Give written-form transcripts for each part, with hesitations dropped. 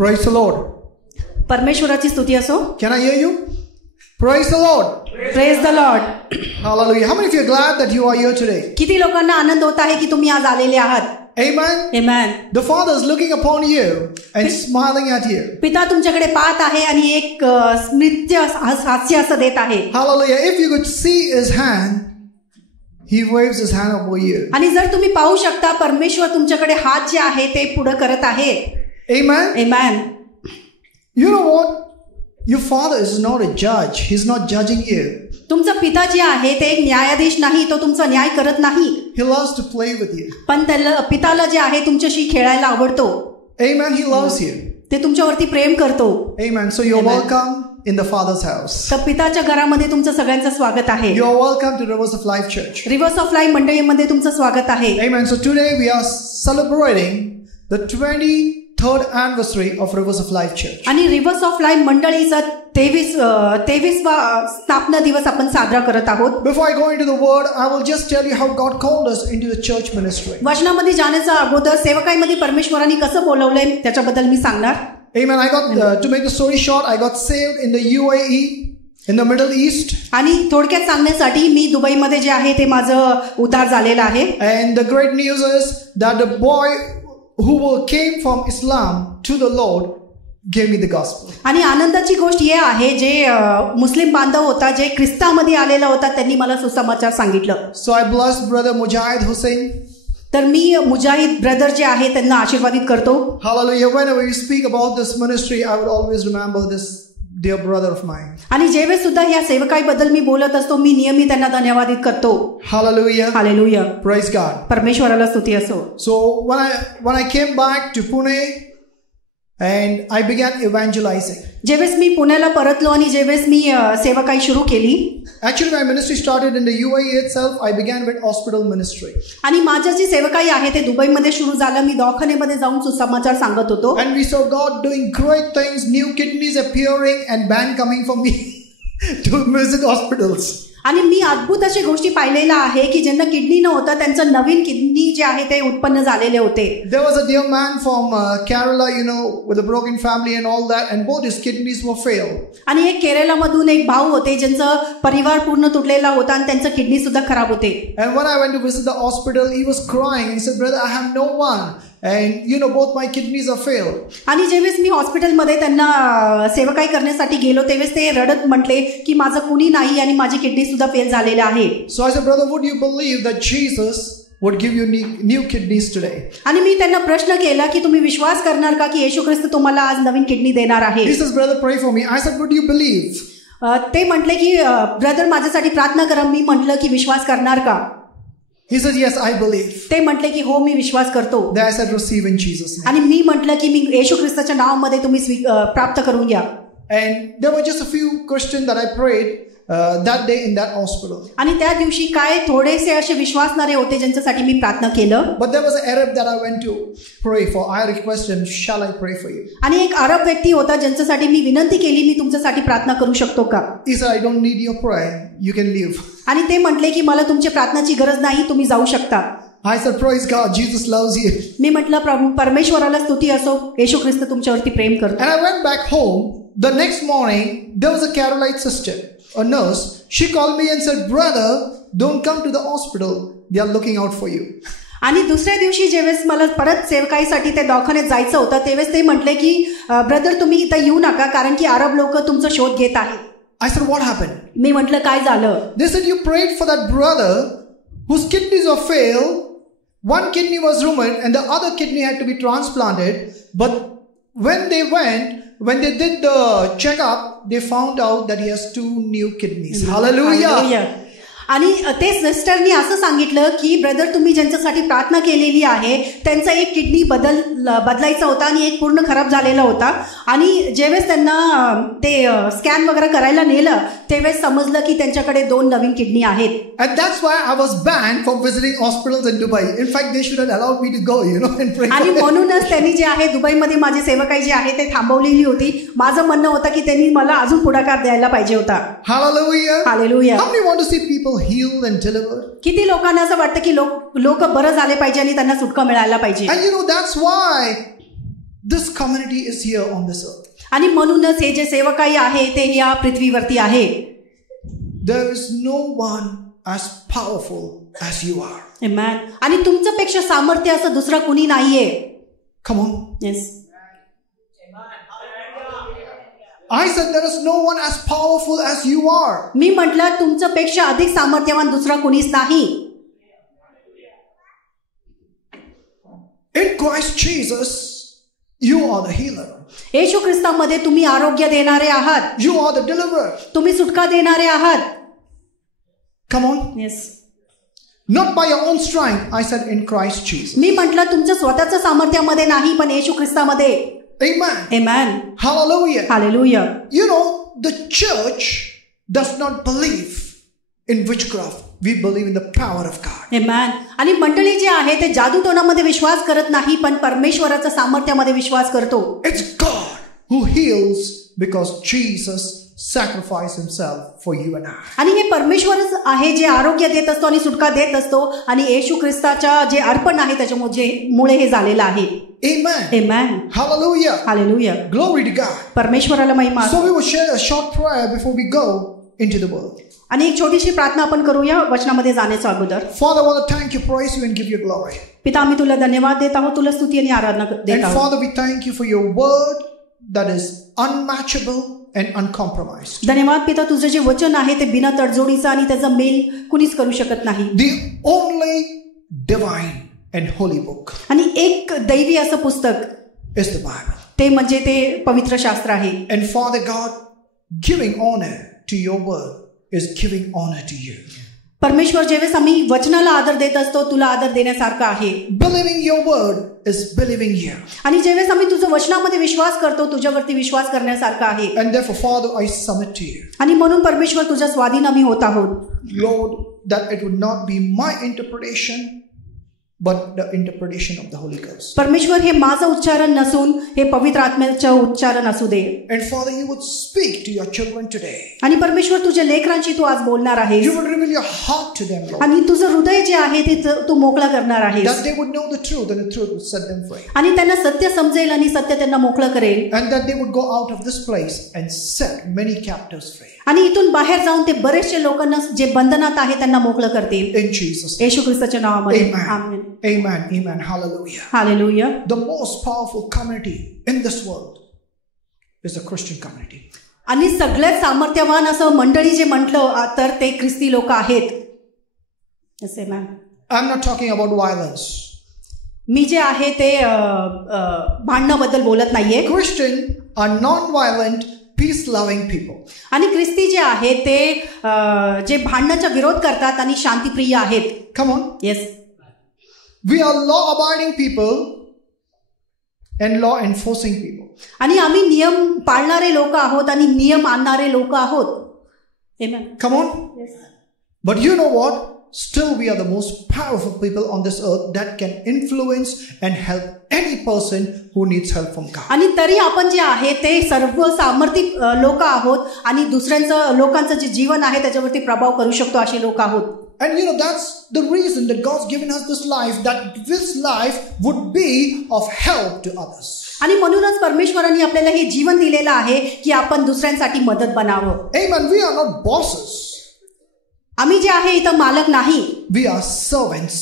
Praise the Lord. परमेश्वराची स्तुती असो. Can I hear you? Praise the Lord. Praise the Lord. Hallelujah. How many of you are glad that you are here today? किती लोकांना आनंद होत आहे की तुम्ही आज आलेले आहात? Amen. Amen. The Father is looking upon you and smiling at you. पिता तुमच्याकडे पाहत आहे आणि एक स्मित हास्य असं देत आहे. Hallelujah. If you could see His hand, He waves His hand over you. आणि जर तुम्ही पाहू शकता परमेश्वर तुमच्याकडे हात जे आहे ते पुढे करत आहे. Amen. Amen. You know what? Your Father is not a judge. He's not judging you. तुमचा पिता जे आहे ते एक न्यायाधीश नाही, तो तुमचा न्याय करत नाही. He loves to play with you. पण त्याला पिताला जे आहे तुमच्याशी खेळायला आवडतो. Amen. He loves you. ते तुमच्यावरती प्रेम करतो. Amen. So you're welcome in the Father's house. तर पिताच्या घरामध्ये तुमचं सगळ्यांचं स्वागत आहे. You're welcome to Rivers of Life Church. Rivers of life मंडळीमध्ये तुमचं स्वागत आहे. Amen. So today we are celebrating the 23rd anniversary of Rivers of Life Church. आणि रिव्हर्स ऑफ लाईफ मंडळीचा 23वा स्थापना दिवस आपण साजरा करत आहोत. Before I go into the word, I will just tell you how God called us into the church ministry. वचनामध्ये जाण्याचा अगोदर सेवकाईमध्ये परमेश्वरांनी कसं बोलवलंय त्याच्याबद्दल मी सांगणार. Amen. I got to make the story short, I got saved in the UAE, in the Middle East. आणि थोडक्यात सांगण्यासाठी मी दुबईमध्ये जे आहे ते माझं उद्धार झालेलं आहे. And the great news is that the boy who came from Islam to the Lord gave me the gospel. आणि आनंदाची गोष्ट ही आहे जे मुस्लिम बांधव होता, जे ख्रिस्तामध्ये आलेला होता, त्यांनी मला सुसमाचार सांगितलं. So I blessed brother Mujahid Hussain. तर मी मुजाहिद ब्रदर जे आहे त्यांना आशीर्वादित करतो. Hallelujah. Whenever we speak about this ministry, I would always remember this dear brother of mine. आणि जेव्हा सुद्धा या सेवकाईबद्दल मी बोलत असतो, मी नेहमी त्यांना धन्यवादित करतो. Hallelujah. हालेलुया. Praise God. परमेश्वराला स्तुती असो. So when I came back to Pune and I began evangelizing. जेव्हा मी पुण्याला परतलो आणि जेव्हा मी सेवकाई सुरू केली. Actually my ministry started in the UAE itself. I began with hospital ministry. आणि माझं जी सेवकाई आहे ते दुबईमध्ये सुरू झालं. मी दवाखान्यामध्ये जाऊन सुसमाचार सांगत होतो. And we saw God doing great things, new kidneys appearing and band coming from me to visit hospitals. आणि मी अद्भुत अशी गोष्टी पाहिलेल्या आहे की ज्यांना किडनी नव्हतं त्यांचं नवीन किडनी जे आहे ते उत्पन्न झालेले होते. There was a dear man from Kerala, you know, with a broken family and all that, and both his kidneys were failed. आणि एक केरळमधून एक भाऊ होते ज्यांचं परिवार पूर्ण तुटलेला होता आणि त्यांचं किडनी सुद्धा खराब होते. And when I went to visit the hospital, he was crying. He said, "Brother, I have no one. And you know, both my kidneys are failed." आणि जेव्हा मी हॉस्पिटलमध्ये त्यांना सेवकाई करण्यासाठी गेलो तेव्हा ते रडत म्हटले की माझं कुणी नाही आणि माझी किडनी सुद्धा फेल झालेली आहे. So I said, "Brother, would you believe that Jesus would give you new kidneys today?" आणि मी त्यांना प्रश्न केला की तुम्ही विश्वास करणार का की येशू ख्रिस्त तुम्हाला आज नवीन किडनी देणार आहे. He says, "Brother, pray for me." I said, "Would you believe?" ते म्हटले की ब्रदर माझ्यासाठी प्रार्थना करा. मी म्हटलं की विश्वास करणार का. He said, "Yes, I believe." ते म्हटले की हो मी विश्वास करतो. Then I said, "Receive in Jesus' name." आणि मी म्हटलं की मी येशू ख्रिस्ताच्या नावामध्ये तुम्ही प्राप्त करून घ्या. And there were just a few Christians that I prayed that day in that hospital. आणि त्या दिवशी काय थोडेसे असे विश्वासणारे होते ज्यांच्यासाठी मी प्रार्थना केलं. But there was an Arab that I went to pray for. I requested him, "Shall I pray for you?" आणि एक अरब व्यक्ती होता ज्यांच्यासाठी मी विनंती केली, मी तुमच्यासाठी प्रार्थना करू शकतो का. He said, "I don't need your prayer. You can leave." आणि ते म्हटले की मला तुमच्या प्रार्थनाची गरज नाही, तुम्ही जाऊ शकता. I said, "Praise God, Jesus loves you." मी म्हटलं परमेश्वराला स्तुती असो, येशू ख्रिस्त तुमच्यावरती प्रेम करतो. And I went back home. The next morning, there was a Carolite sister, a nurse. She called me and said, "Brother, don't come to the hospital. They are looking out for you." आणि दुसऱ्या दिवशी जेव्हा मला परत सेवकाईसाठी ते दवाखान्यात जायचं होतं तेव्हा ते म्हटले की ब्रदर तुम्ही इथं येऊ नका कारण की अरब लोक तुमचा शोध घेत आहेत. I said, "What happened?" मी म्हटलं काय झालं. They said, "You prayed for that brother whose kidneys are failed. One kidney was ruined and the other kidney had to be transplanted. But when they did the checkup, they found out that he has 2 new kidneys." Hallelujah. आणि ते सिस्टरनी असं सांगितलं की brother तुम्ही ज्यांच्यासाठी प्रार्थना केलेली आहे त्यांचा एक किडनी बदलायचा होता आणि एक पूर्ण खराब झालेला होता. आणि जेव्हा त्यांना ते स्कॅन वगैरे करायला नेलं तेव्हा समजलं की त्यांच्याकडे 2 नवीन किडनी आहेत. And that's why I was banned from visiting hospitals in Dubai. In fact, they should have allowed me to go, you know, and pray. आणि म्हणूनच त्यांनी जे आहे दुबईमध्ये माझी सेवकाई जी आहे ते थांबवलेली होती. माझं म्हणणं होतं की त्यांनी मला अजून पुढाकार द्यायला पाहिजे होता. Hallelujah. Hallelujah. How many want to see people healed and delivered? किती लोकांना असं वाटतं की लोक बरं झाले पाहिजे आणि त्यांना सुटका मिळायला पाहिजे. And you know, that's why this community is here on this earth. आणि म्हणूनच हे जे सेवकाई आहे ते या पृथ्वीवरती आहे. There is no one as powerful as you are. Amen. आणि तुमच्यापेक्षा सामर्थ्य असं दुसरं कुणी नाहीये. Come on. Yes. I said there is no one as powerful as you are. मी म्हटलं तुमच्यापेक्षा अधिक सामर्थ्यवान दुसरा कुणीच नाही. In Christ Jesus, you are the healer. येशू ख्रिस्तामध्ये तुम्ही आरोग्य देणारे आहात. You are the deliverer. तुम्ही सुटका देणारे आहात. Come on. Yes. Not by your own strength. I said in Christ Jesus. मी म्हटलं तुमच्या स्वतःच्या सामर्थ्यामध्ये नाही पण येशू ख्रिस्तामध्ये. Amen. Amen. Hallelujah. Hallelujah. You know, the church does not believe in witchcraft. We believe in the power of God. Amen. आणि मंडळी जे आहे ते जादूटोणामध्ये विश्वास करत नाही पण परमेश्वराच्या सामर्थ्यामध्ये विश्वास करतो. It's God who heals because Jesus sacrificed himself for you and I. आणि हे परमेश्वरच आहे जे आरोग्य देत असतो आणि सुटका देत असतो आणि येशू ख्रिस्ताच्या जे अर्पण आहे त्याच्यामुळे हे झालेलं आहे. Amen. Amen. Hallelujah. Hallelujah. Glory to God. परमेश्वराला महिमा. So we will share a short prayer before we go into the word. आणि एक छोटीशी प्रार्थना आपण करूया वचनामध्ये जाण्याच्या अगोदर. Father, I want to thank you, praise you and give you glory. पिता आम्ही तुला धन्यवाद देत आहोत, तुला स्तुती आणि आराधना देत And आहोत. Father, we thank you for your word that is unmatchable and uncompromised. धन्यवाद पिता, तुझं जे वचन आहे ते बिना तडजोडीचं आणि त्याचा मेल कुणीच करू शकत नाही. The only divine and holy book आणि एक दैवी असं पुस्तक is the Bible. ते म्हणजे ते पवित्र शास्त्र आहे. And Father God, giving honor to your word is giving honor to you. परमेश्वर जेव्हा आम्ही वचनाला आदर देत असतो तुला आदर देण्यासारखं आहे. Believing your word is believing you. आणि जेव्हा आम्ही तुझ्या वचनामध्ये विश्वास करतो तुझ्यावरती विश्वास करण्यासारखं आहे. And therefore Father, I submit to you. आणि म्हणून परमेश्वर तुझ्या स्वाधीन आम्ही होत आहोत. Lord, that it would not be my interpretation but the interpretation of the Holy Ghost. परमेश्वर हे माझं उच्चारण नसून हे पवित्र आत्म्याचं उच्चारण असू दे. And Father, you would speak to your children today. आणि परमेश्वर तुझ्या लेकरांची तू आज बोलणार आहेस. You would reveal your heart to them, Lord. आणि तुझं हृदय जे आहे ते तू मोकळा करणार आहेस. That they would know the truth and the truth would set them free. आणि त्यांना सत्य समजेल आणि सत्य त्यांना मोकळं करेल. And that they would go out of this place and set many captives free. आणि इथून बाहेर जाऊन ते बरेचसे लोकांना जे बंधनात आहे त्यांना मोकळं करतील. In Jesus' name. येशू ख्रिस्ताच्या नावामध्ये. Amen. Amen. Amen. Hallelujah. Hallelujah. The most powerful community in this world is the Christian community. आणि सगळ्यात सामर्थ्यवान असं मंडळी जे म्हटलं तर ते ख्रिस्ती लोक आहेत. असे ma'am. I'm not talking about violence. मी जे आहे ते भांडणाबद्दल बोलत नाहीये. Christian are non-violent, peace-loving people. आणि ख्रिस्ती जे आहे ते जे भांडणाचा विरोध करतात आणि शांतीप्रिय आहेत. Come on. Yes. We are law-abiding people and law-enforcing people. आणि आम्ही नियम पाळणारे लोक आहोत आणि नियम आणणारे लोक आहोत. Amen. Come on. Yes. But you know what? Still we are the most powerful people on this earth that can influence and help any person who needs help from God. आणि तरी आपण जे आहे ते सर्व सामर्थ्य लोक आहोत आणि दुसऱ्यांचं लोकांचं जे जीवन आहे त्याच्यावरती प्रभाव करू शकतो असे लोक आहोत. And you know, that's the reason that God's given us this life, that this life would be of help to others. आणि म्हणूनच परमेश्वरांनी आपल्याला हे जीवन दिलेलं आहे की आपण दुसऱ्यांसाठी मदत बनावं. Amen. We are not bosses. आम्ही जे आहे इथं मालक नाही. We are servants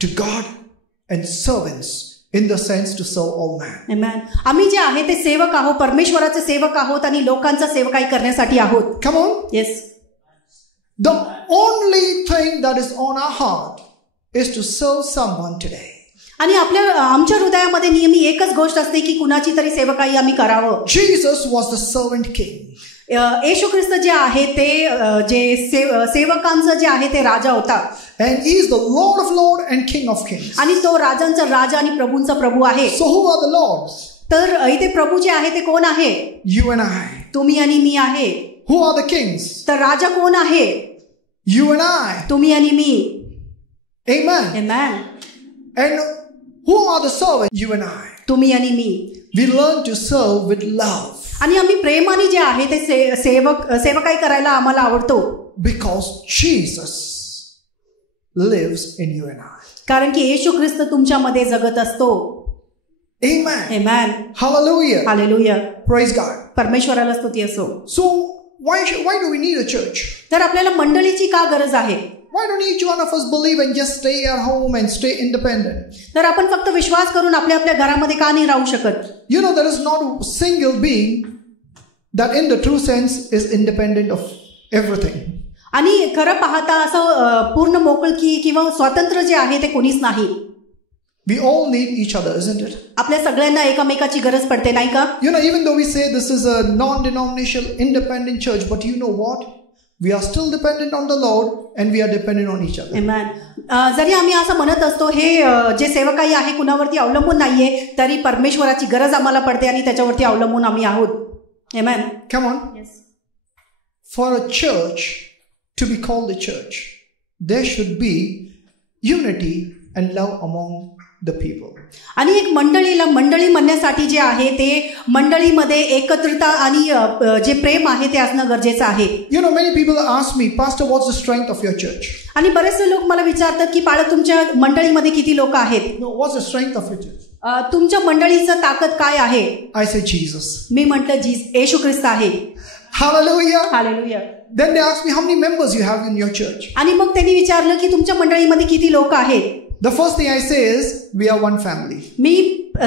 to God and servants in the sense to serve all man. Amen. आम्ही जे आहे ते सेवक आहोत, परमेश्वराचे सेवक आहोत आणि लोकांचा सेवकाई करण्यासाठी आहोत. Come on. Yes. The only thing that is on our heart is to serve someone today. आणि आमच्या हृदयामध्ये नेहमी एकच गोष्ट असते की कुणाची तरी सेवकाई आम्ही करावं. Jesus was the servant king. येशू ख्रिस्त जे आहे ते जे सेवकांचं जे आहे ते राजा होता. And he is the Lord of Lords and King of Kings. आणि तो राजांचा राजा आणि प्रभूंचा प्रभू आहे. So who are the lords? तर इथे प्रभू जे आहे ते कोण आहे? You and I. तुम्ही आणि मी आहे. Who are the kings? तर राजा कोण आहे? You and I. तुम्ही आणि मी. Amen. Amen. And who are the servants? You and I. तुम्ही आणि मी. We learn to serve with love. आणि आम्ही प्रेमाने जे आहे ते सेवकाई करायला आम्हाला आवडतो. Because Jesus lives in you and I. कारण की येशू ख्रिस्त तुमच्यामध्ये जगत असतो. Amen. Amen. Hallelujah. Hallelujah. Praise God. परमेश्वराला स्तुती असो. So why do we need a church? तर आपल्याला मंडळीची का गरज आहे? Why don't each one of us believe and just stay at home and stay independent? तर आपण फक्त विश्वास करून आपल्या आपल्या घरामध्ये का नाही राहू शकत? You know, there is not a single being that in the true sense is independent of everything. आणि खरं पाहता असं पूर्ण मोकळकी किंवा स्वातंत्र्य जे आहे ते कोणीच नाही. We all need each other, isn't it? आपल्या सगळ्यांना एकमेकाची गरज पडते, नाही का? You know, even though we say this is a non-denominational independent church, but you know what? We are still dependent on the Lord and we are dependent on each other. Amen. जरी आम्ही असं म्हणत असतो हे जे सेवकाई आहे कुणावरती अवलंबून नाहीये, तरी परमेश्वराची गरज आम्हाला पडते आणि त्याच्यावरती अवलंबून आम्ही आहोत. Amen. Come on. Yes. For a church to be called a church, there should be unity and love among the people. आणि एक मंडळीला मंडळी म्हणण्यासाठी जे आहे ते मंडळीमध्ये एकत्रिता आणि जे प्रेम आहे ते असणं गरजेचं आहे. You know, many people ask me, Pastor, what's the strength of your church? आणि बरेचसे लोक मला विचारतात की पालक तुमच्या मंडळीमध्ये किती लोक आहेत? No, what's the strength of your church? तुमच्या मंडळीचं ताकद काय आहे? I say Jesus. मी म्हटलं येशू ख्रिस्त आहे. Hallelujah. Hallelujah. Then they ask me, how many members you have in your church? आणि मग त्यांनी विचारलं की तुमच्या मंडळीमध्ये किती लोक आहेत? The first thing I say is, we are one family. मी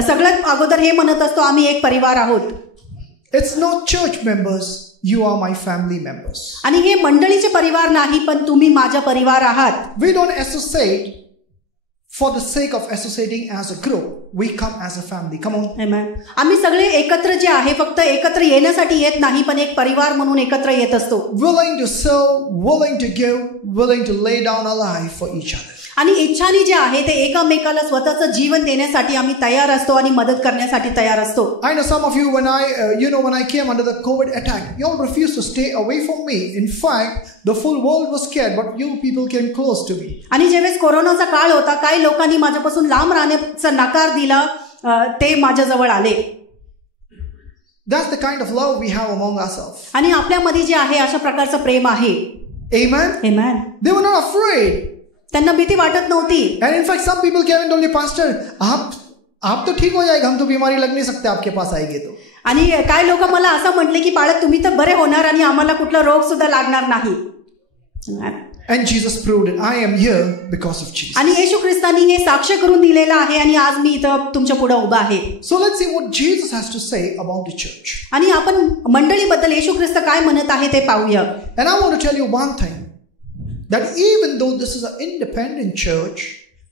सगळ्यात अगोदर हे म्हणत असतो आम्ही एक परिवार आहोत. It's not church members, you are my family members. आणि हे मंडळीचे परिवार नाही, पण तुम्ही माझा परिवार आहात. We don't associate for the sake of associating as a group. We come as a family. Come on. Amen. आम्ही सगळे एकत्र जे आहे फक्त एकत्र येण्यासाठी येत नाही, पण एक परिवार म्हणून एकत्र येत असतो. Willing to serve, willing to give, willing to lay down our life for each other. आणि इच्छानी जे आहे ते एकामेकाला स्वतःचं जीवन देण्यासाठी आम्ही तयार असतो आणि मदत करण्यासाठी तयार असतो. I know some of you, when I came under the COVID attack, you all refused to stay away from me. In fact, the full world was scared, but you people came close to me. आणि जेव्हा कोरोनाचा काळ होता, काही लोकांनी माझ्यापासून लांब राहण्याचा नकार दिला, ते माझ्या जवळ आले. That's the kind of love we have among ourselves. आणि आपल्यामध्ये जे आहे अशा प्रकारचं प्रेम आहे. Amen. Amen. They were not afraid. त्यांना भीती वाटत नव्हती. And in fact, some people came and told me, Pastor, आप तो ठीक हो जाएगा, हम तो बीमारी लग नहीं सकते आपके पास आएंगे तो. आणि काय लोक मला असं म्हटले की पालक तुम्ही तर बरे होणार आणि आम्हाला कुठला रोग सुद्धा लागणार नाही. And Jesus proved it. I am here because of Jesus. आणि येशू ख्रिस्तानी हे साक्ष करून दिलेलं आहे आणि आज मी इथं तुमच्या पुढे उभा आहे. So let's see what Jesus has to say about the church. आणि आपण मंडळीबद्दल येशू ख्रिस्त काय म्हणत आहे ते पाहूया. And I want to tell you one thing, that even though this is an independent church,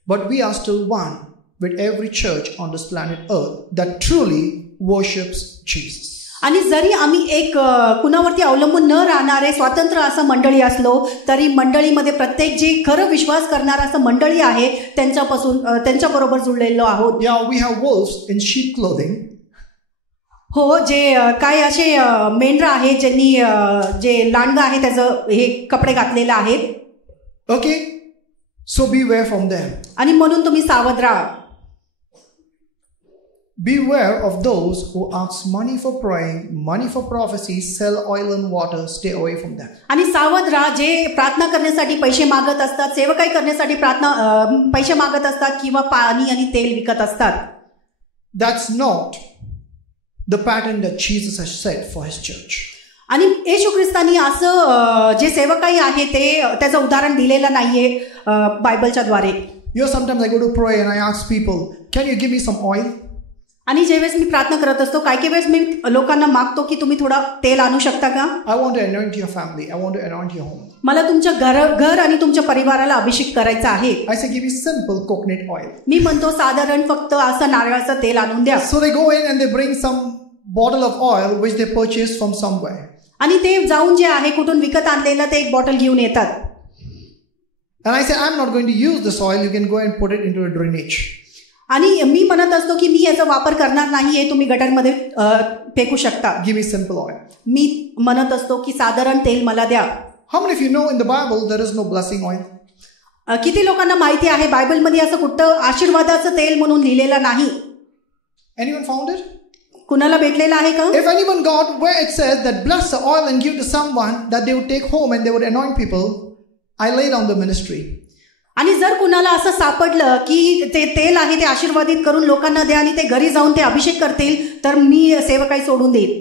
but we are still one with every church on this planet Earth that truly worships Jesus. आणि जरी आम्ही एक कुणावरती अवलंबून न राहणारे स्वतंत्र असं मंडळी असलो तरी मंडळीमध्ये प्रत्येक जे खरं विश्वास करणार असं मंडळी आहे त्यांच्याबरोबर जुळलेलो आहोत. Yeah, we have wolves in sheep clothing. हो, जे काय असे मेंढरं आहेत ज्यांनी जे लांडगं आहे त्याचं हे कपडे घातलेले आहेत. Okay, so beware from them. आणि म्हणून तुम्ही सावध राहा. Beware of those who ask money for praying, money for prophecy, sell oil and water. Stay away from them. आणि सावध राहा जे प्रार्थना करण्यासाठी पैसे मागत असतात, सेवकाई करण्यासाठी पैसे मागत असतात किंवा पाणी आणि तेल विकत असतात. That's not the pattern that Jesus has set for his church. आणि येशू ख्रिस्तानी असं जे सेवकाई आहे ते त्याचं उदाहरण दिलेलं नाहीये बायबलच्या द्वारे. You know, sometimes I go to pray and I ask people, can you give me some oil? आणि ज्यावेळेस मी प्रार्थना करत असतो काही वेळेस मी लोकांना मागतो की तुम्ही थोडा तेल आणू शकता का? I want to anoint your family. I want to anoint your home. मला तुमच्या घर आणि तुमच्या परिवाराला अभिषेक करायचा आहे. I say give me simple coconut oil. मी म्हणतो साधारण फक्त असं नारळाचं तेल आणून द्या. So they go in and they bring some bottle of oil which they purchased from somewhere. आणि ते जाऊन जे आहे कुठून विकत आणलेलं ते एक बॉटल घेऊन येतात. And I say I'm not going to use this oil. You can go and put it into a drainage. आणि मी म्हणत असतो की मी याचा वापर करणार नाहीये, तुम्ही गटारमध्ये फेकू शकता. Give me simple oil. मी म्हणत असतो की साधारण तेल मला द्या. How many of you know in the Bible there is no blessing oil? किती लोकांना माहिती आहे बायबलमध्ये असं कुठं आशीर्वादाचं तेल म्हणून लिहिलेलं नाही? Anyone found it? कुणाला भेटलेलं आहे का? If anyone got where it says that bless the oil and give to someone that they would take home and they would anoint people, I lay down the ministry. आणि जर कुणाला असं सापडलं की ते तेल आहे ते आशीर्वादित करून लोकांना द्या आणि ते घरी जाऊन ते अभिषेक करतील तर मी सेवकाई सोडून देईल.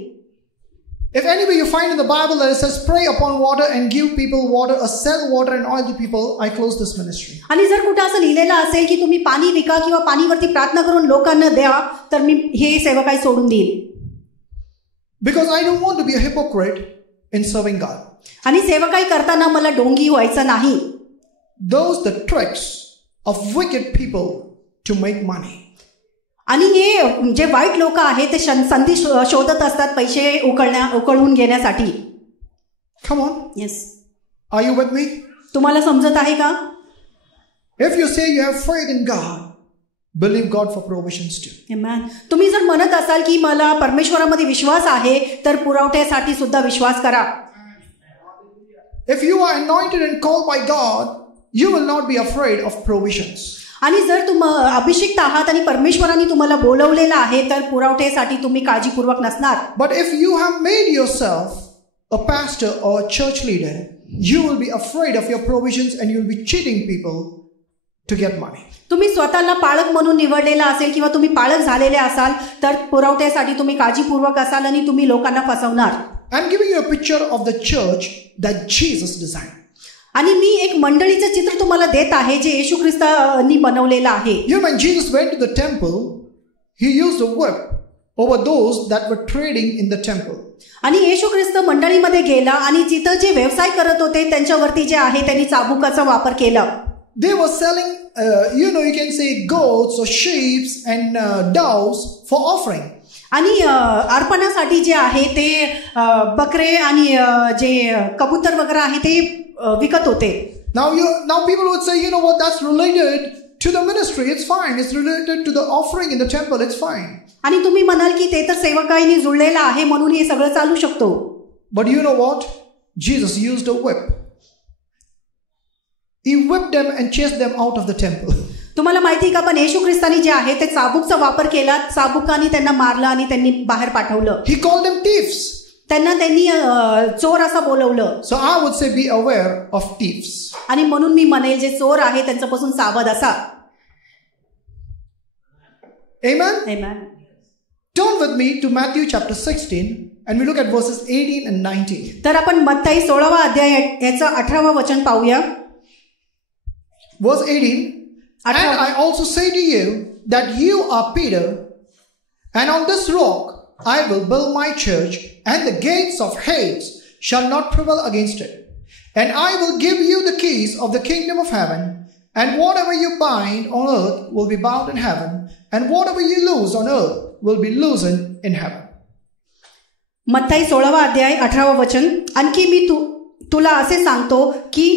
If anywhere you find in the Bible that it says pray upon water and give people water or sell water and oil to people, I close this ministry. आणि जर कुठे असं लिहिलेलं असेल की तुम्ही पाणी विका किंवा पाणीवरती प्रार्थना करून लोकांना द्या तर मी हे सेवकाई सोडून देईल. Because I don't want to be a hypocrite in serving God. आणि सेवकाई करताना मला डोंगी व्हायचं नाही. Those the tricks of wicked people to make money. आणि हे जे वाईट लोक आहेत ते संधी शोधत असतात पैसे उकळून घेण्यासाठी. Come on. Yes. Are you with me? तुम्हाला समजत आहे का? If you say you have faith in God, believe God for provisions too. Amen. तुम्ही जर म्हणत असाल की मला परमेश्वरामध्ये विश्वास आहे तर पुरवठ्यासाठी सुद्धा विश्वास करा. If you are anointed and called by God, you will not be afraid of provisions. आणि जर तुम्ही अभिषिक्त आहात आणि परमेश्वराने तुम्हाला बोलवलेलं आहे तर पुरवठ्यासाठी तुम्ही काळजीपूर्वक नसणार. But if you have made yourself a pastor or a church leader, you will be afraid of your provisions and you will be cheating people to get money. तुम्ही स्वतःला पाळक म्हणून निवडलेला असेल किंवा तुम्ही पाळक झालेले असाल तर पुरवठ्यासाठी तुम्ही काळजीपूर्वक असाल आणि तुम्ही लोकांना फसवणार. I'm giving you a picture of the church that Jesus designed. आणि मी एक मंडळीचं चित्र तुम्हाला देत आहे जे येशू ख्रिस्तांनी बनवलेलं आहे. When Jesus went to the temple, he used a whip over those that were trading in the temple. आणि येशू ख्रिस्त मंडळीमध्ये गेला आणि जिथं जे व्यवसाय करत होते त्यांच्यावरती जे आहे त्यांनी चाबुकाचा वापर केला. They were selling, you can say goats or sheep and doves for offering. आणि अर्पणासाठी जे आहे ते बकरे आणि जे कबूतर वगैरे आहे ते विकत होते. Now people would say, what, that's related to the ministry. It's fine. It's related to the offering in the temple. It's fine. आणि तुम्ही म्हणाल की ते तर सेवकाईने जुळलेलं आहे म्हणून हे सगळं चालू शकतो. But you know what? Jesus used a whip. He whipped them and chased them out of the temple. तुम्हाला माहिती का पण येशू ख्रिस्तानी जे आहे ते चाबूकचा वापर केला. चाबुकाने त्यांना मारलं आणि त्यांनी बाहेर पाठवलं. He called them thieves. त्यांनी चोर असं बोलवलं. So I would say be aware of thieves. आणि म्हणून मी म्हणेल जे चोर आहे त्यांच्यापासून सावध असा. Amen. Amen. Turn with me to Matthew chapter 16 and we look at verses 18 and 19. तर आपण मत्ताई 16वा अध्याय याचं 18वा वचन पाहूया. Verse 18. And I also say to you that you are Peter, and on this rock I will build my church, and the gates of Hades shall not prevail against it. And I will give you the keys of the kingdom of heaven, and whatever you bind on earth will be bound in heaven, and whatever you loose on earth will be loosened in heaven. मत्ताई 16वा अध्याय 18वा वचन. आणखी मी तुला असे सांगतो की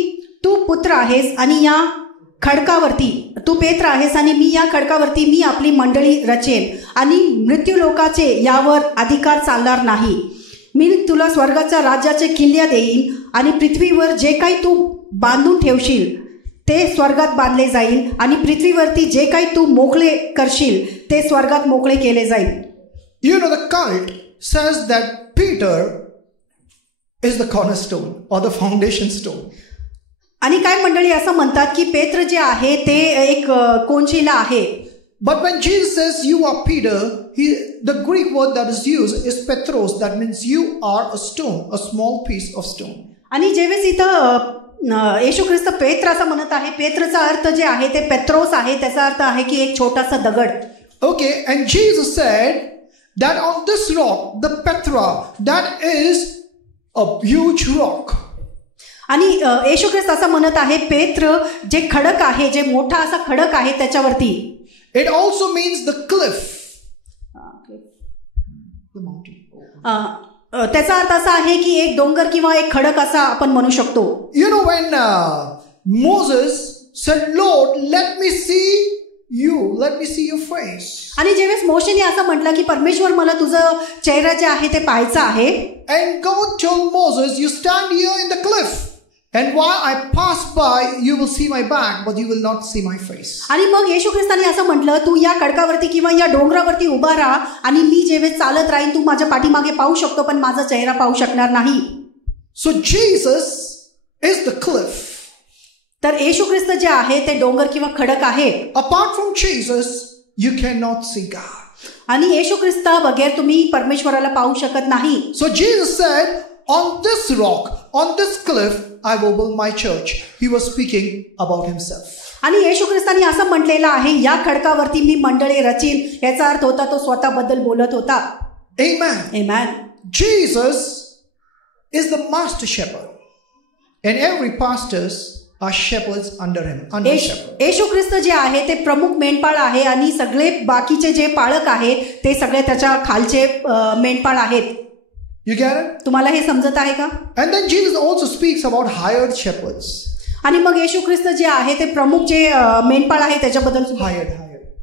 तू पुत्र आहेस आणि या खडकावरती तू पेत्र आहेस आणि मी या खडकावरती मी आपली मंडळी रचेन आणि मृत्यू लोकाचे यावर अधिकार चालणार नाही. मी तुला स्वर्गाच्या राज्याचे किल्ल्या देईन आणि पृथ्वीवर जे काही तू बांधून ठेवशील ते स्वर्गात बांधले जाईल आणि पृथ्वीवरती जे काही तू मोकळे करशील ते स्वर्गात मोकळे केले जाईल. The cult says that Peter is the cornerstone or the foundation stone. आणि काय मंडळी असं म्हणतात की पेत्र जे आहे ते एक कोनशिला आहे. But when Jesus says you are Peter, the Greek word that is used is Petros. That means you are a stone, a small piece of stone. आणि जेव्हा इथं येशू ख्रिस्त पेत्र असं म्हणत आहे पेत्रचा अर्थ जे आहे ते पेत्रोस आहे. त्याचा अर्थ आहे की एक छोटासा दगड. Okay, and Jesus said that on this rock, the Petra, that is a huge rock. आणि येशू ख्रिस्त असं म्हणत आहे पेत्र जे खडक आहे जे मोठा असा खडक आहे त्याच्यावरती. It also means the cliff. The mountain. त्याचा अर्थ असा आहे की एक डोंगर किंवा एक खडक असा आपण म्हणू शकतो. When Moses said, Lord, let me see your face. आणि जेव्हा मोशेने असं म्हटलं की परमेश्वर मला तुझं चेहरा जे आहे ते पाहायचं आहे. And God told Moses, you stand here in the cliff. And while I pass by, you will see my back, but you will not see my face. आणि मग येशू ख्रिस्ताने असं म्हटलं तू या खडकावरती किंवा या डोंगरावरती उभा राहा आणि मी जेव्हा चालत राहीन तू माझ्या पाठीमागे पाहू शकतो पण माझा चेहरा पाहू शकणार नाही. So Jesus is the cliff तर येशू ख्रिस्त जे आहे ते डोंगर किंवा खडक आहे. Apart from Jesus, you cannot see God. आणि येशू ख्रिस्ता बगैर तुम्ही परमेश्वराला पाहू शकत नाही. So Jesus said, on this rock, on this cliff, I will build my church. He was speaking about himself. आणि येशू ख्रिस्तानी असं म्हटलेलं आहे, या खडकावरती मी मंडळे रचील. याचा अर्थ होता तो स्वतःबद्दल बोलत होता. Amen. Amen. Jesus is the master shepherd. And every pastors are shepherds under him. Under shepherd. येशू ख्रिस्त जे आहे ते प्रमुख मेंढपाळ आहे आणि सगळे बाकीचे जे पाळक आहे ते सगळे त्याच्या खालचे मेंढपाळ आहेत. You get it? तुम्हाला हे समजत आहे का? And then Jesus also speaks about hired shepherds. आणि मग येशू ख्रिस्त जे आहे ते प्रमुख जे मेंढपाळ आहे त्याच्याबद्दल Hired.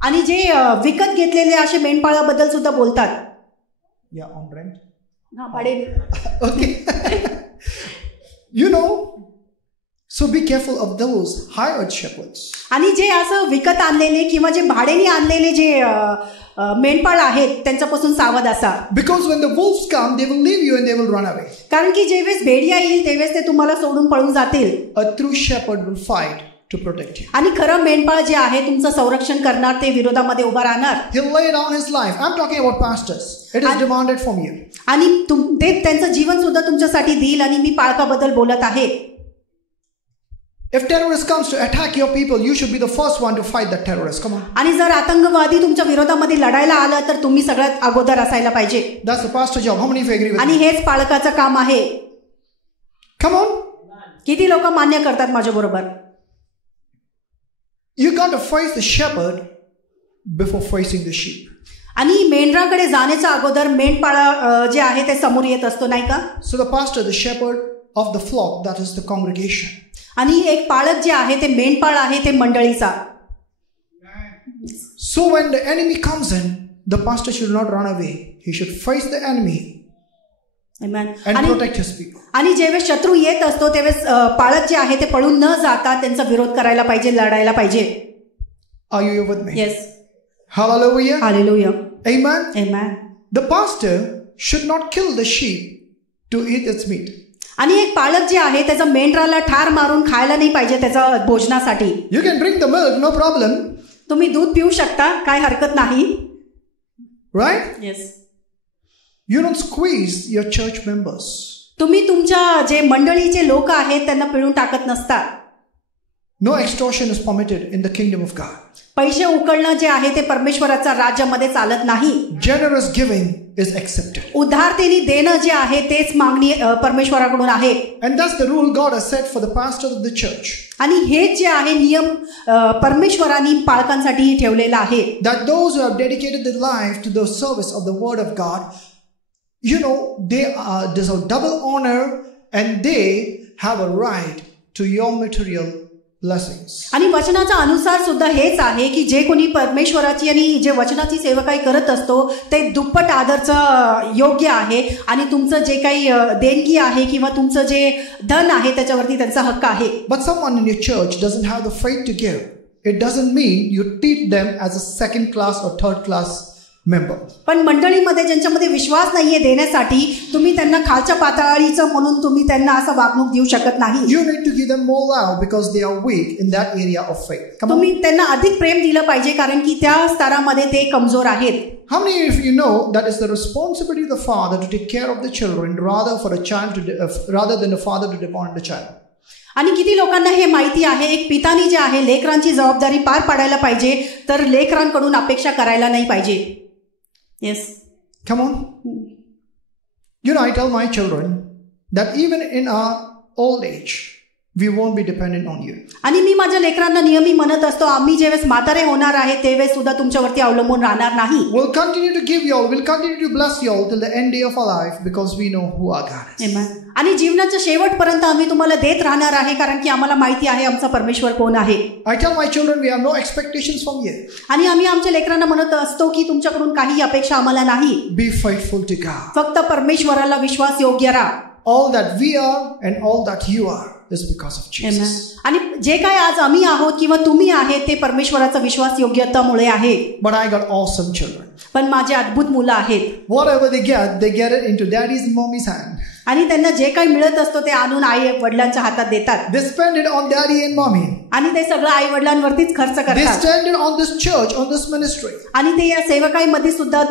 आणि जे विकत घेतलेले असे मेंढपाळाबद्दल सुद्धा बोलतात. Yeah, on rent. हा, भाडे. Okay. You know, so be careful of those hired shepherds. आणि जे असं विकत आणलेले किंवा जे भाड्याने आणलेले जे मेंढपाळ आहेत त्यांच्यापासून सावध असा. Because when the wolves come, they will leave you and they will run away. कारण की जेवेळेस भेडिया येईल तेवेळेस ते तुम्हाला सोडून पळून जातील. A true shepherd will fight to protect you. आणि खरं मेंढपाळ जे आहे तुमचं संरक्षण करणार, ते विरोधामध्ये उभा राहणार. He'll lay down his life. I'm talking about pastors. It is demanded from you. आणि ते त्यांचं जीवन सुद्धा तुमच्यासाठी देईल. आणि मी पाळकाबद्दल बोलत आहे. If terrorist comes to attack your people, you should be the first one to fight that terrorist. Come on. आणि जर आतंकवादी तुमच्या विरोधामध्ये लढायला आला तर तुम्ही सगळ्यात अगोदर असायला पाहिजे. That's the pastor job. How many of you agree with आणि me? हेच पाळकाचं काम आहे. Come on. किती लोक मान्य करतात माझ्या बरोबर? You got to face the shepherd before facing the sheep. आणि मेंढराकडे जाण्याच्या अगोदर मेंढपाळ जे आहे ते समोर येत असतो, नाही का? So the pastor, the shepherd of the flock, that is the congregation. आणि एक पाळक जे आहे ते मेंढपाळ आहे ते मंडळीचा. So when the enemy comes in, the pastor should not run away. He should face the enemy. Amen. And protect his people. आणि जेव्हा शत्रू येत असतो तेव्हा पाळक जे आहे ते पळून न जाता त्यांचा विरोध करायला पाहिजे, लढायला पाहिजे. Are you with me? Yes. Hallelujah. Hallelujah. Amen. Amen. The pastor should not kill the sheep to eat its meat. आणि एक पाळक जे आहे त्याचा मेंढराला ठार मारून खायला नाही पाहिजे त्याच्या भोजनासाठी. You can drink the milk, no problem. तुम्ही दूध पिऊ शकता, काय हरकत नाही. Right? Yes. You don't squeeze your church members. तुम्ही तुमच्या जे मंडळीचे लोक आहेत त्यांना पिळून टाकत नसता. No extortion is permitted in the kingdom of God. पैसे उकळणं जे आहे ते परमेश्वराच्या राज्यामध्ये चालत नाही. Generous giving is accepted. उदारतेने देणं जे आहे तेच मागणी परमेश्वराकडून आहे. And that's the rule God has set for the pastor of the church. आणि हे जे आहे नियम परमेश्वराने पाळकांसाठी ठेवलेला आहे. That those who have dedicated their life to the service of the word of God, you know, they deserve double honor and they have a right to your material blessings. आणि वचनाचा अनुसार सुद्धा हेच आहे की जे कोणी परमेश्वराची आणि जे वचनाची सेवकाई करत असतो ते दुप्पट आदरचं योग्य आहे. आणि तुमचं जे काही देणगी आहे किंवा तुमचं जे धन आहे त्याच्यावरती त्यांचा हक्क आहे. But someone in your church doesn't have the faith to give. It doesn't mean you treat them as a second class or third class member. पण मंडळीमध्ये ज्यांच्यामध्ये विश्वास नाहीये देण्यासाठी तुम्ही त्यांना खालच्या पातळीचं म्हणून तुम्ही त्यांना असं वागणूक देऊ शकत नाही. You need to give them more love because they are weak in that area of faith. तुम्ही त्यांना अधिक प्रेम दिलं पाहिजे कारण की त्या स्तरामध्ये ते कमजोर आहेत. How many of you know that is the responsibility of the father to take care of the children rather than the father to depend on the child? आणि किती लोकांना हे माहिती आहे एक पितानी जे आहे लेकरांची जबाबदारी पार पाडायला पाहिजे तर लेकरांकडून अपेक्षा करायला नाही पाहिजे. Yes. Come on. You know, I tell my children that even in our old age, we won't be dependent on you. आणि मी माझ्या लेकरांना नेहमी म्हणत असतो आम्ही जेव्हा म्हातारे होणार आहे तेव्हा सुद्धा तुमच्यावरती अवलंबून राहणार नाही. We'll continue to give you all, we'll continue to bless you all till the end day of our life because we know who our God is. Amen. आणि जीवनाच्या शेवटपर्यंत आम्ही तुम्हाला देत राहणार आहे कारण की आम्हाला माहिती आहे आमचा परमेश्वर कोण आहे. I tell my children we have no expectations from you. आणि आम्ही आमच्या लेकरांना म्हणत असतो की तुमच्याकडून काही अपेक्षा आम्हाला नाही. Be faithful to God. फक्त परमेश्वराला विश्वास योग्य राहा. All that we are and all that you are is because of Jesus. आणि जे काय आज आम्ही आहोत किंवा तुम्ही आहे ते परमेश्वराचा विश्वास योग्यतामुळे आहे. But I got awesome children. पण माझे अद्भुत मुलं आहेत. Whatever they get it into daddy's and mommy's hand. आणि त्यांना जे काही मिळत असतो ते आणून आई वडिलांच्या हातात देतात. They spend it on daddy and mommy. आणि ते सगळं आई वडिलांवरतीच खर्च They करतात. spend it on this church, on this ministry. आणि ते या सेवकाईमध्ये सुद्धा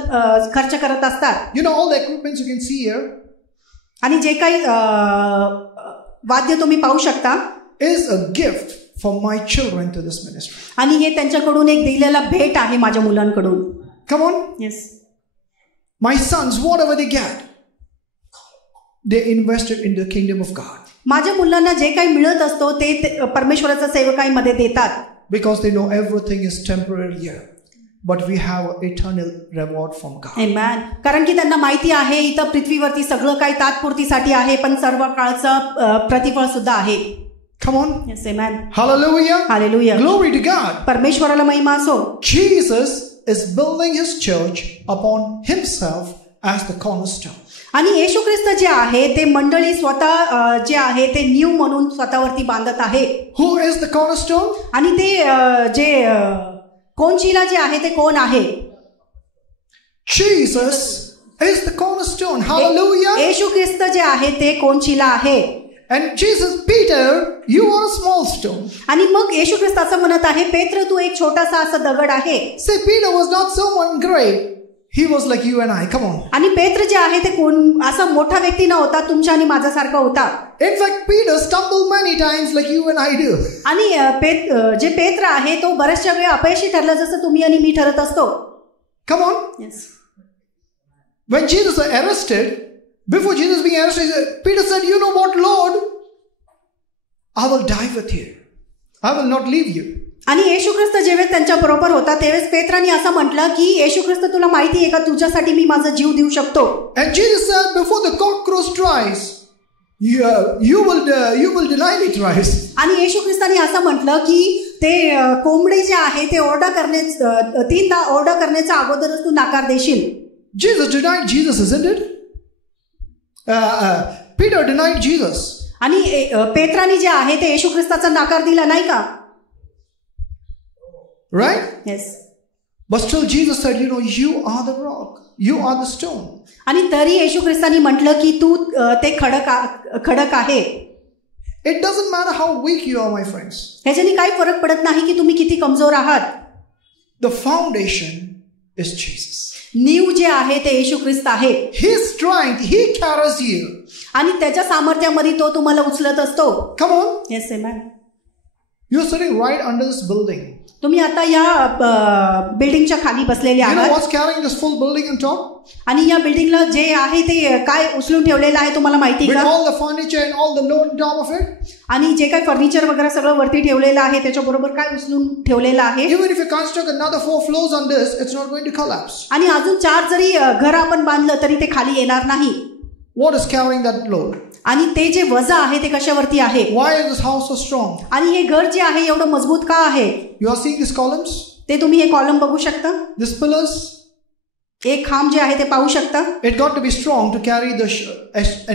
खर्च करत असतात. You know all the equipments you can see here आणि जे काही वाद्य तुम्ही पाहू शकता is a gift for my children to this ministry. आणि हे त्यांच्याकडून एक दिलेला भेट आहे माझ्या मुलांकडून. Come on. Yes. My sons, whatever they get, they invested in the kingdom of God. माझ्या मुलांना जे काही मिळत असतो ते परमेश्वराच्या सेवकाईमध्ये देतात. Because they know everything is temporary here. But we have an eternal reward from God. Amen. कारण की त्यांना माहिती आहे इथं पृथ्वीवरती सगळं काही तात्पुरतीसाठी आहे पण सर्व काळचं प्रतिफळ सुद्धा आहे. Come on. Yes, amen. Hallelujah. Hallelujah. Glory to God. परमेश्वराला महिमा असो. Jesus is building his church upon himself as the cornerstone. आणि येशू ख्रिस्त जे आहे ते मंडळी स्वतः जे आहे ते नीव म्हणून स्वतःवरती बांधत आहे. Who is the cornerstone? आणि ते जे कोणशिला जे आहे ते कोण आहे? Jesus is the cornerstone. Hallelujah. येशू ख्रिस्त जे आहे ते कोणशिला आहे. And Jesus, Peter, you are a small stone. आणि मग येशू ख्रिस्त असं म्हणत आहे, पेत्र तू एक छोटासा असा दगड आहे. Say Peter was not someone great. He was like you and I. Come on. आणि पेत्र जे आहे ते कोण असा मोठा व्यक्ती नव्हता, तुमच्या आणि माझ्यासारखा होता. In fact, Peter stumbled many times like you and I do. आणि जे पेत्र आहे तो बऱ्याचशा वेळा अपयशी ठरला जसं तुम्ही आणि मी ठरत असतो. Come on. Yes. When Jesus was arrested, before Jesus being arrested, Peter said, "You know what, Lord? I will die with you. I will not leave you." आणि येशू ख्रिस्त जेव्हा त्यांच्या बरोबर होता तेव्हा पेत्राने असं म्हटलं की येशू ख्रिस्त तुला माहिती आहे का तुझ्यासाठी मी माझा जीव देऊ शकतो. And Jesus said, "Before the cock crows thrice, you will deny me thrice." आणि येशू ख्रिस्ताने असं म्हटलं की ते कोंबडी जे आहे ते तीनदा ओरडा करण्याच्या अगोदरच तू नकार देशील. Jesus denied Jesus, isn't it? Peter denied Jesus. आणि पेत्राने जे आहे ते येशू ख्रिस्ताचा नकार दिला नाही का? Right? Yes. But still Jesus said, you are the rock. You are the stone. आणि तरी येशू ख्रिस्ताने म्हटलं की तू ते खडक आहे. It doesn't matter how weak you are, my friends. ह्याच्याने काही फरक पडत नाही की तुम्ही किती कमजोर आहात. The foundation is Jesus. नीव जे आहे ते येशू ख्रिस्त आहे. His strength, he carries you. आणि त्याच्या सामर्थ्यामध्ये तो तुम्हाला उचलत असतो. Come on. Yes, amen. You're sitting right under this building. तुम्ही आता या बिल्डिंगच्या खाली बसलेले You know आहात. what's carrying this full building on top? आणि या बिल्डिंगला जे आहे ते काय उचलून ठेवलेलं आहे तुम्हाला माहिती With का? all the furniture and all the load on top of it. आणि जे काय फर्निचर वगैरे सगळं वरती ठेवलेलं आहे त्याच्याबरोबर काय उचलून ठेवलेलं आहे? Even if you construct another 4 floors on this, it's not going to collapse. आणि अजून 4 जरी घर आपण बांधलं तरी ते खाली येणार नाही. What is carrying that load? आणि ते जे वजा आहे ते कशावरती आहे? Why is this house so strong? आणि हे घर जे आहे एवढं मजबूत का आहे? You are seeing these columns? ते तुम्ही हे कॉलम बघू शकता. These pillars? एक खांब जे आहे ते पाहू शकता. It got to be strong to carry the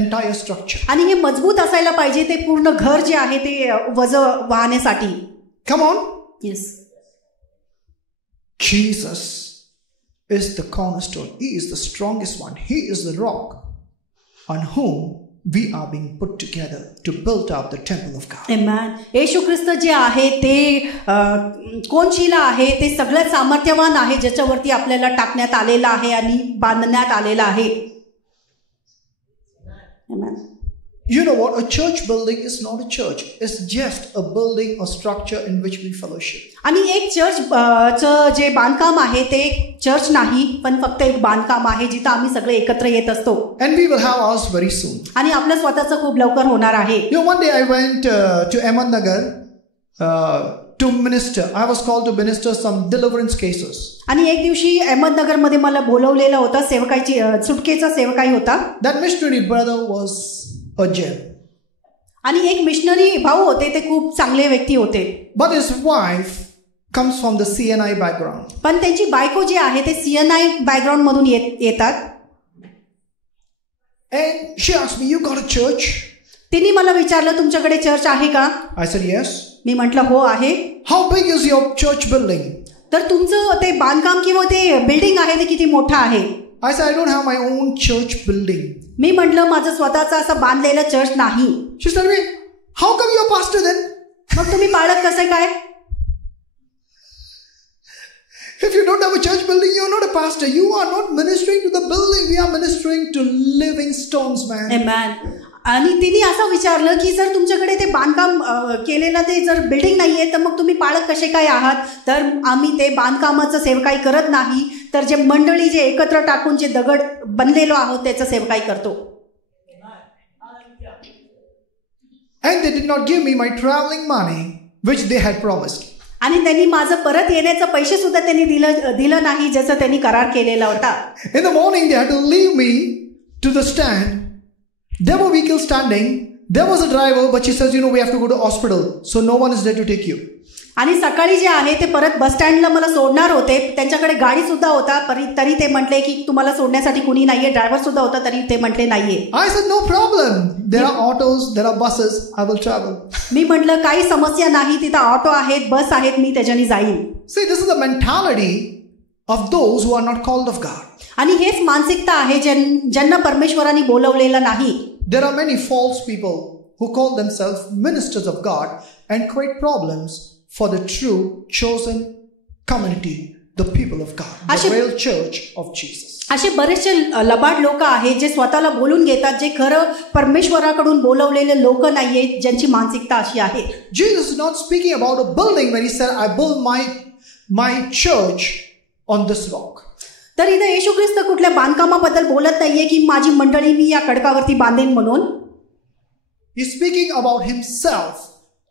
entire structure. आणि हे मजबूत असायला पाहिजे ते पूर्ण घर जे आहे ते वज वाहण्यासाठी. Come on. Yes. Jesus is the cornerstone. He is the strongest one. He is the rock on whom we are being put together to build up the temple of God. Amen. येशू ख्रिस्त जे आहे ते कोणशिला आहे ते सगळ्यात सामर्थ्यवान आहे ज्याच्यावरती आपल्याला टाकण्यात आलेला आहे आणि बांधण्यात आलेला आहे. Amen. You know what? A church building is not a church. It's just a building or structure in which we fellowship. आणि एक चर्च जे बांधकाम आहे ते चर्च नाही पण फक्त एक बांधकाम आहे जिथे आम्ही सगळे एकत्र येत असतो. And we will have ours very soon. आणि आपलं स्वतःचं खूप लवकर होणार आहे. You know, one day I went to Ahmednagar to minister. I was called to minister some deliverance cases. आणि एक दिवशी अहमदनगर मध्ये मला बोलवलेलं होतं सेवकाईची सुटकेचा सेवकाई होता. That missionary brother was a gem. आणि एक मिशनरी भाऊ होते ते खूप चांगले व्यक्ती होते. But his wife comes from the CNI background. पण त्यांची बायको जी आहे ते CNI बॅकग्राऊंड मधून येतात. And she asked me, "You got a church?" तिने मला विचारलं तुमच्याकडे चर्च आहे का? I said, "Yes." मी म्हटलं हो आहे. How big is your church building? तर तुमचं ते बांधकाम किंवा ते बिल्डिंग आहे ते किती मोठं आहे? I said, "I don't have my own church building. मी म्हटलं माझं स्वतःचं असं बांधलेलं चर्च नाही. She's telling me, how come you're a pastor then? मग तुम्ही पाळत कसे काय? If you don't have a church building, you're not a pastor. You are not ministering to the building. We are ministering to living stones, man. Amen. आणि तिने असं विचारलं की जर तुमच्याकडे ते बांधकाम केलेलं ते जर बिल्डिंग नाहीये तर मग तुम्ही पाळत कसे काय आहात? तर आम्ही ते बांधकामाचं सेवकाई करत नाही, तर जे मंडळी जे एकत्र टाकून जे दगड बनलेलो आहोत त्याचं सेवकाई करतो. And they did not give me my traveling money which they had promised. आणि त्यांनी माझं परत येण्याचे पैसे सुद्धा त्यांनी दिलं नाही ज्याचा त्यांनी करार केलेला होता. In the morning they had to leave me to the stand. There were vehicles standing. There was a driver, but she says, we have to go to hospital, so no one is there to take you. आणि सकाळी जे आहे ते परत बस स्टँडला मला सोडणार होते. त्यांच्याकडे गाडी सुद्धा होता, तरी ते म्हटले की तुम्हाला सोडण्यासाठी कुणी नाहीये. ड्रायव्हर सुद्धा होता, तरी ते म्हटले नाहीये. I said, no problem. There are autos, there are buses. I will travel. मी म्हटलं काही समस्या नाही, तिथं ऑटो आहेत, बस आहेत, मी त्याच्याने जाईन. See, this is the mentality of those who are not called of God. आणि हेच मानसिकता आहे ज्यांना परमेश्वराने बोलवलेलं नाही. There are many false people who call themselves ministers of God and create problems for the true chosen community, the people of God, the real church of Jesus. असे बरेचसे लबाड लोक आहेत जे स्वतःला बोलून घेतात, जे खरं परमेश्वराकडून बोलवलेले लोक नाहीये, ज्यांची मानसिकता अशी आहे. Jesus is not speaking about a building when he said, I build my church on this rock. तर इथे येशू ख्रिस्त कुठल्या बांधकामाबद्दल बोलत नाहीये की माझी मंडळी मी या खडकावरती बांधेन म्हणून. He's speaking about himself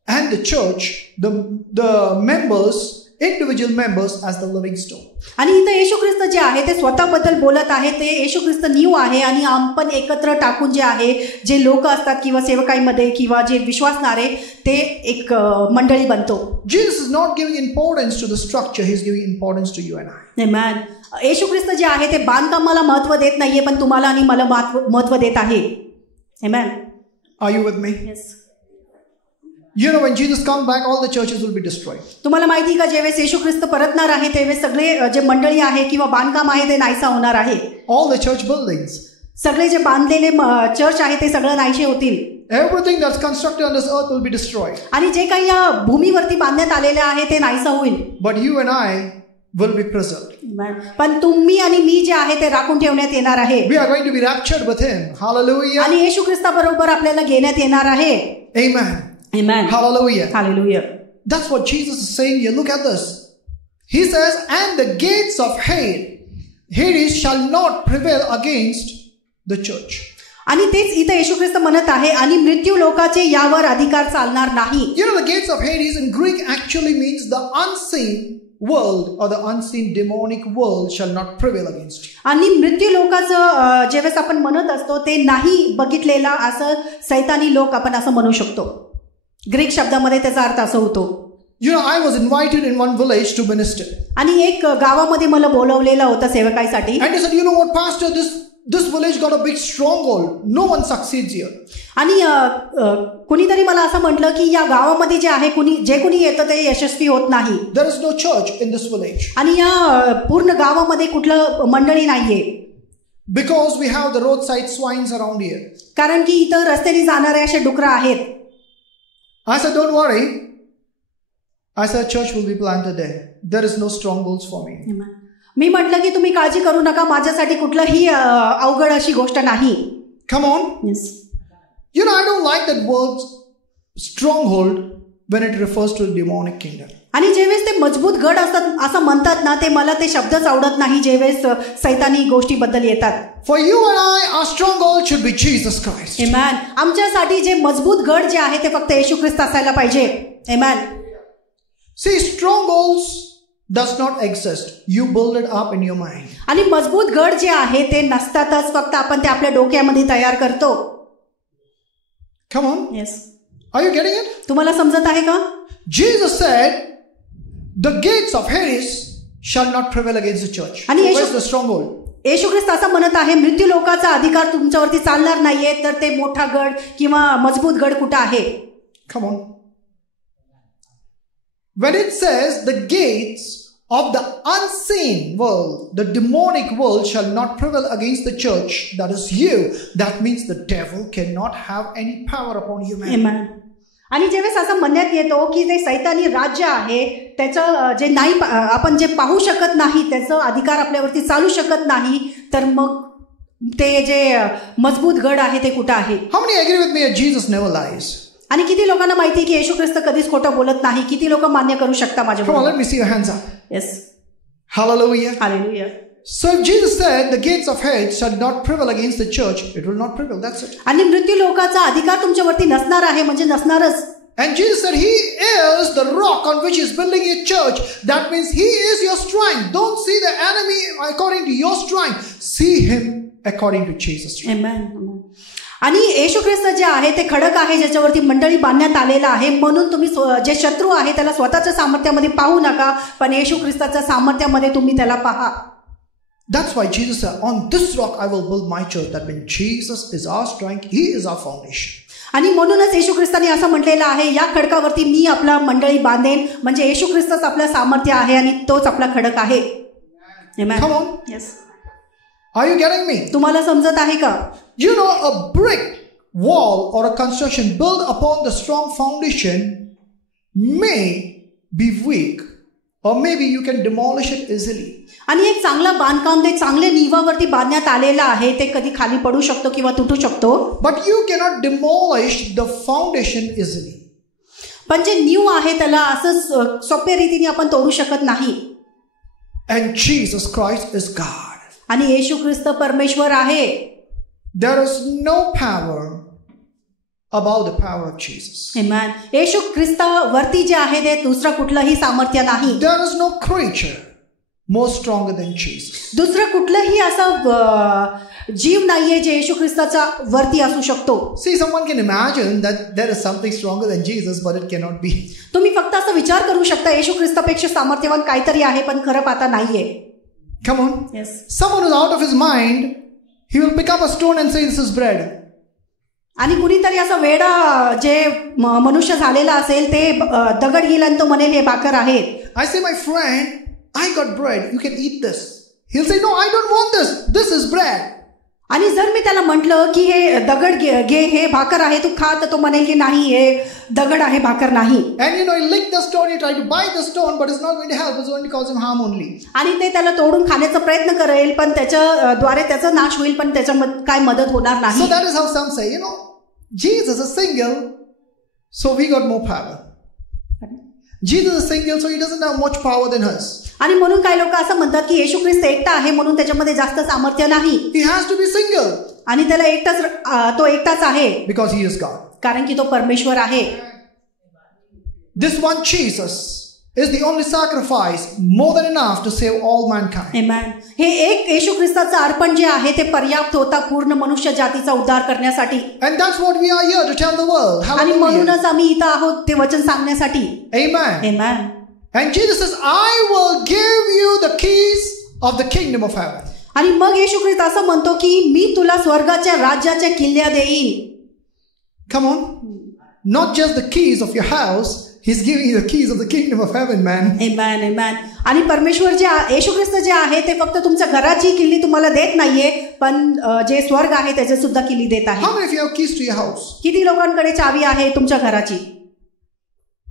and the church, the members, individual members as the living stone. आणि इथे येशू ख्रिस्त जे आहे ते स्वतःबद्दल बोलत आहे. ते येशू ख्रिस्त न्यू आहे आणि आपण एकत्र टाकून जे आहे जे लोक असतात किंवा सेवकाईमध्ये किंवा जे विश्वासणारे ते एक मंडळी बनतो. Jesus is not giving importance to the structure, he's giving importance to you and I. Amen. येशू ख्रिस्त जे आहे ते बांधकामाला महत्व देत नाहीये, पण तुम्हाला आणि मला महत्व देत आहे. Amen. Are you with me? Yes. When Jesus comes back, all the churches will be destroyed. तुम्हाला माहिती का जेव्हा येशू ख्रिस्त परतणार आहे तेव्हा सगळे जे मंडळी आहे किंवा बांधकाम आहे ते नाहीसा होणार आहे. All the church buildings. सगळे जे बांधलेले चर्च आहे ते सगळं नाहीसे होतील. Everything that's constructed on this earth will be destroyed. आणि जे काही या भूमीवरती बांधण्यात आलेले आहे ते नाहीसा होईल. But you and I will be preserved. पण तुम्ही आणि मी जे आहे ते राखून ठेवण्यात येणार आहे. We are going to be raptured with him. Hallelujah. आणि येशू ख्रिस्ताबरोबर आपल्याला घेण्यात येणार आहे. Amen. Amen. Hallelujah. Hallelujah. That's what Jesus is saying here. Look at this. He says, and the gates of Hades shall not prevail against the church. आणि तेच इथे येशू ख्रिस्त म्हणत आहे आणि मृत्यू लोकाचे यावर अधिकार चालणार नाही. The gates of Hades in Greek actually means the unseen world or the unseen demonic world shall not prevail against you. आणि मृत्यू लोकाचं जेव्हा आपण म्हणत असतो ते नाही बघितलेला असं सैतानी लोक आपण असं म्हणू शकतो. ग्रीक शब्दामध्ये त्याचा अर्थ असा होतो. I was invited in one village to minister. आणि एक गावामध्ये मला बोलवलेला होता सेवकाईसाठी. And he said, what, pastor, this village got a big stronghold. No one succeeds here. आणि कुणीतरी मला असं म्हटलं की या गावामध्ये जे आहे जे कुणी येतं ते यशस्वी होत नाही. There is no church in this village. आणि या पूर्ण गावामध्ये कुठलं मंडळी नाहीये. Because we have the roadside swines around here. कारण की इथं रस्त्याने जाणारे असे डुकरं आहेत. I said, don't worry. I said, church will be planted there. There is no strongholds for me. मी म्हटलं की तुम्ही काळजी करू नका, माझ्यासाठी कुठलंही अवघड अशी गोष्ट नाही. Come on. Yes. I don't like that word stronghold when it refers to a demonic kingdom. आणि जेवेळेस ते मजबूत गड असतात असं म्हणतात ना, ते मला ते शब्दच आवडत नाही जेवेळेस सैतानी गोष्टीबद्दल येतात. For you and I, our stronghold should be Jesus Christ. Amen. आमच्यासाठी जे मजबूत गड जे आहे ते फक्त येशू ख्रिस्त असायला पाहिजे. Amen. See, strongholds does not exist. You build it up in your mind. आणि मजबूत गड जे आहे ते नसतातच, फक्त आपण ते आपल्या डोक्यामध्ये तयार करतो. Come on. Yes. Are you getting it? तुम्हाला समजत आहे का? Jesus said, the gates of Hades shall not prevail against the church. Where's the stronghold? येशू ख्रिस्त असं म्हणत आहे मृत्यू लोकाचा अधिकार तुमच्यावरती चालणार नाहीये, तर ते मोठा गड किंवा मजबूत गड कुठं आहे? Come on. When it says the gates of the unseen world, the demonic world shall not prevail against the church, that is you. That means the devil cannot have any power upon you, man. Amen. आणि जेव्हा असं म्हणण्यात येतो की जे सैतानी राज्य आहे त्याचं जे नाही आपण जे पाहू शकत नाही त्याचं अधिकार आपल्यावरती चालू शकत नाही, तर मग ते जे मजबूत गड आहे ते कुठं आहे? How many agree with me that Jesus never lies? आणि किती लोकांना माहिती आहे की येशू ख्रिस्त कधीच खोटं बोलत नाही? किती लोक मान्य करू शकता माझ्या? Come on, let me see your hands up. Yes. Hallelujah. Hallelujah. So if Jesus said the gates of hell shall not prevail against the church, it will not prevail. That's it. आणि मृत्यू लोकाचा अधिकार तुमच्यावरती नसणार आहे म्हणजे नसणारच. And Jesus said he is the rock on which he is building his church. That means he is your strength. Don't see the enemy according to your strength. See him according to Jesus' strength. Amen. आणि येशू ख्रिस्त जे आहे ते खडक आहे ज्याच्यावरती मंडळी बांधण्यात आलेला आहे, म्हणून तुम्ही जे शत्रू आहे त्याला स्वतःच्या सामर्थ्यामध्ये पाहू नका, पण येशू ख्रिस्ताच्या सामर्थ्यामध्ये तुम्ही त्याला पहा. That's why Jesus said, on this rock I will build my church. That means Jesus is our strength. He is our foundation. आणि म्हणूनच येशू ख्रिस्ताने असं म्हटलेलं आहे, या खडकावरती मी आपला मंडळी बांधेन. म्हणजे येशू ख्रिस्तच आपलं सामर्थ्य आहे आणि तोच आपला खडक आहे. Amen. Come on. Yes. Are you getting me? तुम्हाला समजत आहे का? You know, a brick wall or a construction built upon the strong foundation may be weak, or maybe you can demolish it easily. आणि एक चांगलं बांधकाम ते चांगले निवावरती बांधण्यात आलेलं आहे, ते कधी खाली पडू शकतो किंवा तुटू शकतो. But you cannot demolish the foundation easily. पण जे नीव आहे त्याला असं सोप्या रीतीने आपण तोडू शकत नाही. And Jesus Christ is God. आणि येशू ख्रिस्त परमेश्वर आहे. There is no power above the power of Jesus. Amen. येशू ख्रिस्तावरती जे आहे ते दुसरं कुठलंही सामर्थ्य नाही. There is no creature more stronger than Jesus. दुसरं कुठलंही असं जीव नाहीये जे येशू ख्रिस्ताच्या वरती असू शकतो. See, someone can imagine that there is something stronger than Jesus, but it cannot be. तुम्ही फक्त असं विचार करू शकता येशू ख्रिस्तापेक्षा सामर्थ्यवान काहीतरी आहे, पण खरं पाहता नाहीये. Come on. Yes. Someone who's out of his mind, he will pick up a stone and say this is bread. आणि कुणीतरी असं वेडा जे मनुष्य झालेला असेल ते दगड घेईल आणि तो म्हणेल हे भाकर आहे. I say, my friend, I got bread, you can eat this. He'll say, no, I don't want this. This is bread. आणि जर मी त्याला म्हटलं की हे दगड घे, हे भाकर आहे, तू खा, तर तो म्हणेल की नाही, हे दगड आहे, भाकर नाही. And you know, he licked the stone, he tried to bite the stone, but it's not going to help, it's going to cause him harm only. आणि ते त्याला तोडून खाण्याचा प्रयत्न करेल, पण त्याच्या द्वारे त्याचा नाश होईल, पण त्याच्या काय मदत होणार नाही. So that is how some say, you know, Jesus is single, so we got more power. Jesus is single, so he doesn't have much power than us. आणि म्हणून काही लोक असं म्हणतात की येशू ख्रिस्त एकटा आहे म्हणून त्याच्यामध्ये जास्त सामर्थ्य नाही. He has to be single. आणि त्याला तो एकटाच आहे. Because he is God. कारण की तो परमेश्वर आहे. This one Jesus is the only sacrifice more than enough to save all mankind. Amen. हे एक येशू ख्रिस्ताचं अर्पण जे आहे ते पर्याप्त होता पूर्ण मनुष्य जातीचा उद्धार करण्यासाठी. And that's what we are here to tell the world. आणि म्हणूनच आम्ही इथं आहोत ते वचन सांगण्यासाठी. Amen. Amen. And Jesus says, I will give you the keys of the kingdom of heaven. आणि मग येशू ख्रिस्त असं म्हणतो की मी तुला स्वर्गाच्या राज्याच्या किल्ल्या देईन. Come on. Not just the keys of your house. He's giving you the keys of the kingdom of heaven, man. Amen, amen. आणि परमेश्वर जे येशू ख्रिस्त जे आहे ते फक्त तुमच्या घराची किल्ली तुम्हाला देत नाहीये, पण जे स्वर्ग आहे त्याची सुद्धा किल्ली देत आहे. How many of you have keys to your house? किती लोकांकडे चावी आहे तुमच्या घराची?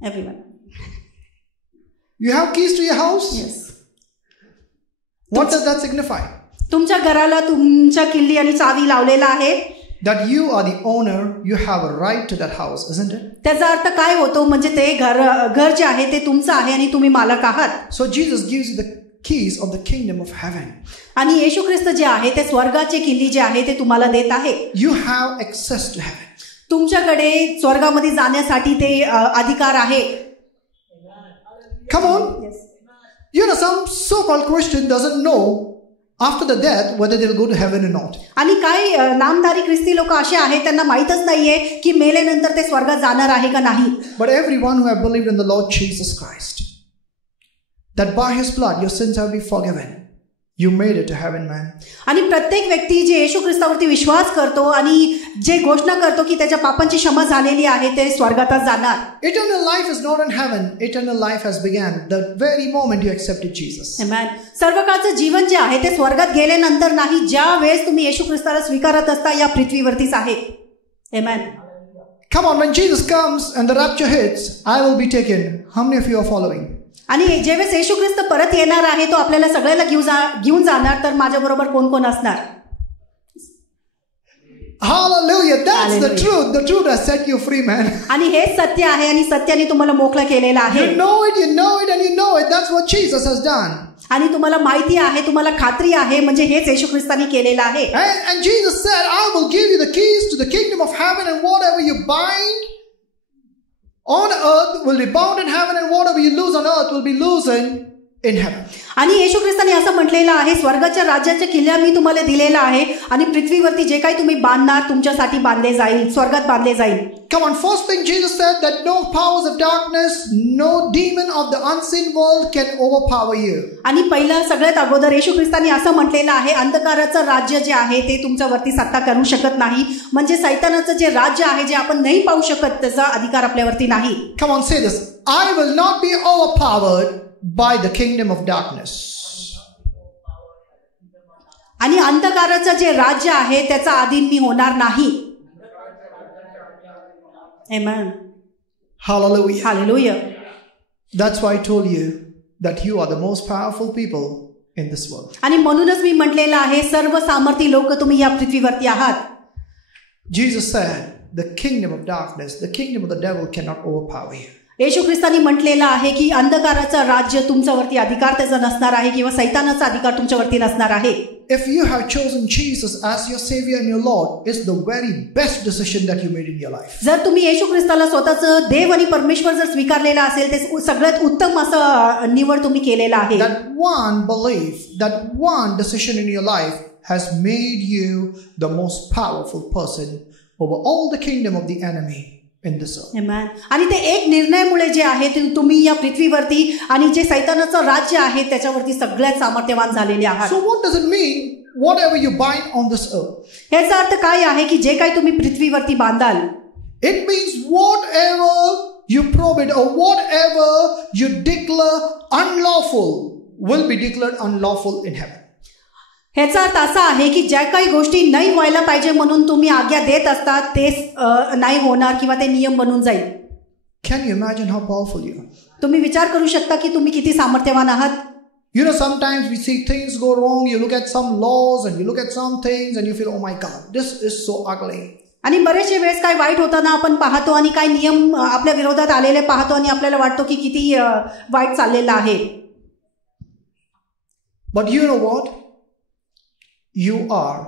Everyone. You have keys to your house? Yes. What does that signify? तुमच्या घराला तुमच्या किल्ली आणि चावी लावलेला आहे. That you are the owner, you have a right to that house, isn't it? त्याचा अर्थ काय होतो म्हणजे ते घर जे आहे ते तुमचं आहे आणि तुम्ही मालक आहात. So Jesus gives you the keys of the kingdom of heaven. आणि येशू ख्रिस्त जे आहे ते स्वर्गाचे किल्ली जे आहे ते तुम्हाला देत आहे. You have access to heaven. तुमच्याकडे स्वर्गामध्ये जाण्यासाठी ते अधिकार आहे. Come on. Yes. You know, some so-called Christian doesn't know after the death whether they'll go to heaven or not. आणि काही नामधारी ख्रिस्ती लोक असे आहेत त्यांना माहीतच नाहीये की मेल्यानंतर ते स्वर्गात जाणार आहे का नाही. But everyone who have believed in the Lord Jesus Christ, that by his blood your sins have been forgiven, You made it to heaven, man. आणि प्रत्येक व्यक्ती जे येशू ख्रिस्तावरती विश्वास करतो आणि जे घोषणा करतो की त्याच्या पापांची क्षमा झालेली आहे ते स्वर्गातच जाणार. Eternal life is not in heaven. Eternal life has begun the very moment you accepted Jesus. Amen. सर्वकाळचं जीवन जे आहे ते स्वर्गात गेल्यानंतर नाही, ज्या वेळेस तुम्ही येशू ख्रिस्ताला स्वीकारत असता या पृथ्वीवरतीच आहे. Amen. Come on, when Jesus comes and the rapture hits, I will be taken. How many of you are following? आणि जेव्हा येशू ख्रिस्त परत येणार आहे तो आपल्याला सगळ्याला घेऊन जाणार, तर माझ्याबरोबर कोण कोण असणार? Hallelujah. That's the truth. The truth has set you free, man. आणि हेच सत्य आहे आणि सत्याने तुम्हाला मोकळं केलेलं आहे. You know it, and you know it. That's what Jesus has done. आणि तुम्हाला माहिती आहे, तुम्हाला खात्री आहे, म्हणजे हेच येशू ख्रिस्ताने केलेलं आहे. And Jesus said, I will give you the keys to the kingdom of heaven, and whatever you bind on earth will be bound in heaven, and whatever you loose on earth will be loosened in heaven. आणि येशू ख्रिस्ताने असं म्हटलेलं आहे, स्वर्गाच्या राज्याच्या किल्ल्या मी तुम्हाला दिलेला आहे आणि पृथ्वीवरती जे काही तुम्ही बांधणार तुमच्यासाठी बांधले जाईल, स्वर्गात बांधले जाईल. Come on, first thing Jesus said that no powers of darkness, no demon of the unseen world can overpower you. आणि पहिला सगळ्यात अगोदर येशू ख्रिस्ताने असं म्हटलेलं आहे, अंधकाराचं राज्य जे आहे ते तुमच्यावरती सत्ता करू शकत नाही, म्हणजे सैतानाचं जे राज्य आहे जे आपण नाही पाहू शकत त्याचा अधिकार आपल्यावरती नाही. Come on, say this. I will not be overpowered by the kingdom of darkness. आणि अंधकाराचं जे राज्य आहे त्याचा अधीन मी होणार नाही. Amen. Hallelujah. Hallelujah. That's why I told you that you are the most powerful people in this world. आणि म्हणूनच मी म्हटलेलं आहे, सर्व सामर्थी लोक तुम्ही या पृथ्वीवरती आहात. Jesus said, the kingdom of darkness, the kingdom of the devil cannot overpower you. येशू ख्रिस्तानी म्हटलेलं आहे की अंधकाराचं राज्य तुमच्यावरती अधिकार त्याचा नसणार आहे किंवा सैतानाचा अधिकार तुमच्यावरती नसणार आहे. If you have chosen Jesus as your Savior and your Lord, it's the very best decision that you made in your life. जर तुम्ही येशू ख्रिस्ताला स्वतःचं देव आणि परमेश्वर जर स्वीकारलेला असेल ते सगळ्यात उत्तम असं निवड तुम्ही केलेला आहे. That one belief, that one decision in your life has made you the most powerful person over all the kingdom of the enemy in this earth. Amen. आणि ते एक निर्णयामुळे जे आहे ते तुम्ही या पृथ्वीवरती आणि जे सैतानाचं राज्य आहे त्याच्यावरती सगळ्यात सामर्थ्यवान झालेले आहात. So what does it mean, whatever you bind on this earth? याचा अर्थ काय आहे की जे काही तुम्ही पृथ्वीवरती बांधाल, it means whatever you prohibit or whatever you declare unlawful will be declared unlawful in heaven. ह्याचा अर्थ असा आहे की ज्या काही गोष्टी नाही व्हायला पाहिजे म्हणून तुम्ही आज्ञा देत असतात ते नाही होणार किंवा ते नियम बनून जाईल. Can you imagine how powerful you are? तुम्ही विचार करू शकता की तुम्ही किती सामर्थ्यवान आहात. You know, sometimes we see things go wrong, you look at some laws and you look at some things and you feel, oh my God, this is so ugly. आणि बरेचशे वेळेस काय वाईट होताना आपण पाहतो आणि काय नियम आपल्या विरोधात आलेले पाहतो आणि आपल्याला वाटतो की किती वाईट चाललेलं आहे. But you know what? You are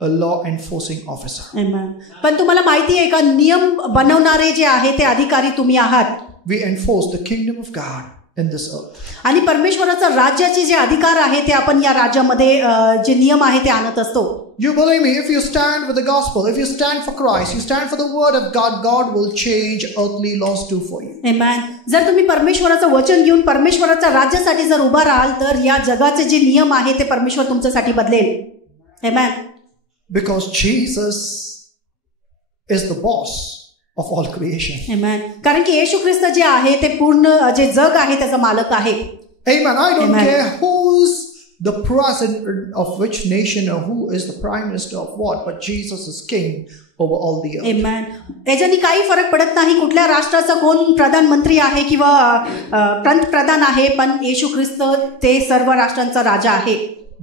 a law enforcing officer. Amen. पण तुम्हाला माहिती आहे का, नियम बनवणारे जे आहे ते अधिकारी तुम्ही आहात. We enforce the kingdom of God in this earth. आणि परमेश्वराचं राज्याचे जे अधिकार आहे ते आपण या राज्यामध्ये जे नियम आहे ते आणत असतो. You believe me, if you stand with the gospel, if you stand for Christ, you stand for the word of God, God will change earthly laws too for you. Amen. जर तुम्ही परमेश्वराचं वचन घेऊन परमेश्वराच्या राज्यासाठी जर उभा राहाल तर या जगाचे जे नियम आहे ते परमेश्वर तुमच्यासाठी बदलेल. Amen. Because Jesus is the boss of all creation. Amen. कारण की येशू ख्रिस्त जे आहे ते पूर्ण जे जग आहे त्याचा मालक आहे. Amen. I don't care who's the president of which nation or who is the prime minister of what, but Jesus is king over all the earth. Amen. याच्यानी काही फरक पडत नाही कुठल्या राष्ट्राचा कोण प्रधानमंत्री आहे किंवा पंतप्रधान आहे, पण येशू ख्रिस्त ते सर्व राष्ट्रांचा राजा आहे.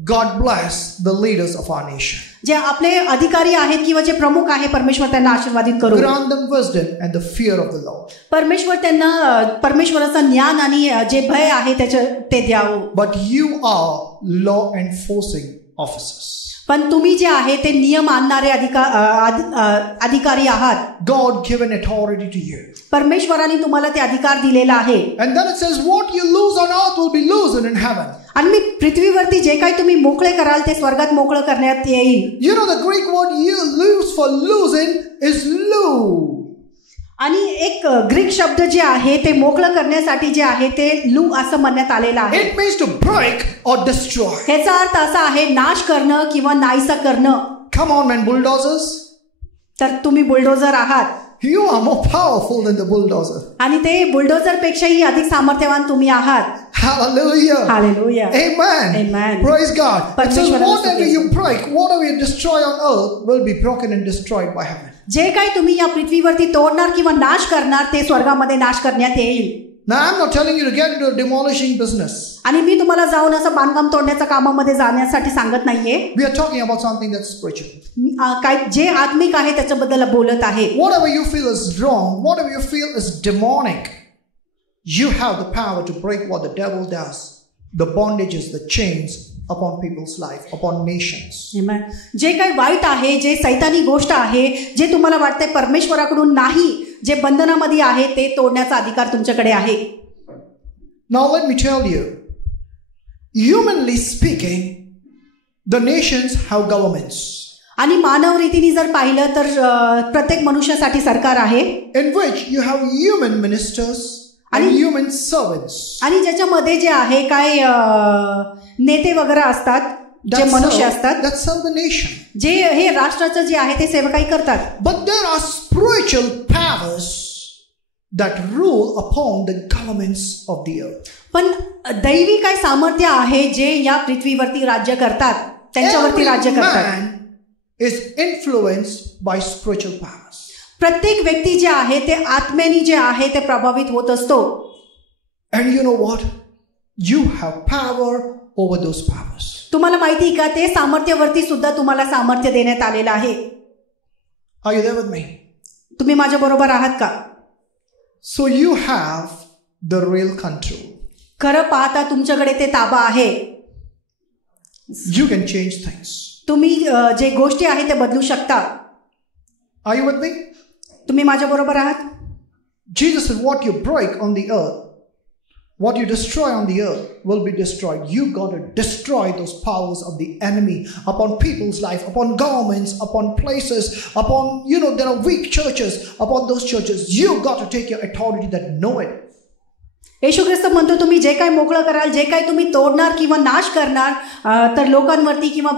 God bless the leaders of our nation. जे आपले अधिकारी आहेत किंवा जे प्रमुख आहे परमेश्वर त्यांना आशीर्वादित करू. Grant them wisdom and the fear of the Lord. परमेश्वर त्यांना परमेश्वराचं ज्ञान आणि जे भय आहे त्याचे ते द्यावं. But you are law enforcing officers. पण तुम्ही जे आहे ते नियम आणणारे अधिकारी आहात. God given authority to you. परमेश्वराने तुम्हाला ते अधिकार दिलेला आहे. And then it says what you loose on earth will be loosened in heaven. आणि मी पृथ्वीवरती जे काही तुम्ही मोकळे कराल ते स्वर्गात मोकळं करण्यात येईल. You know the Greek word you lose for losing is lou. आणि एक ग्रीक शब्द जे आहे ते मोकळं करण्यासाठी जे आहे ते लू असं म्हणण्यात आलेलं आहे. It means to break or destroy. ह्याचा अर्थ असा आहे नाश करणं किंवा नाहीसं करणं. Come on, man, bulldozers. तर तुम्ही बुलडोजर आहात. You are more powerful than the bulldozer. आणि ते बुलडोजर पेक्षाही अधिक सामर्थ्यवान तुम्ही आहात. Hallelujah. Hallelujah. Amen. Amen. Praise God. It says परमेश्वराला whatever स्तुती. you break, whatever you destroy on earth will be broken and destroyed by heaven. जे काही तुम्ही या पृथ्वीवरती तोडणार किंवा नाश करणार ते स्वर्गामध्ये नाश करण्यात येईल. Now I'm not telling you to get into a demolishing business. आणि मी तुम्हाला जाऊन असं बांधकाम तोडण्याच्या कामामध्ये जाण्यासाठी सांगत नाहीये. We are talking about something that's spiritual. काय जे आत्मिक आहे त्याच्याबद्दल बोलत आहे. Whatever you feel is wrong, whatever you feel is demonic, you have the power to break what the devil does. The bondages, the chains upon people's life, upon nations. Amen. जे काही वाईट आहे, जे सैतानी गोष्ट आहे, जे तुम्हाला वाटते परमेश्वराकडून नाही, जे बंधनामध्ये आहे ते तोडण्याचा अधिकार तुमच्याकडे आहे. Now let me tell you, humanly speaking, the nations have governments. आणि मानव रीतीने जर पाहिलं तर प्रत्येक मनुष्यासाठी सरकार आहे. In which you have human ministers and human servants. आणि ज्याच्यामध्ये जे आहे काय नेते वगैरे असतात, जे मनुष्य असतात, that serve the nation. जे हे राष्ट्राचं जे आहे ते सेवकाई करतात. But there are spiritual powers that rule upon the governments of the earth. पण दैवी काय सामर्थ्य आहे जे या पृथ्वीवरती राज्य करतात, त्यांच्यावरती राज्य करतात. Man is influenced by spiritual powers. प्रत्येक व्यक्ती जे आहे ते आत्म्याने जे आहे ते प्रभावित होत असतो. And you know what? You have power over those powers. तुम्हाला माहिती आहे का ते सामर्थ्यावरती सुद्धा तुम्हाला सामर्थ्य देण्यात आलेलं आहे. Are you there with me? तुम्ही माझ्या बरोबर आहात का? So you have the real control. खरं पाहता तुमच्याकडे ते ताबा आहे. You can change things. तुम्ही जे गोष्टी आहेत ते बदलू शकता. Are you with me? तुम्ही माझ्या बरोबर आहात? Jesus said, what you break on the earth, what you destroy on the earth will be destroyed. You got to destroy those powers of the enemy upon people's life, upon governments, upon places, upon, there are weak churches, upon those churches. You got to take your authority that know it. येशू ख्रिस्त म्हणतो तुम्ही जे काही मोकळं कराल, जे काही तुम्ही तोडणार किंवा नाश करणार, तर लोकांवरती किंवा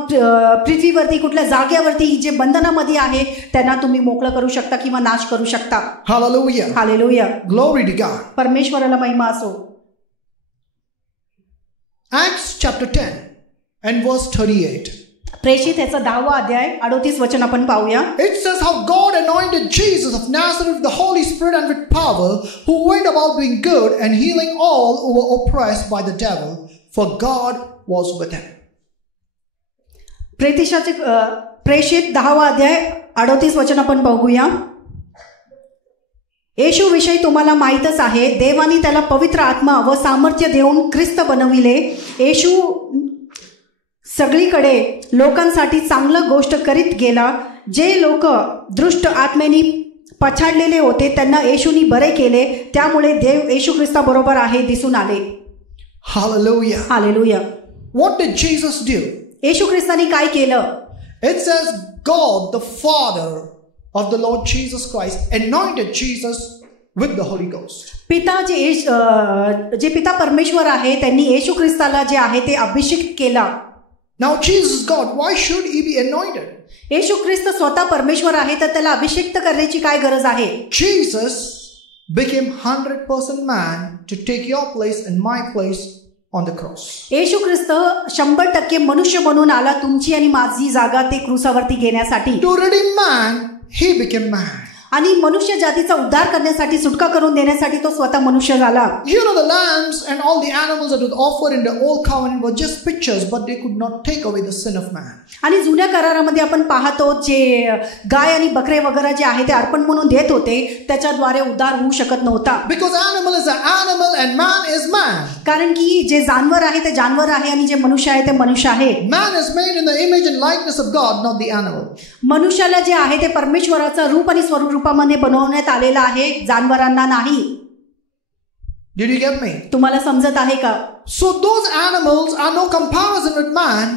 पृथ्वीवरती कुठल्या जागेवरती जे बंधनामध्ये आहे त्यांना तुम्ही मोकळं करू शकता किंवा नाश करू शकता. Hallelujah. Hallelujah. Glory to God. परमेश्वराला महिमा असो. Acts chapter 10 and verse 38. प्रेषित याचा 10वा अध्याय 38 वचन आपण पाहूया. It says how God anointed Jesus of Nazareth with the Holy Spirit and with power, who went about doing good and healing all who were oppressed by the devil, for God was with him. प्रेषित 10वा अध्याय 38 वचन आपण पाहूया. येशू विषयी तुम्हाला माहीतच आहे, देवाने त्याला पवित्र आत्मा व सामर्थ्य देऊन ख्रिस्त बनविले. येशू सगळीकडे लोकांसाठी चांगलं गोष्ट करीत गेला. जे लोक दुष्ट आत्म्याने पछाडलेले होते त्यांना येशूनी बरे केले. त्यामुळे देव येशू ख्रिस्ताबरोबर आहे दिसून आले. Hallelujah. Hallelujah. What did Jesus do? येशू ख्रिस्ताने काय केलं? It says God the Father of the Lord Jesus Christ anointed Jesus with the Holy Ghost. पिता जे पिता परमेश्वर आहे त्यांनी येशू ख्रिस्ताला जे आहे ते अभिषेक केला. Now Jesus is God. Why should he be anointed? येशू ख्रिस्त स्वतः परमेश्वर आहे तर त्याला अभिषेक करण्याची काय गरज आहे? Jesus became 100% man to take your place and my place on the cross. येशू ख्रिस्त 100% मनुष्य बनून आला तुमची आणि माझी जागा ते क्रूसावरती घेण्यासाठी. To redeem man, he became man. आणि मनुष्य जातीचा उद्धार करण्यासाठी, सुटका करून देण्यासाठी तो स्वतः मनुष्य झाला. The lambs and all the animals that were offered in the old covenant were just pictures, but they could not take away the sin of man. आणि जुन्या करारामध्ये आपण पाहतो जे गाय आणि बकरे वगैरे जे आहे ते अर्पण म्हणून देत होते त्याच्याद्वारे उद्धार होऊ शकत नव्हता. Because animal is an animal and man is man. कारण की जे जानवर आहे ते जानवर आहे आणि जे मनुष्य आहे ते मनुष्य आहे. Man is made in the image and likeness of God, not the animal. मनुष्याला जे आहे ते परमेश्वराचं रूप आणि स्वरूपामध्ये बनवण्यात आलेलं आहे, जानवरांना नाही. Did you get me? तुम्हाला समजत आहे का? So those animals are no comparison with man,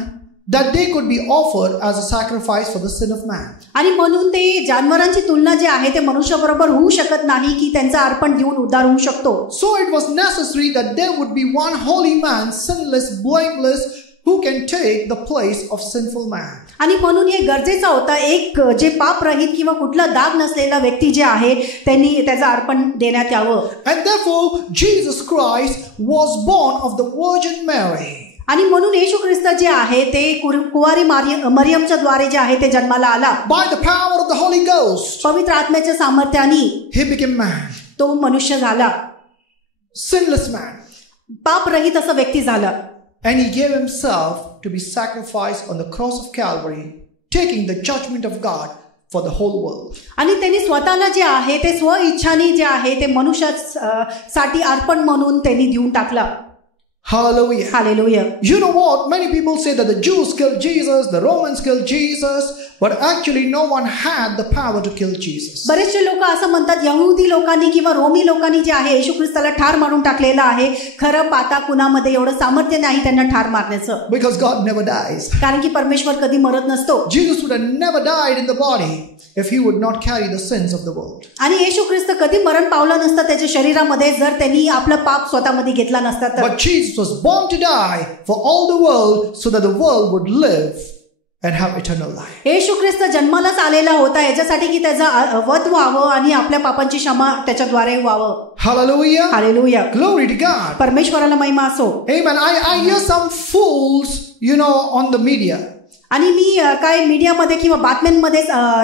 that they could be offered as a sacrifice for the sin of man. आणि म्हणून ते जानवरांची तुलना जे आहे ते मनुष्याबरोबर होऊ शकत नाही की त्यांचा अर्पण देऊन उद्धार होऊ शकतो. So it was necessary that there would be one holy man, sinless, blameless, who can take the place of sinful man. आणि म्हणून हे गरजेचं होतं एक जे पापरहित किंवा कुठला दाग नसलेला व्यक्ती जे आहे त्यांनी त्याचं अर्पण देण्यात यावं. And therefore Jesus Christ was born of the Virgin Mary. आणि म्हणून येशू ख्रिस्त जे आहे ते कुवारी मरियमच्या द्वारे जे आहे ते जन्माला आला. By the power of the Holy Ghost, पवित्र आत्म्याच्या सामर्थ्याने he became man. तो मनुष्य झाला, Sinless man. पापरहित असा व्यक्ती झाला. And he gave himself to be sacrificed on the cross of Calvary, taking the judgment of God for the whole world. आणि त्यांनी स्वतःला जे आहे ते स्व इच्छाने जे आहे ते मनुष्यासाठी अर्पण म्हणून त्यांनी देऊन टाकला. Hallelujah. Hallelujah. You know what? Many people say that the Jews killed Jesus, the Romans killed Jesus, but actually no one had the power to kill Jesus. बरेचसे लोक असं म्हणतात यहुदी लोकांनी किंवा रोमी लोकांनी जे आहे येशू ख्रिस्ताला ठार मारून टाकलेलं आहे. खरं पाहता कुणामध्ये एवढं सामर्थ्य नाही त्यांना ठार मारण्याचं. Because God never dies. कारण की परमेश्वर कधी मरत नसतो. Jesus would have never died in the body if he would not carry the sins of the world. आणि येशू ख्रिस्त कधी मरण पावलं नसतं त्याच्या शरीरामध्ये जर त्यांनी आपलं पाप स्वतःमध्ये घेतला नसता तर. But Jesus was born to die for all the world so that the world would live and have eternal life. येशू ख्रिस्त जन्मालाच आलेला होता याच्यासाठी की त्याचा वध व्हावं आणि आपल्या पापांची क्षमा त्याच्याद्वारे व्हावं. Hallelujah. Hallelujah. Glory to God. परमेश्वराला महिमा असो. Amen. I hear some fools, on the media. आणि मी काय मीडियामध्ये किंवा बातम्यांमध्ये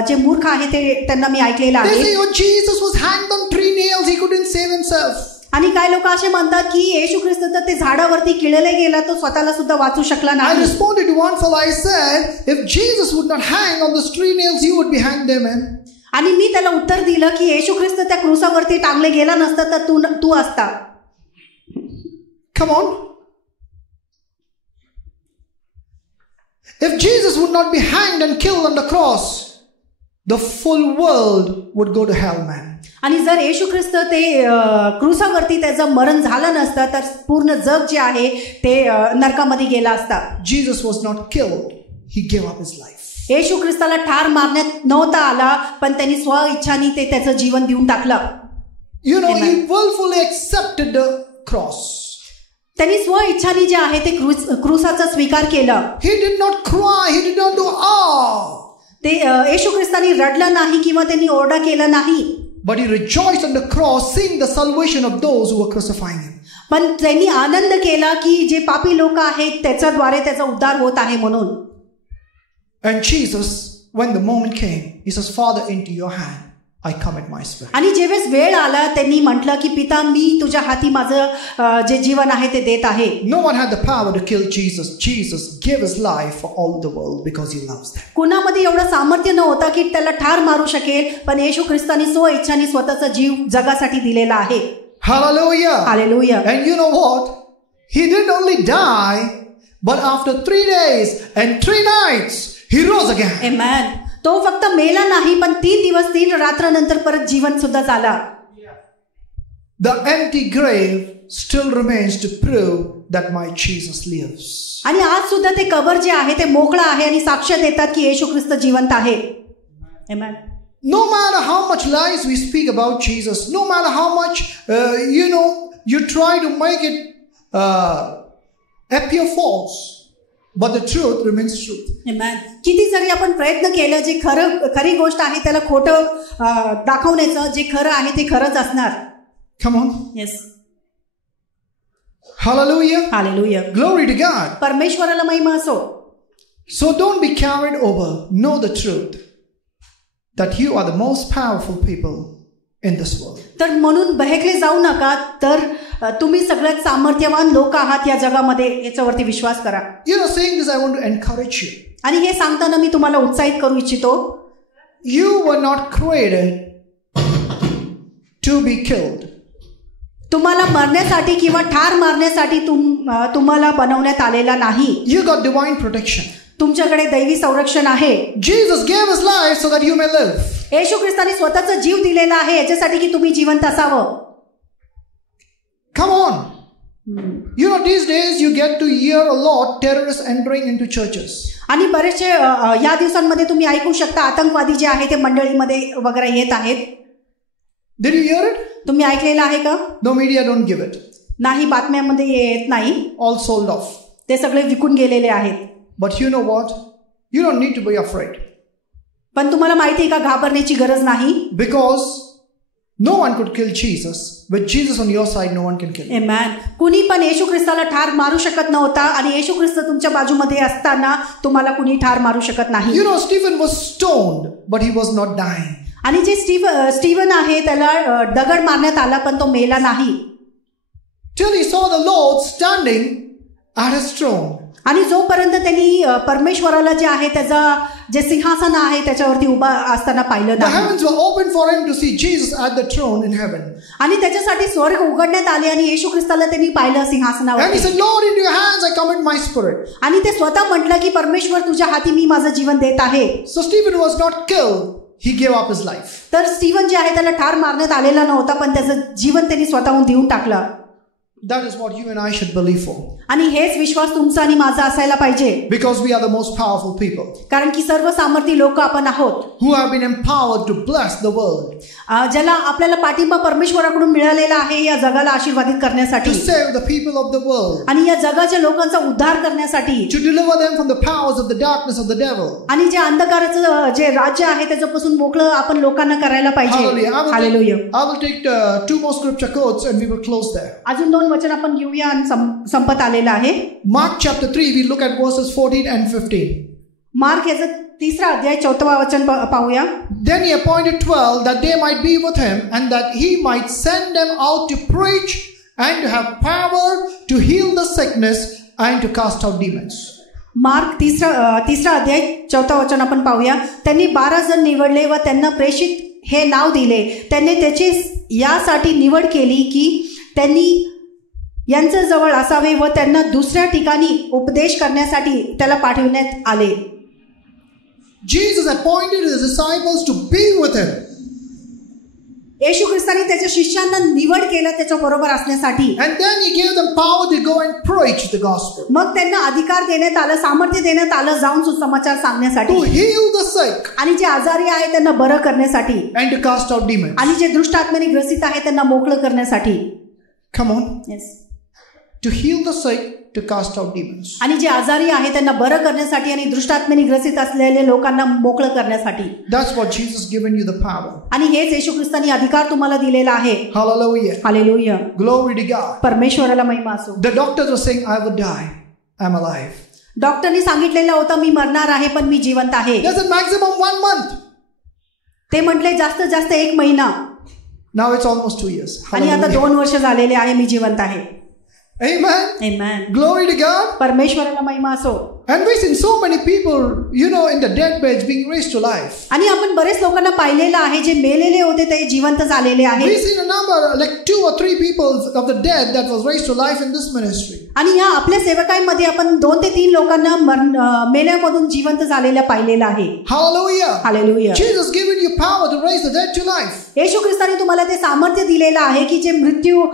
जे मूर्ख आहे ते त्यांना मी ऐकलेलं They आहे. say, oh, Jesus was hanged on 3 nails. He couldn't save himself. आणि काय लोक असे म्हणतात की येशू ख्रिस्त तर ते झाडावरती किळले गेला तो स्वतःला सुद्धा वाचू शकला I नाही. responded to one fellow. I said, if Jesus would not hang on those 3 nails, you would be hanged there, man. आणि मी त्याला उत्तर दिलं की येशू ख्रिस्त त्या क्रूसावरती टांगले गेला नसता तर तू असता. Come on. If Jesus would not be hanged and killed on the cross, the full world would go to hell, man. आणि जर येशू ख्रिस्त ते क्रूसावरती त्याचं मरण झालं नसतं तर पूर्ण जग जे आहे ते नरकामध्ये गेला असता. Jesus was not killed. He gave up his life. येशू ख्रिस्ताला ठार मारण्यात नव्हता आला पण त्यांनी स्व इच्छाने ते त्याचं जीवन देऊन टाकलं. He willfully accepted the cross. त्यांनी स्व इच्छाने जे आहे ते क्रूसाचा स्वीकार केला. He did not cry. He did not do ते येशू ख्रिस्तानी रडलं नाही किंवा त्यांनी ओरडा केला नाही. But he rejoiced on the cross, seeing the salvation of those who were crucifying him. पण त्यांनी आनंद केला की जे पापी लोक आहेत त्याच्याद्वारे त्याचा उद्धार होत आहे म्हणून. And Jesus, when the moment came, he says, Father, into your hand I commit my spirit. आणि जेव्हा वेळ आला त्यांनी म्हटलं की पिता मी तुझ्या हाती माझं जे जीवन आहे ते देत आहे. No one had the power to kill Jesus. Jesus gave his life for all the world because he loves them. कुणामध्ये एवढं सामर्थ्य नव्हतं की त्याला ठार मारू शकेल पण येशू ख्रिस्तानी स्व इच्छाने स्वतःचा जीव जगासाठी दिलेला आहे. Hallelujah. Hallelujah. And you know what? He didn't only die, but after 3 days and 3 nights, he rose again. Amen. तो फक्त मेला नाही पण 3 दिवस 3 रात्र नंतर परत जीवन सुद्धा झाला. The empty grave still remains to prove that my Jesus lives. आणि आज सुद्धा ते कबर जे आहे ते मोकळं आहे आणि साक्ष देतात की येशू ख्रिस्त जिवंत आहे. Amen. No matter how much lies we speak about Jesus, no matter how much you try to make it appear false, but the truth remains truth. Amen. किती जरी आपण प्रयत्न केलं जे खरी गोष्ट आहे त्याला खोटं दाखवण्याचं जे खरं आहे ते खरंच असणार. Come on. Yes. Hallelujah. Hallelujah. Glory to God. परमेश्वराला महिमा असो. So don't be carried over. Know the truth that you are the most powerful people in this world. तर म्हणून बहेकले जाऊ नका तर तुम्ही सगळ्यात सामर्थ्यवान लोक आहात या जगामध्ये याच्यावरती विश्वास करा. Saying this, I want to encourage you. आणि हे सांगताना मी तुम्हाला उत्साहित करू इच्छितो. You were not created to be killed. तुम्हाला मरण्यासाठी किंवा ठार मारण्यासाठी तुम्हाला बनवण्यात आलेला नाही. You got divine protection. तुमच्याकडे दैवी संरक्षण आहे. Jesus gave his life so that you may live. येशू ख्रिस्ताने स्वतःचा जीव दिलेला आहे याच्यासाठी की तुम्ही जिवंत असावं. Come on. You know, these days you get to hear a lot terrorists entering into churches. आणि बरेचसे या दिवसांमध्ये तुम्ही ऐकू शकता आतंकवादी जे आहे ते मंडळीमध्ये वगैरे येत आहेत. Did you hear it? तुम्ही ऐकलेलं आहे का? No, media don't give it. नाही, बातम्यांमध्ये येत नाही. All sold off. ते सगळे विकून गेलेले आहेत. But you know what? You don't need to be afraid. पण तुम्हाला माहिती आहे का, घाबरण्याची गरज नाही. Because no one could kill Jesus. With Jesus on your side, no one can kill you. Amen. कुणी पण येशू ख्रिस्ताला ठार मारू शकत नव्हता आणि येशू ख्रिस्त तुमच्या बाजूमध्ये असताना तुम्हाला कुणी ठार मारू शकत नाही. You know, Stephen was stoned, but he was not dying. आणि जे स्टीवन आहे त्याला दगड मारण्यात आला पण तो मेला नाही. Till he saw the Lord standing at his throne. आणि जोपर्यंत त्यांनी परमेश्वराला जे आहे त्याचा जे सिंहासन आहे त्याच्यावरती उभा असताना पाहिलं The नाही. heavens were opened for him to see Jesus at the throne in heaven. आणि त्याच्यासाठी स्वर्ग उघडण्यात आले आणि येशू ख्रिस्ताला त्यांनी पाहिलं And he सिंहासनावर. said, Lord, into your hands I commit my spirit. आणि ते स्वतः म्हटलं की परमेश्वर तुझ्या हाती मी माझं जीवन देत आहे. So Stephen was not killed. He gave up his life. तर स्टीवन जे आहे त्याला ठार मारण्यात आलेला नव्हता पण त्याचं जीवन त्यांनी स्वतःहून देऊन टाकलं. That is what you and I should believe for. आणि हेच विश्वास तुमचा आणि माझा असायला पाहिजे. Because we are the most powerful people. कारण की सर्व सामर्थी लोक आपण आहोत. Who have been empowered to bless the world. ज्याला आपल्याला पाठिंबा परमेश्वराकडून मिळालेला आहे या जगाला आशीर्वादित करण्यासाठी. To save the people of the world. आणि या जगाच्या लोकांचा उद्धार करण्यासाठी. To deliver them from the powers of the darkness of the devil. आणि जे अंधकाराचं जे राज्य आहे त्याच्यापासून मोकळं आपण लोकांना करायला पाहिजे. Hallelujah. I will take 2 more scripture quotes and we will close there. अजून 2 वचन आपण घेऊया आणि संपत आलेलं आहे. Mark chapter 3, we look at verses 14 and 15. Mark याचा 3रा अध्याय 4वा वचन पाहूया. Then he appointed 12 that they might be with him and that he might send them out to preach and to have power to heal the sickness and to cast out demons. Mark 3रा अध्याय 4वा वचन आपण पाहूया. त्यांनी 12 जण निवडले व त्यांना प्रेषित हे नाव दिले. त्यांनी त्याची यासाठी निवड केली की त्यांनी यांच्या जवळ असावे व त्यांना दुसऱ्या ठिकाणी उपदेश करण्यासाठी त्याला पाठविण्यात आले. Jesus appointed his disciples to be with him. येशू ख्रिस्ताने त्याच्या शिष्यांना निवड केलं त्याच्या बरोबर असण्यासाठी. And then he gave them power to go and preach the gospel. मग त्यांना अधिकार देण्यात आलं, सामर्थ्य देण्यात आलं जाऊन सुसमाचार सांगण्यासाठी. To heal the sick. आणि जे आजारी आहेत त्यांना बरं करण्यासाठी. And to cast out demons. आणि जे दुष्ट आत्म्याने ग्रसित आहेत त्यांना मोकळं करण्यासाठी. Come on. Yes. To heal the sick, to cast out demons. आणि जे आजारी आहेत त्यांना बरं करण्यासाठी आणि दुष्टात्म्याने ग्रसित असलेल्या लोकांना मोकळं करण्यासाठी. That's what Jesus given you the power. आणि हेच येशू ख्रिस्ताने अधिकार तुम्हाला दिलेला आहे. Hallelujah. Hallelujah. Glory to God. परमेश्वराला महिमा असो. The doctors were saying, I would die. I'm alive. डॉक्टरनी सांगितलेलं होतं मी मरणार आहे पण मी जिवंत आहे. There's a maximum 1 month. ते म्हटले जास्तीत जास्त 1 महिना. Now it's almost 2 years. आणि आता 2 वर्ष झालेले आहे मी जिवंत आहे. Amen. Amen. Glory to God. परमेश्वराला महिमा असो. And we've seen so many people, you know, in the deathbeds being raised to life. आणि आपण बरेच लोकांना पाहिलेलं आहे जे मेलेले होते ते जिवंत झालेले आहेत. We've seen a number like 2 or 3 people of the dead that was raised to life in this ministry. आणि या आपल्या सेवकांमध्ये आपण 2 ते 3 लोकांना मेल्यामधून जिवंत झालेल्या पाहिलेलं आहे. Hallelujah. Hallelujah. Jesus given you power to raise the dead to life. येशू ख्रिस्ताने तुम्हाला ते सामर्थ्य दिलेलं आहे की जे मृत्यू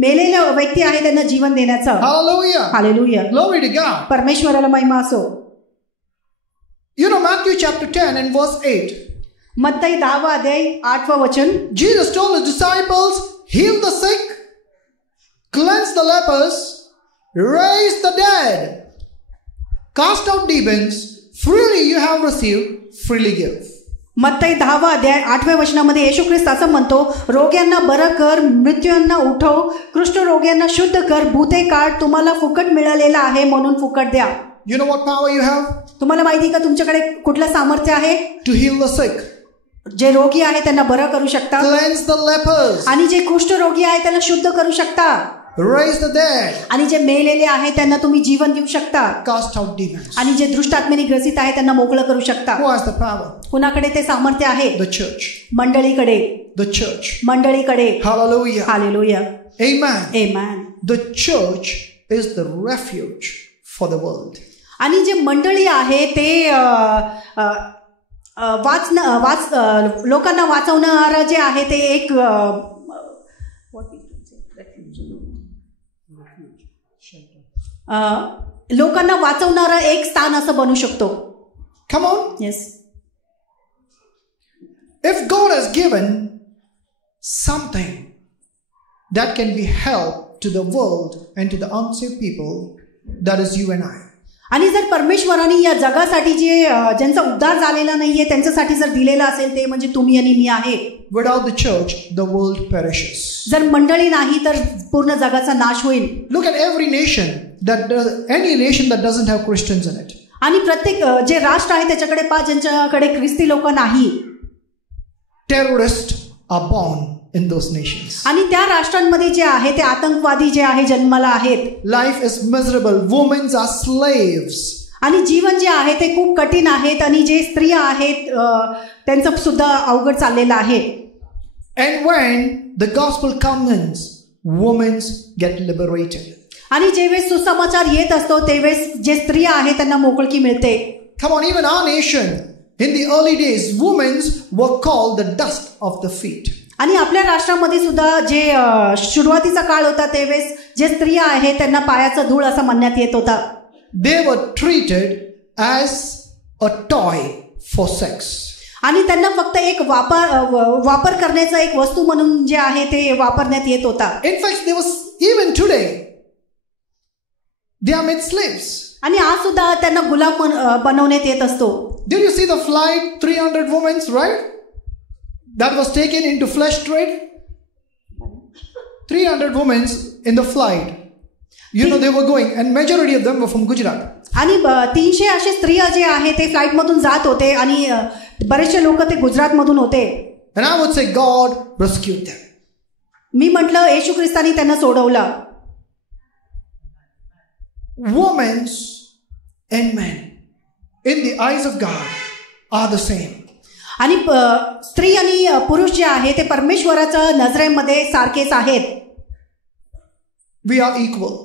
मेलेल्या व्यक्ती आहे त्यांना जीवन देण्याचं. Hallelujah. Hallelujah. Glory to God. परमेश्वराला महिमा असो. You know, Matthew chapter 10 and verse 8. मत्ती 10वा अध्याय 8वा वचन. Jesus told his disciples, heal the sick, cleanse the lepers, raise the dead, cast out demons, freely you have received, freely give. मत्ती 10वा अध्याय 8व्या वचनामध्ये येशू ख्रिस्त असं म्हणतो, रोग्यांना बरं कर, मृत्यूंना उठव, कुष्ठरोग्यांना शुद्ध कर, भूते काढ, तुम्हाला फुकट मिळालेला आहे म्हणून फुकट द्या. You know what power you have? तुम्हाला माहिती का तुमच्याकडे कुठलं सामर्थ्य आहे? To heal the sick. जे रोगी आहे त्यांना बरं करू शकता. Cleanse the lepers. आणि जे कुष्ठरोगी आहे त्यांना शुद्ध करू शकता. Raise the dead. आणि जे मेलेले आहे त्यांना तुम्ही जीवन देऊ शकता. Cast out demons. आणि जे दुष्ट आत्म्याने ग्रसित आहे त्यांना मोकळं करू शकता. Who has the power? कुणाकडे ते सामर्थ्य आहे? The church. मंडळीकडे. The church. मंडळीकडे. Hallelujah. Hallelujah. Amen. Amen. The church is the refuge for the world. आणि जे मंडळी आहे ते लोकांना वाचवणारं जे आहे ते एक लोकांना वाचवणारं एक स्थान असं बनू शकतो. Come on. Yes. If God has given something that can be help to the world and to the unsaved people, that is you and I. आणि जर परमेश्वराने या जगासाठी ज्यांचा उद्धार झालेला नाहीये त्यांच्यासाठी जर दिलेला असेल ते म्हणजे तुम्ही आणि मी आहे. Without the church, the world perishes. जर मंडळी नाही तर पूर्ण जगाचा नाश होईल. Look at every nation any nation that doesn't have Christians in it. आणि प्रत्येक जे राष्ट्र आहे त्याच्याकडे ज्यांच्याकडे ख्रिस्ती लोक नाही. Terrorists are born in those nations. आणि त्या राष्ट्रांमध्ये जे आहे ते आतंकवादी जे आहे जन्माला आहेत. Life is miserable. Women are slaves. आणि जीवन जे आहे ते खूप कठीण आहेत आणि जे स्त्रिया आहेत त्यांचं सुद्धा अवघड चाललेलं आहे. And when the gospel comes, women get liberated. आणि जेवेळेस सुसमाचार येत असतो तेवेळेस जे स्त्रिया आहेत त्यांना मोकळीक मिळते. Come on, even our nation, in the early days, women were called the dust of the feet. आणि आपल्या राष्ट्रामध्ये सुद्धा जे सुरुवातीचा काळ होता त्यावेळेस जे स्त्रिया आहेत त्यांना पायाचा धूळ असं म्हणण्यात येत होता. They were treated as a toy for sex. आणि त्यांना फक्त एक वापर करण्याचा एक वस्तू म्हणून जे आहे ते वापरण्यात येत होता. In fact, there was even today they are made slaves. आणि आज सुद्धा त्यांना गुलाम बनवण्यात येत असतो. Did you see the flight 300 women, right? That was taken into flesh trade. 300 women in the flight. You know they were going and majority of them were from Gujarat. आणि 300 असे स्त्रिया जे आहे ते फ्लाइट मधून जात होते आणि बरेचसे लोक ते गुजरात मधून होते. And I would say God rescued them. मी म्हटलं येशू ख्रिस्तानी त्यांना सोडवलं. Women and men in the eyes of God are the same. आणि स्त्री आणि पुरुष जे आहे ते परमेश्वराच्या नजरेमध्ये सारखेच आहेत. We are equal.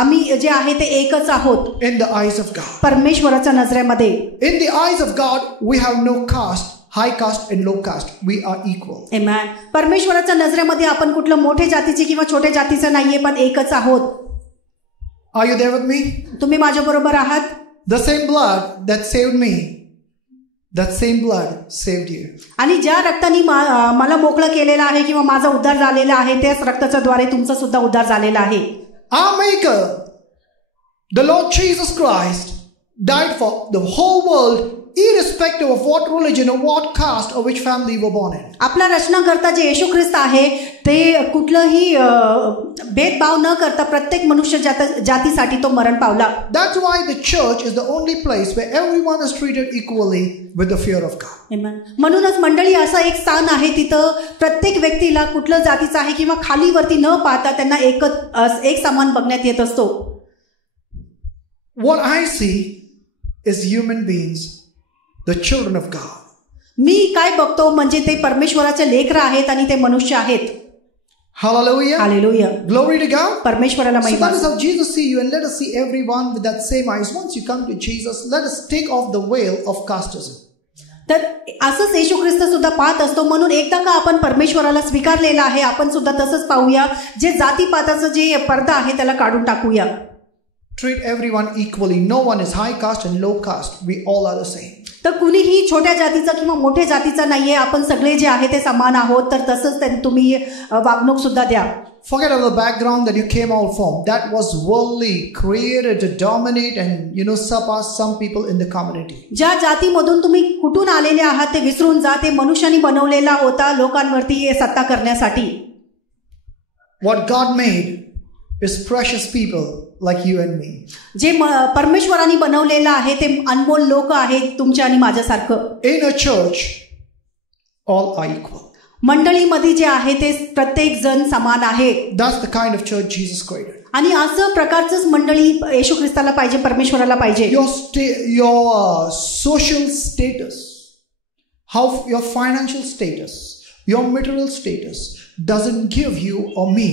आम्ही जे आहे ते एकच आहोत in the eyes of God. परमेश्वराच्या नजरेमध्ये. In the eyes of God, we have no caste, high caste and low caste. We are equal. Amen. परमेश्वराच्या नजरेमध्ये आपण कुठलं मोठे जातीचे किंवा छोटे जातीचं नाहीये पण एकच आहोत. Are you there with me? तुम्ही माझ्या बरोबर आहात. The same blood that saved me, that same blood saved you. आणि ज्या रक्ताने मला मोकळं केलेलं आहे किंवा माझा उद्धार झालेला आहे त्याच रक्ताच्या द्वारे तुमचा सुद्धा उद्धार झालेला आहे. Our Maker, the Lord Jesus Christ, died for the whole world, irrespective of what religion or what caste or which family you were born in. आपला रचनाकर्ता जे येशू ख्रिस्त आहे ते कुठलंही भेदभाव न करता प्रत्येक मनुष्य जातीसाठी तो मरण पावला. That's why the church is the only place where everyone is treated equally with the fear of God. Amen. म्हणूनच मंडळी असं एक स्थान आहे तिथं प्रत्येक व्यक्तीला कुठलं जातीचं आहे किंवा खालीवरती न पाहता त्यांना एक समान बघण्यात येत असतो. What I see is human beings, the children of God. मी काय बघतो म्हणजे ते परमेश्वराचे लेकरं आहेत आणि ते मनुष्य आहेत. Hallelujah. Hallelujah. Glory to God. परमेश्वराला So Mahima. that is how Jesus see you, and let us see everyone with that same eyes. Once you come to Jesus, let us take off the veil of casteism. तर असंच येशू ख्रिस्त सुद्धा पाहत असतो म्हणून एकदा का आपण परमेश्वराला स्वीकारलेला आहे आपण सुद्धा तसंच पाहूया. जे जातीपाताचं जे पडदा आहे त्याला काढून टाकूया. Treat everyone equally. No one is high caste and low caste. We all are the same. तर कुणीही छोट्या जातीचा किंवा मोठ्या जातीचा नाहीये. आपण सगळे जे आहे ते समान आहोत. तर तसंच तुम्ही वागणूक सुद्धा द्या. Forget about the background that you came out from. That was worldly, created to dominate and surpass some people in the community. ज्या जातीमधून तुम्ही कुठून आलेले आहात ते विसरून जा. ते मनुष्याने बनवलेला होता लोकांवरती सत्ता करण्यासाठी. What God made is precious people like you and me. जे परमेश्वराने बनवलेलं आहे ते अनमोल लोक आहेत तुमच्या आणि माझ्यासारखं. In a church, all are equal. मंडळीमध्ये जे आहे ते प्रत्येक जण समान आहे. That's the kind of church Jesus created. आणि असं प्रकारचंच मंडळी येशू ख्रिस्ताला पाहिजे परमेश्वराला पाहिजे. Your social status, how your financial status, your material status doesn't give you or me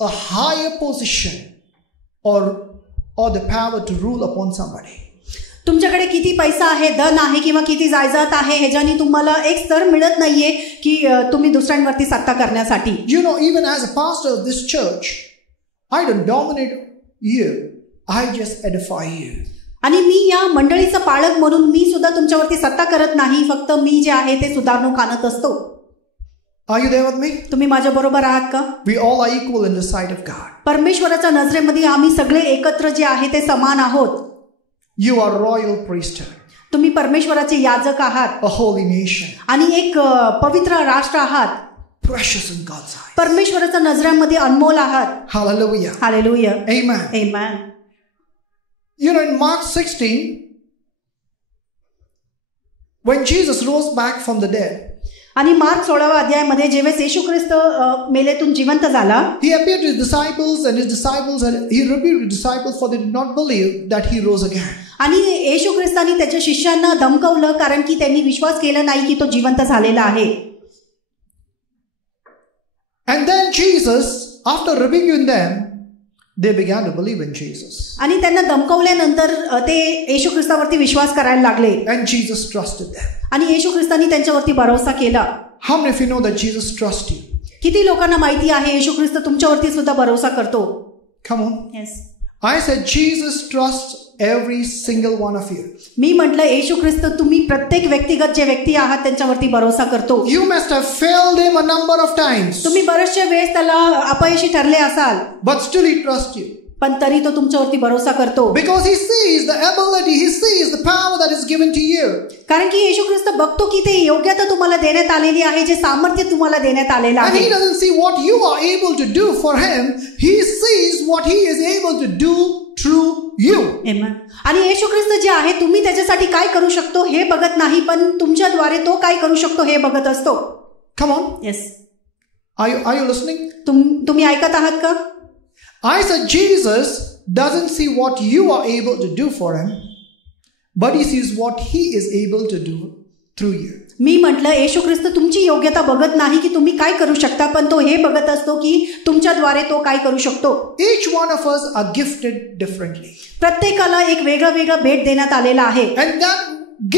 a higher position or the power to rule upon somebody. तुमच्याकडे किती पैसा आहे धन आहे किंवा किती जायदाद आहे ह्याच्याने तुम्हाला एक स्तर मिळत नाहीये की तुम्ही दुसऱ्यांवरती सत्ता करण्यासाठी. Even as a pastor of this church, I don't dominate you. I just edify you. आणि मी या मंडळीचा पालक म्हणून मी सुद्धा तुमच्यावरती सत्ता करत नाही, फक्त मी जे आहे ते सुधारणूक आणत असतो. Are you there with me? तुम्ही माझ्या बरोबर आहात का? We all are equal in the sight of God. परमेश्वराच्या नजरेमध्ये आम्ही सगळे एकत्र जे आहे ते समान आहोत. You are royal priesthood. तुम्ही परमेश्वराचे याजक आहात, A holy nation. आणि एक पवित्र राष्ट्र आहात. Precious in God's eyes. परमेश्वराच्या नजरेमध्ये अनमोल आहात. Hallelujah. Hallelujah. Amen. Amen. You know, in Mark 16, when Jesus rose back from the dead, आणि मार्क 16व्या अध्यायामध्ये जेव्हा येशू ख्रिस्त मेलेतून जिवंत झाला, he appeared to his disciples, and he rebuked his disciples for they did not believe that he rose again. आणि येशू ख्रिस्तानी त्याच्या शिष्यांना धमकावलं कारण की त्यांनी विश्वास केला नाही की तो जिवंत झालेला आहे. And then Jesus, after rebuking them, they began to believe in Jesus. आणि त्यांना धमकावल्यानंतर ते येशू ख्रिस्तावरती विश्वास करायला लागले. And Jesus trusted them. आणि येशू ख्रिस्तानी त्यांच्यावरती भरोसा केला. How many of you know that Jesus trusts you? किती लोकांना माहिती आहे येशू ख्रिस्त तुमच्यावरती सुद्धा भरोसा करतो? Come on. Yes. I said Jesus trusts every single one of you. मी म्हटलं येशू ख्रिस्त तुम्ही प्रत्येक व्यक्तिगत जे व्यक्ती आहात त्यांच्यावरती भरोसा करतो. You must have failed him a number of times. तुम्ही बरेचशे वेळेस त्याला अपयशी ठरले असाल, But still he trusts you. पण तरी तो तुमच्यावरती भरोसा करतो. Because he sees the ability, he sees the power that is given to you. कारण की येशू ख्रिस्त बघतो की ते योग्यता तुम्हाला देण्यात आलेली आहे, जे सामर्थ्य तुम्हाला देण्यात आलेलं And he आहे. doesn't see what you are able to do for him. He sees what he is able to do through you. Amen. आणि येशू ख्रिस्त जे आहे तुम्ही त्याच्यासाठी काय करू शकतो हे बघत नाही, पण तुमच्याद्वारे तो काय करू शकतो हे बघत असतो. Come on. Yes. Are you listening? तुम्ही ऐकत आहात का? I said Jesus doesn't see what you are able to do for him, but he sees what he is able to do through you. मी म्हटलं येशू ख्रिस्त तुमची योग्यता बघत नाही की तुम्ही काय करू शकता, पण तो हे बघत असतो की तुमच्याद्वारे तो काय करू शकतो. Each one of us are gifted differently. प्रत्येकाला एक वेगळं भेट देण्यात आलेला आहे. And that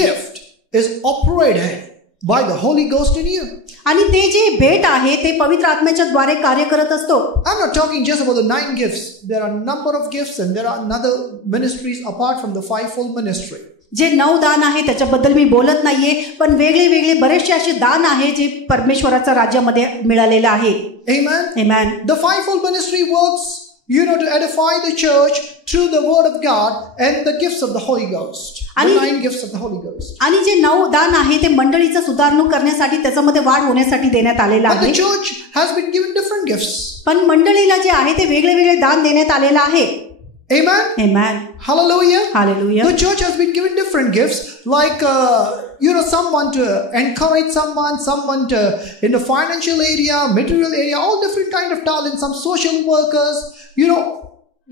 gift is operated by the Holy Ghost in you. आणि ते जे भेट आहे ते पवित्र आत्म्याच्या द्वारे कार्य करत असतो. I'm not talking just about the 9 gifts. There are a number of gifts and there are another ministries apart from the fivefold ministry. जे 9 दान आहे त्याच्याबद्दल मी बोलत नाहीये, पण वेगळे बरेचसे असे दान आहे जे परमेश्वराच्या राज्यामध्ये मिळालेलं आहे. Amen. Amen. The fivefold ministry works, to edify the church through the word of God and the gifts of the Holy Ghost. The 9 gifts of the Holy Ghost. आणि जे 9 दान आहे ते मंडळीचा सुधारणूक करण्यासाठी त्याच्यामध्ये वाढ होण्यासाठी देण्यात आलेला But आहे. the church has been given different gifts. पण मंडळीला जे आहे ते वेगळे दान देण्यात आलेलं आहे. Amen. Amen. Hallelujah. Hallelujah. The church has been given different gifts, like someone to encourage someone to in the financial area, material area, all different kind of talents. Some social workers.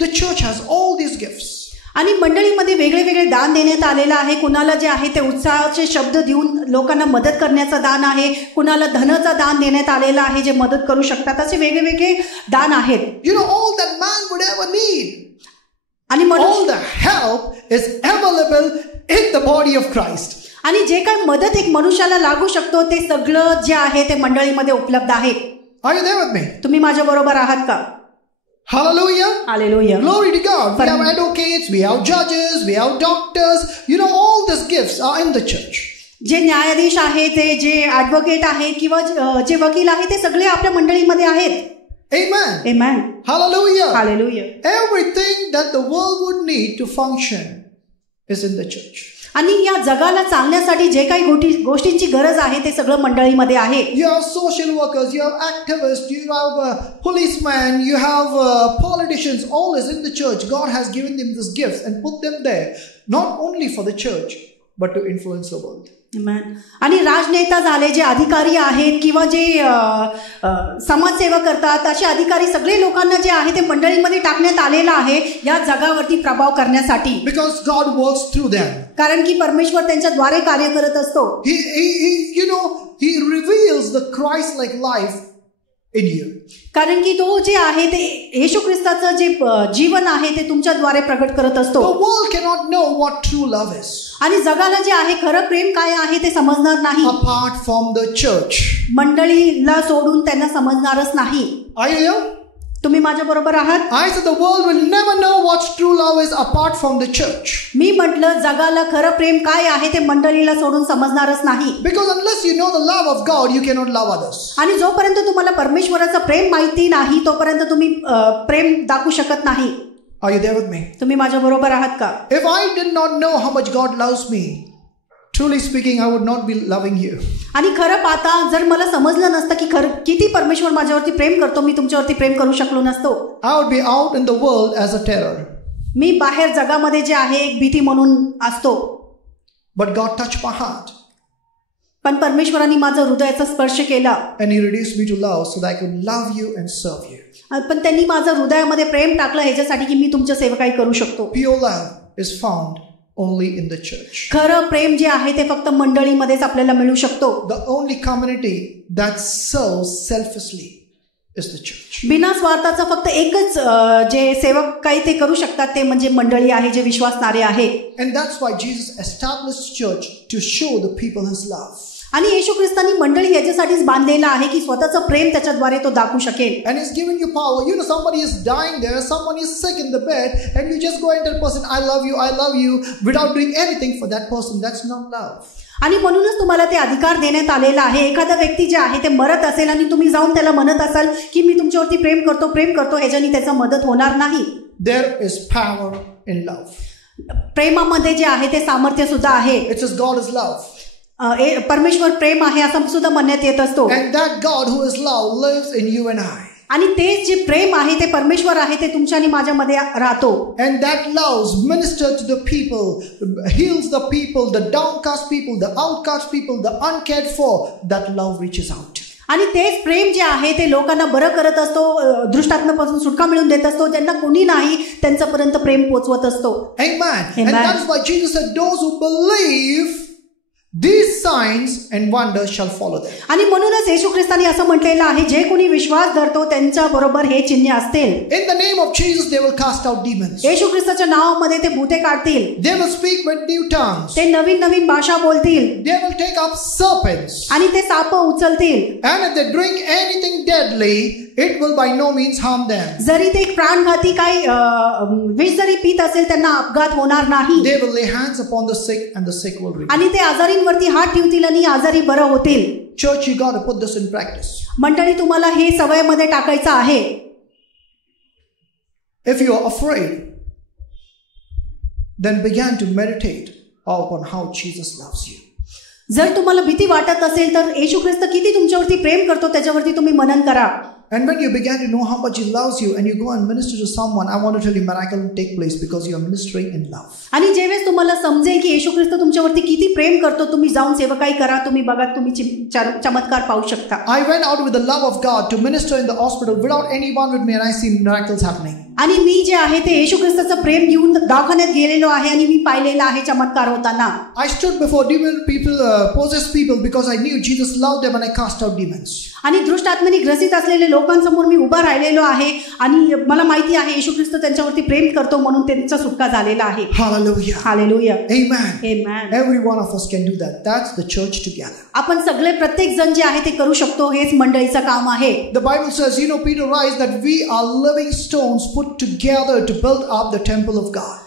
The church has all these gifts. आणि मंडळीमध्ये वेगळे दान देण्यात आलेलं आहे. कुणाला जे आहे ते उत्साहाचे शब्द देऊन लोकांना मदत करण्याचं दान आहे, कुणाला धनाचं दान देण्यात आलेलं आहे जे मदत करू शकतात. असे वेगळे दान आहेत. All that man would ever need. आणि all the help is available in the body of Christ. आणि जे काही मदत एक मनुष्याला लागू शकतो ते सगळं जे आहे ते मंडळीमध्ये उपलब्ध आहे. Are you there with me? तुम्ही माझ्या बरोबर आहात का? Hallelujah. Hallelujah. Glory to God. We have advocates, we have judges, we have doctors. All these gifts are in the church. जे न्यायाधीश आहेत, जे ॲडव्होकेट आहे किंवा जे वकील आहे ते सगळे आपल्या मंडळीमध्ये आहेत. Amen. Amen. Hallelujah. Hallelujah. Everything that the world would need to function is in the church. आणि या जगाला चालण्यासाठी जे काही गोष्टींची गरज आहे ते सगळं मंडळीमध्ये आहे. You have social workers, you have activists, you have policemen, you have politicians. All is in the church. God has given them these gifts and put them there, not only for the church, but to influence the world. आणि राजनेता झाले, जे अधिकारी आहेत किंवा जे समाजसेवा करतात, असे अधिकारी सगळे लोकांना जे आहे ते मंडळीमध्ये टाकण्यात आलेलं आहे या जगावरती प्रभाव करण्यासाठी. Because God works through them. कारण की परमेश्वर त्यांच्याद्वारे कार्य करत असतो. He reveals the Christ-like life in you. कारण की तो जे आहे ते येशू ख्रिस्ताचं जे जीवन आहे ते तुमच्याद्वारे प्रकट करत असतो. The world cannot know what true love is. आणि जगाला जे आहे खरं प्रेम काय आहे ते समजणार नाही apart from the church. मंडळीला सोडून त्यांना समजणारच नाही. Are you here? तुम्ही माझ्या बरोबर आहात? I said the world will never know what true love is apart from the church. मी म्हटलं जगाला खरं प्रेम काय आहे ते मंडळीला सोडून समजणारच नाही. Because unless you know the love of God, you cannot love others. आणि जोपर्यंत तुम्हाला परमेश्वराचं प्रेम माहिती नाही तोपर्यंत तुम्ही प्रेम दाखवू शकत नाही. Are you there with me? तुम्ही माझ्या बरोबर आहात का? If I did not know how much God loves me, truly speaking, I would not be loving you. आणि खरं पाहता जर मला समजलं नसतं की किती परमेश्वर माझ्यावरती प्रेम करतो, मी तुमच्यावरती प्रेम करू शकलो नसतो. I would be out in the world as a terror. मी बाहेर जगामध्ये जे आहे एक भीती म्हणून असतो. But God touched my heart. पण परमेश्वरांनी माझं हृदयाचा स्पर्श केला. And He reduced me to love so that I could love you and serve you. पण त्यांनी माझं हृदयामध्ये प्रेम टाकलं ह्याच्यासाठी की मी तुमच्या सेवकाई करू शकतो. Pure love is found only in the church. खरं प्रेम जे आहे ते फक्त मंडळीमध्येच आपल्याला मिळू शकतो. The only community that serves selflessly is the church. बिना स्वार्थाचा फक्त एकच जे सेवक काही ते करू शकतात ते म्हणजे मंडळी आहे, जे विश्वासणारे आहे. And that's why Jesus established church to show the people His love. आणि येशू ख्रिस्तांनी मंडळी याच्यासाठीच बांधलेलं आहे की स्वतःचं प्रेम त्याच्याद्वारे तो दाखवू शकेल. And He's given you power. You know, somebody is dying there, someone is sick in the bed, and you just go and tell the person, I love you, without doing anything for that person. That's not love. आणि म्हणूनच तुम्हाला ते अधिकार देण्यात आलेला आहे. एखादा व्यक्ती जे आहे ते मरत असेल आणि तुम्ही जाऊन त्याला म्हणत असाल की मी तुमच्यावरती प्रेम करतो ह्याच्यानी त्याचा मदत होणार नाही. There is power in love. प्रेमामध्ये जे आहे ते सामर्थ्य सुद्धा आहे. It says God is love. परमेश्वर प्रेम आहे असं सुद्धा म्हणण्यात येत असतो. And that God who is love lives in you and I. आणि तेच जे प्रेम आहे ते परमेश्वर आहे ते तुमच्या आणि माझ्यामध्ये राहतो. And that love ministers to the people, heals the people, the downcast people, the outcast people, the uncared for. That love reaches out. आणि तेच प्रेम जे आहे ते लोकांना बरं करत असतो, दृष्टात्मापासून सुटका मिळवून देत असतो, ज्यांना कोणी नाही त्यांच्यापर्यंत प्रेम पोचवत असतो. Amen. And that is why Jesus said, those who believe, these signs and wonders shall follow them. आणि म्हणूनच येशू ख्रिस्तांनी असं म्हटलेलं आहे, जे कोणी विश्वास धरतो त्यांच्या बरोबर हे चिन्ह असतील. In the name of Jesus they will cast out demons. येशू ख्रिस्ताच्या नावामध्ये ते भूते काढतील. They will speak with new tongues. ते नवीन भाषा बोलतील. They will take up serpents. आणि ते साप उचलतील. And if they drink anything deadly, it will by no means harm them. जरी ते प्राणघाती काही विष जरी पीत असेल त्यांना अपघात होणार नाही. They will lay hands upon the sick and the sick will recover. आणि ते आजारींवरती हात ठेवतील आणि आजारी बरं होतील. Church, you got to put this in practice. मंडळी तुम्हाला हे सवयीमध्ये टाकायचं आहे. If you are afraid, then begin to meditate upon how Jesus loves you. जर तुम्हाला भीती वाटत असेल तर येशू ख्रिस्त किती तुमच्यावरती प्रेम करतो त्याच्यावरती तुम्ही मनन करा. And when you begin to know how much He loves you and you go and minister to someone, I want to tell you miracle will take place because you are ministering in love. आणि जेवेळेस तुम्हाला समजेल की येशू ख्रिस्त तुमच्यावरती किती प्रेम करतो, तुम्ही जाऊन सेवकाई करा, तुम्ही बघा, तुम्ही चमत्कार पाहू शकता. I went out with the love of God to minister in the hospital without anyone with me and I see miracles happening. आणि मी जे आहे ते येशू ख्रिस्ताचं प्रेम घेऊन दवाखान्यात गेलेलो आहे आणि मी पाहिलेला आहे चमत्कार होताना. I stood before demon people, possessed people because I knew Jesus loved them and I cast out demons. आणि दृष्ट आत्म्याने ग्रसित असलेले लोकांसमोर मी उभा राहिलेलो आहे आणि मला माहिती आहे येशू ख्रिस्त त्यांच्यावरती प्रेम करतो म्हणून त्यांचा सुटका झालेला आहे. Hallelujah. Hallelujah. Amen. Amen. Every one of us can do that. That's the church together. आपण सगळे प्रत्येक जण जे आहे ते करू शकतो, हेच मंडळीचं काम आहे. The Bible says, you know, Peter writes that we are living stones put together to build up the temple of God.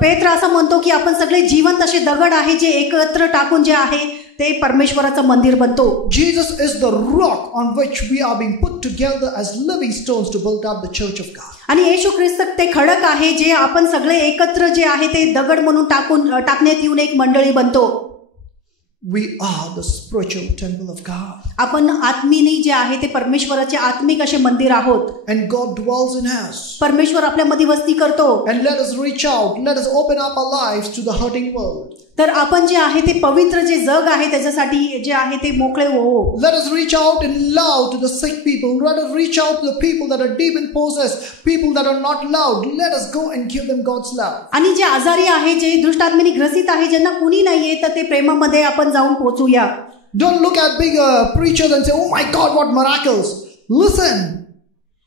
पेत्र असं म्हणतो की आपण सगळे जिवंत असे दगड आहे जे एकत्र टाकून जे आहे ते परमेश्वराचं मंदिर बनतो. Jesus is the rock on which we are being put together as living stones to build up the church of God. आणि येशू ख्रिस्त ते खडक आहे जे आपण सगळे एकत्र जे आहे ते दगड म्हणून टाकण्यात येऊन एक मंडळी बनतो. We are the spiritual temple of God. आपण आत्मीने जे आहे ते परमेश्वराचे आत्मिक असे मंदिर आहोत. And God dwells in us. परमेश्वर आपल्यामध्ये वस्ती करतो. And let us reach out. Let us open up our lives to the hurting world. तर आपण जे आहे ते पवित्र जे जग आहे त्याच्यासाठी जे आहे ते मोकळे हो. Let us reach out in love to the sick people. Let us reach out to the people that are demon possessed, people that are not loved. Let us go and give them God's love. आणि जे आजारी आहे, जे दृष्टात्म्याने ग्रसित आहे, ज्यांना कुणी नाहीये, तर ते प्रेमामध्ये आपण जाऊन पोहोचूया. Don't look at big preachers and say, "Oh my God, what miracles!" Listen.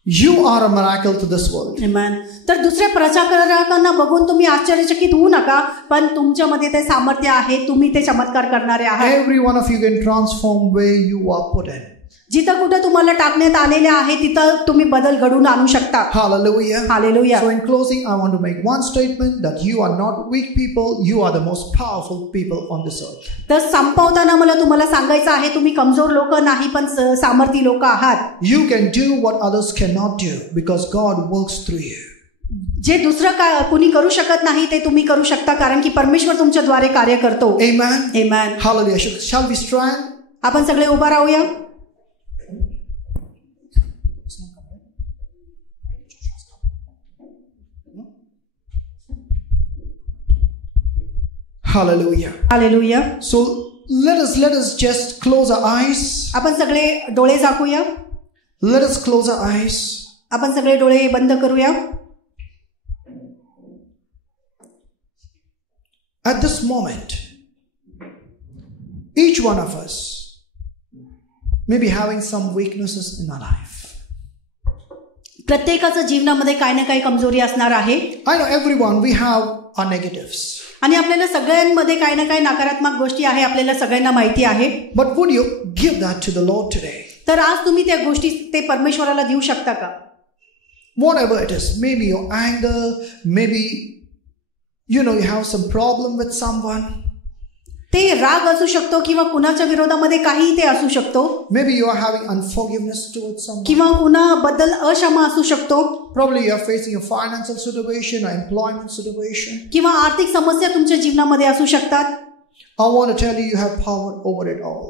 You are a miracle to this world. Amen. तर दुसऱ्या प्रचारकांना बघून तुम्ही आश्चर्यचकित होऊ नका, पण तुमच्यामध्ये ते सामर्थ्य आहे, तुम्ही ते चमत्कार करणारे आहात. Every one of you can transform where you are put in. जिथं कुठं तुम्हाला टाकण्यात आलेले आहे तिथं तुम्ही बदल घडवून आणू शकता. Hallelujah. Hallelujah. So in closing, I want to make one statement that you are not weak people. You are the most powerful people on this earth. तर संपवताना मला तुम्हाला सांगायचं आहे, तुम्ही कमजोर लोक नाही पण सामर्थी लोक आहात. You can do what others cannot do because God works through you. जे दुसरं कुणी करू शकत नाही ते तुम्ही करू शकता, कारण की परमेश्वर तुमच्याद्वारे कार्य करतो. Amen. Amen. Hallelujah. Shall we stand? आपण सगळे उभा राहूया. Hallelujah. Hallelujah. So let us just close our eyes. आपण सगळे डोळे झाकूया. Let us close our eyes. आपण सगळे डोळे बंद करूया. At this moment, each one of us may be having some weaknesses in our life. प्रत्येकाच्या जीवनामध्ये काही ना काही कमजोरी असणार आहे. I know everyone, we have our negatives. आणि आपल्याला सगळ्यांमध्ये काही ना काही नकारात्मक गोष्टी आहे, आपल्याला सगळ्यांना माहिती आहे. But would you give that to the Lord today? तर आज तुम्ही त्या गोष्टी ते परमेश्वराला देऊ शकता का? Whatever it is, maybe your anger, maybe you have some problem with someone. ते राग असू शकतो किंवा कुणाच्या विरोधामध्ये काही ते असू शकतो. Maybe you are having unforgiveness towards someone. किंवा कुणाबद्दल अक्षमा असू शकतो. Probably you are facing a financial situation or employment situation. किंवा आर्थिक समस्या तुमच्या जीवनामध्ये असू शकतात. I want to tell you, you have power over it all.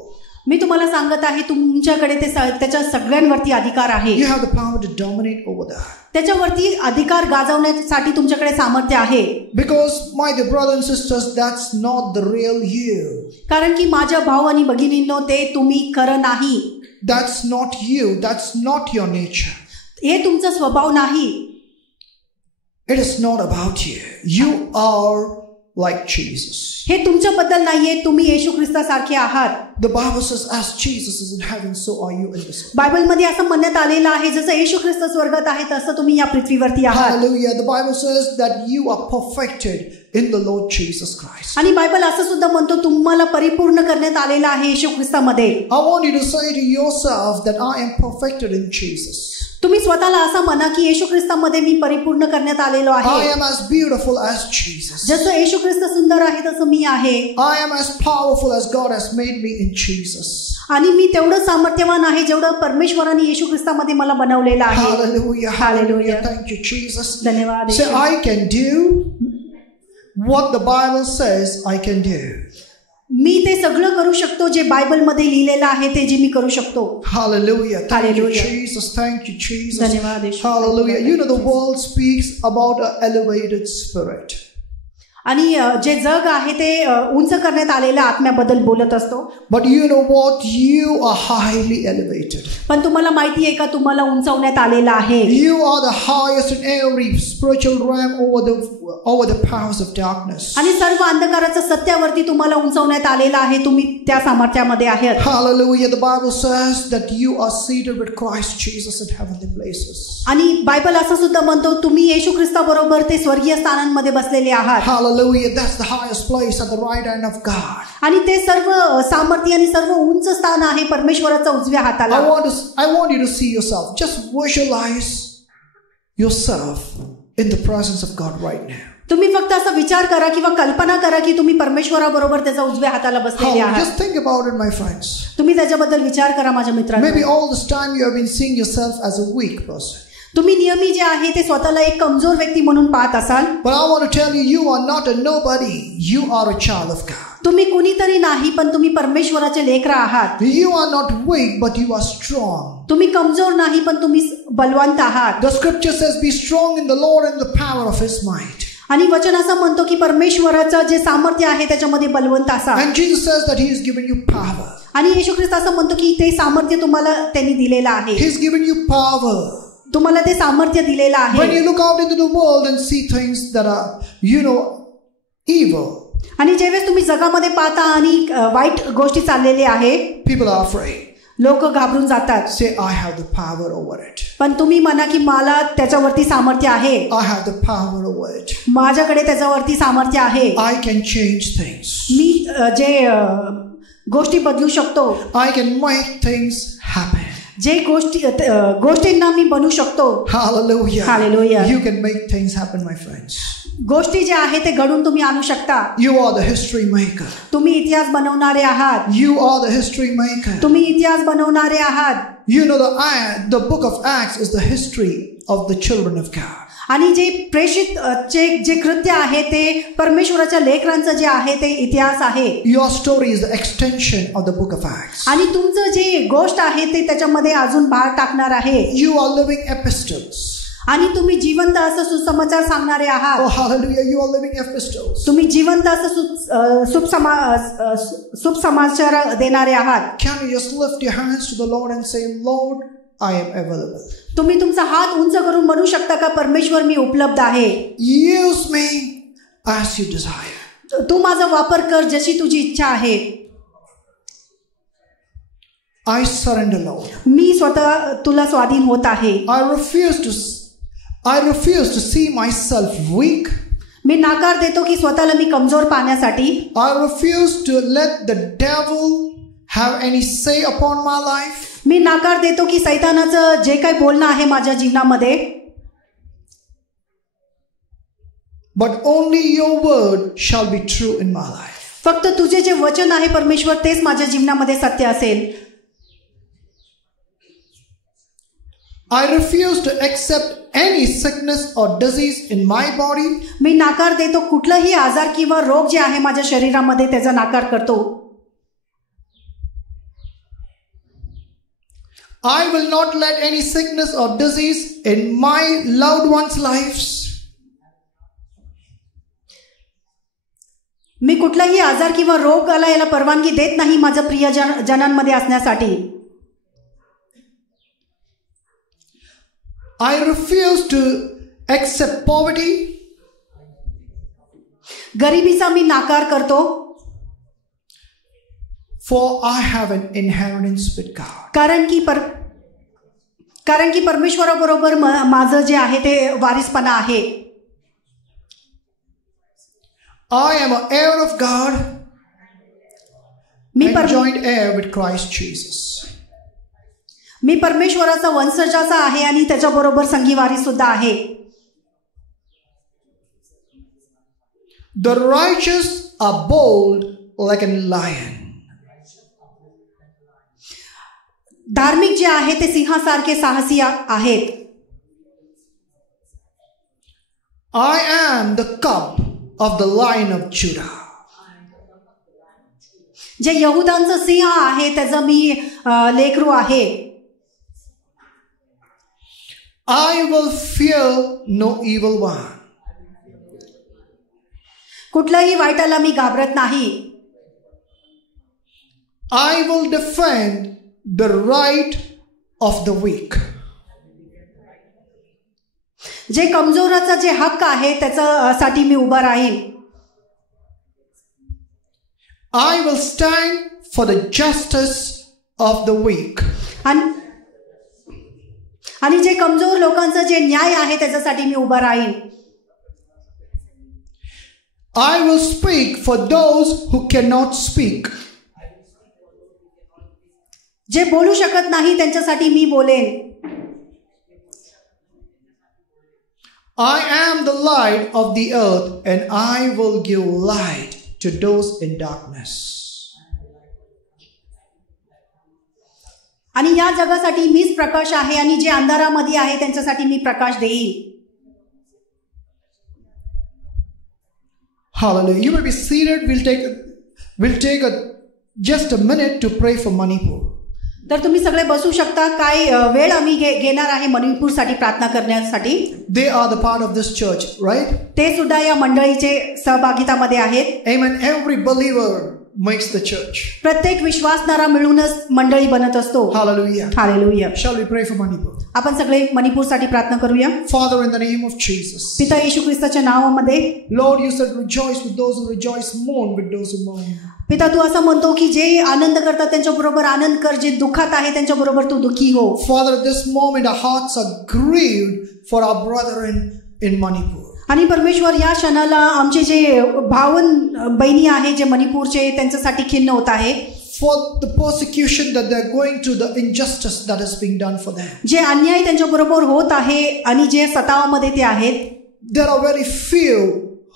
मी तुम्हाला सांगत आहे, तुमच्याकडे त्याच्या सगळ्यांवरती अधिकार आहे. You have the power to dominate over that. त्याच्यावरती अधिकार गाजवण्यासाठी तुमच्याकडे सामर्थ्य आहे. Because my dear brothers and sisters, that's not the real you. कारण की माझ्या भाऊ आणि भगिनींनो, ते तुम्ही खरं नाही. That's not you. That's not your nature. हे तुमचा स्वभाव नाही. It is not about you. You are like Jesus. हे तुमच्याबद्दल नाहीये, तुम्ही येशू ख्रिस्तासारखे आहात. The Bible says, as Jesus is in heaven, so are you in this earth. बायबलमध्ये असं म्हणण्यात आलेलं आहे, जसं येशू ख्रिस्त स्वर्गात आहे तसं तुम्ही या पृथ्वीवरती आहात. Hallelujah. The Bible says that you are perfected in the Lord Jesus Christ. आणि बायबल असं सुद्धा म्हणतो, तुम्हाला परिपूर्ण करण्यात आलेलं आहे येशू ख्रिस्तामध्ये. I want you to say to yourself that I am perfected in Jesus. तुम्ही स्वतःला असं म्हणा की येशू ख्रिस्तामध्ये मी परिपूर्ण करण्यात आलेलो आहे. I am as beautiful as Jesus. जसं येशू ख्रिस्त सुंदर आहे तसं मी आहे. I am as powerful as God has made me in Jesus. आणि मी तेवढं सामर्थ्यवान आहे जेवढं परमेश्वराने येशू ख्रिस्तामध्ये मला बनवलेलं आहे. Hallelujah. Hallelujah. Thank you, Jesus. धन्यवाद. Say, I can do what the Bible says I can do. मी ते सगळं करू शकतो जे बायबलमध्ये लिहिलेलं आहे, ते जे मी करू शकतो. Hallelujah. Thank you, Hallelujah. Jesus. Thank you, Jesus. धन्यवाद. Hallelujah. You know, the world speaks about an elevated spirit. आणि जे जग आहे ते उंच करण्यात आलेल्या आत्म्याबद्दल बोलत असतो. But you know what? You are highly elevated. पण तुम्हाला माहिती आहे का, तुम्हाला उंचावण्यात आलेलं आहे. You are the highest in every spiritual realm over the powers of darkness. आणि सर्व अंधकाराच्या सत्यावरती तुम्हाला उंचावण्यात आलेलं आहे. तुम्ही त्या सामर्थ्यामध्ये आहात. Hallelujah. The Bible says that you are seated with Christ Jesus in heavenly places. आणि बायबल असं सुद्धा म्हणतो, तुम्ही येशू ख्रिस्ताबरोबर ते स्वर्गीय स्थानांमध्ये बसलेले आहात. Hallelujah. That's the highest place at the right hand of God. आणि ते सर्व सामर्थ्य आणि सर्व उंच स्थान आहे परमेश्वराच्या उजव्या हाताला. I want you to see yourself. Just visualize yourself in the presence of God right now. तुम्ही फक्त असा विचार करा किंवा कल्पना करा की तुम्ही परमेश्वराबरोबर त्याच्या उजव्या हाताला बसलेले आहात. Just think about it, my friends. तुम्ही त्याच्याबद्दल विचार करा माझ्या मित्रांनो. Maybe all this time you have been seeing yourself as a weak person. तुम्ही नियमी जे आहे ते स्वतःला एक कमजोर व्यक्ती म्हणून पाहत असाल. But I want to tell you, you are not a nobody. You are a child of God. तुम्ही कुणीतरी नाही, पण तुम्ही परमेश्वराचे लेकरं आहात. You are not weak, but you are strong. तुम्ही कमजोर नाही, पण तुम्ही बलवंत आहात. The scripture says, be strong in the Lord and the power of his might. आणि वचन असं म्हणतो की परमेश्वराचं जे सामर्थ्य आहे त्याच्यामध्ये बलवंत असा. And Jesus says that he has given you power. आणि येशू ख्रिस्त असं म्हणतो की ते सामर्थ्य तुम्हाला त्यांनी दिलेलं आहे. He's given you power. तुम्हाला ते सामर्थ्य दिलेलं आहे. When you look out into the world and see things that are, evil. आणि ज्यावेळेस तुम्ही जगामध्ये पाहता आणि वाईट गोष्टी चाललेल्या आहे, people are afraid. लोक घाबरून जातात. Say, I have the power over it. पण तुम्ही म्हणा की मला त्याच्यावरती सामर्थ्य आहे. I have the power over it. माझ्याकडे त्याच्यावरती सामर्थ्य आहे. I can change things. मी जे गोष्टी बदलू शकतो. I can make things happen. जे गोष्टींना मी बनू शकतो. Hallelujah. Hallelujah. You can make things happen, my friends. गोष्टी जे आहे ते घडून तुम्ही आणू शकता. You are the history maker. तुम्ही इतिहास बनवणारे आहात. You are the history maker. तुम्ही इतिहास बनवणारे आहात. You know the book of Acts is the history of the children of God. आणि जे प्रेषित जे कृत्य आहे ते परमेश्वराच्या लेकरांचं जे आहे ते इतिहास आहे. Your story is the extension of the book of Acts. आणि तुमचं जे गोष्ट आहे ते त्याच्यामध्ये अजून भार टाकणार आहे. You are living epistles. आणि तुम्ही जिवंत असं सुसमाचार सांगणारे आहात. Oh hallelujah, you are living epistles. तुम्ही जिवंत असं सुसमाचार देणारे आहात. Can you just lift your hands to the Lord and say, Lord, I am available. तुम्ही तुमचा हात उंच करून म्हणू शकता का, परमेश्वर मी उपलब्ध आहे. Use me as you desire. तू माझा वापर कर जशी तुझी इच्छा आहे. I surrender, Lord. मी स्वतः तुला स्वाधीन होत आहे. I refuse to see myself weak. मी नाकार देतो की स्वतःला मी कमजोर पाहण्यासाठी. I refuse to let the devil have any say upon my life. मी नाकार देतो की सैतानाचं जे काही बोलणं आहे माझ्या जीवनामध्ये. But only your word shall be true in my life. फक्त तुझे जे वचन आहे परमेश्वर तेच माझ्या जीवनामध्ये सत्य असेल. I refuse to accept any sickness or disease in my body. मी नाकार देतो कुठलाही आजार किंवा रोग जे आहे माझ्या शरीरामध्ये त्याचा नाकार करतो. I will not let any sickness or disease in my loved ones' lives. मी कुठलाही आजार किंवा रोगाला याला परवानगी देत नाही माझ्या प्रिय जनांमध्ये असण्यासाठी. I refuse to accept poverty. गरिबीचा मी नाकार करतो. For I have an inheritance with God. कारण की परमेश्वराबरोबर माझं जे आहे ते वारिसपणा आहे. I am an heir of God and joint heir with Christ Jesus. मी परमेश्वराचा वंशजाचा आहे आणि त्याच्याबरोबर संगी वारीस सुद्धा आहे. The righteous are bold like a lion. धार्मिक जे आहे ते सिंहासारखे साहसी आहेत. I am the cub of the lion of Judah. जे यहुदांचं सिंह आहे त्याचं मी लेकरू आहे. I will fear no evil one. कुठल्याही वाईटाला मी घाबरत नाही. I will defend the right of the weak. जे कमजोराचा जे हक्क आहे त्याच्यासाठी मी उभा राहीन. I will stand for the justice of the weak. आणि जे कमजोर लोकांचा जे न्याय आहे त्याच्यासाठी मी उभा राहीन. I will speak for those who cannot speak. जे बोलू शकत नाही त्यांच्यासाठी मी बोलेन. I am the light of the earth and I will give light to those in darkness. आणि या जगासाठी मीच प्रकाश आहे आणि जे अंधारामध्ये आहे त्यांच्यासाठी मी प्रकाश देईन. Hallelujah. You may be seated. We'll take just a minute to pray for Manipur. तर तुम्ही सगळे बसू शकता. काय वेळ आम्ही घेणार आहे मणिपूरसाठी प्रार्थना करण्यासाठी. They are the part of this church, right? ते सुद्धा या मंडळीचे सहभागितामध्ये आहेत. Amen. Every believer makes the church. प्रत्येक विश्वासणारा मिळूनच मंडळी बनत असतो. Hallelujah. Hallelujah. Shall we pray for Manipur? आपण सगळे मणिपूरसाठी प्रार्थना करूया. Father, in the name of Jesus. पिता येशू ख्रिस्ताच्या नावामध्ये. Lord, you said rejoice with those who rejoice, mourn with those who mourn. पिता तू असं म्हणतो की जे आनंद करतात त्यांच्याबरोबर आनंद कर, जे दुःखात आहे त्यांच्याबरोबर तू दुःखी हो. Father, at this moment our hearts are grieved for our brethren in Manipur. आणि परमेश्वर या क्षणाला आमचे जे भावन बहिणी आहे जे मणिपूरचे त्यांच्यासाठी खिन्न होत आहे. for the persecution that they're going through, the injustice that is being done for them. जे अन्याय त्यांच्या बरोबर होत आहे आणि जे सतावामध्ये ते आहेत, There are very few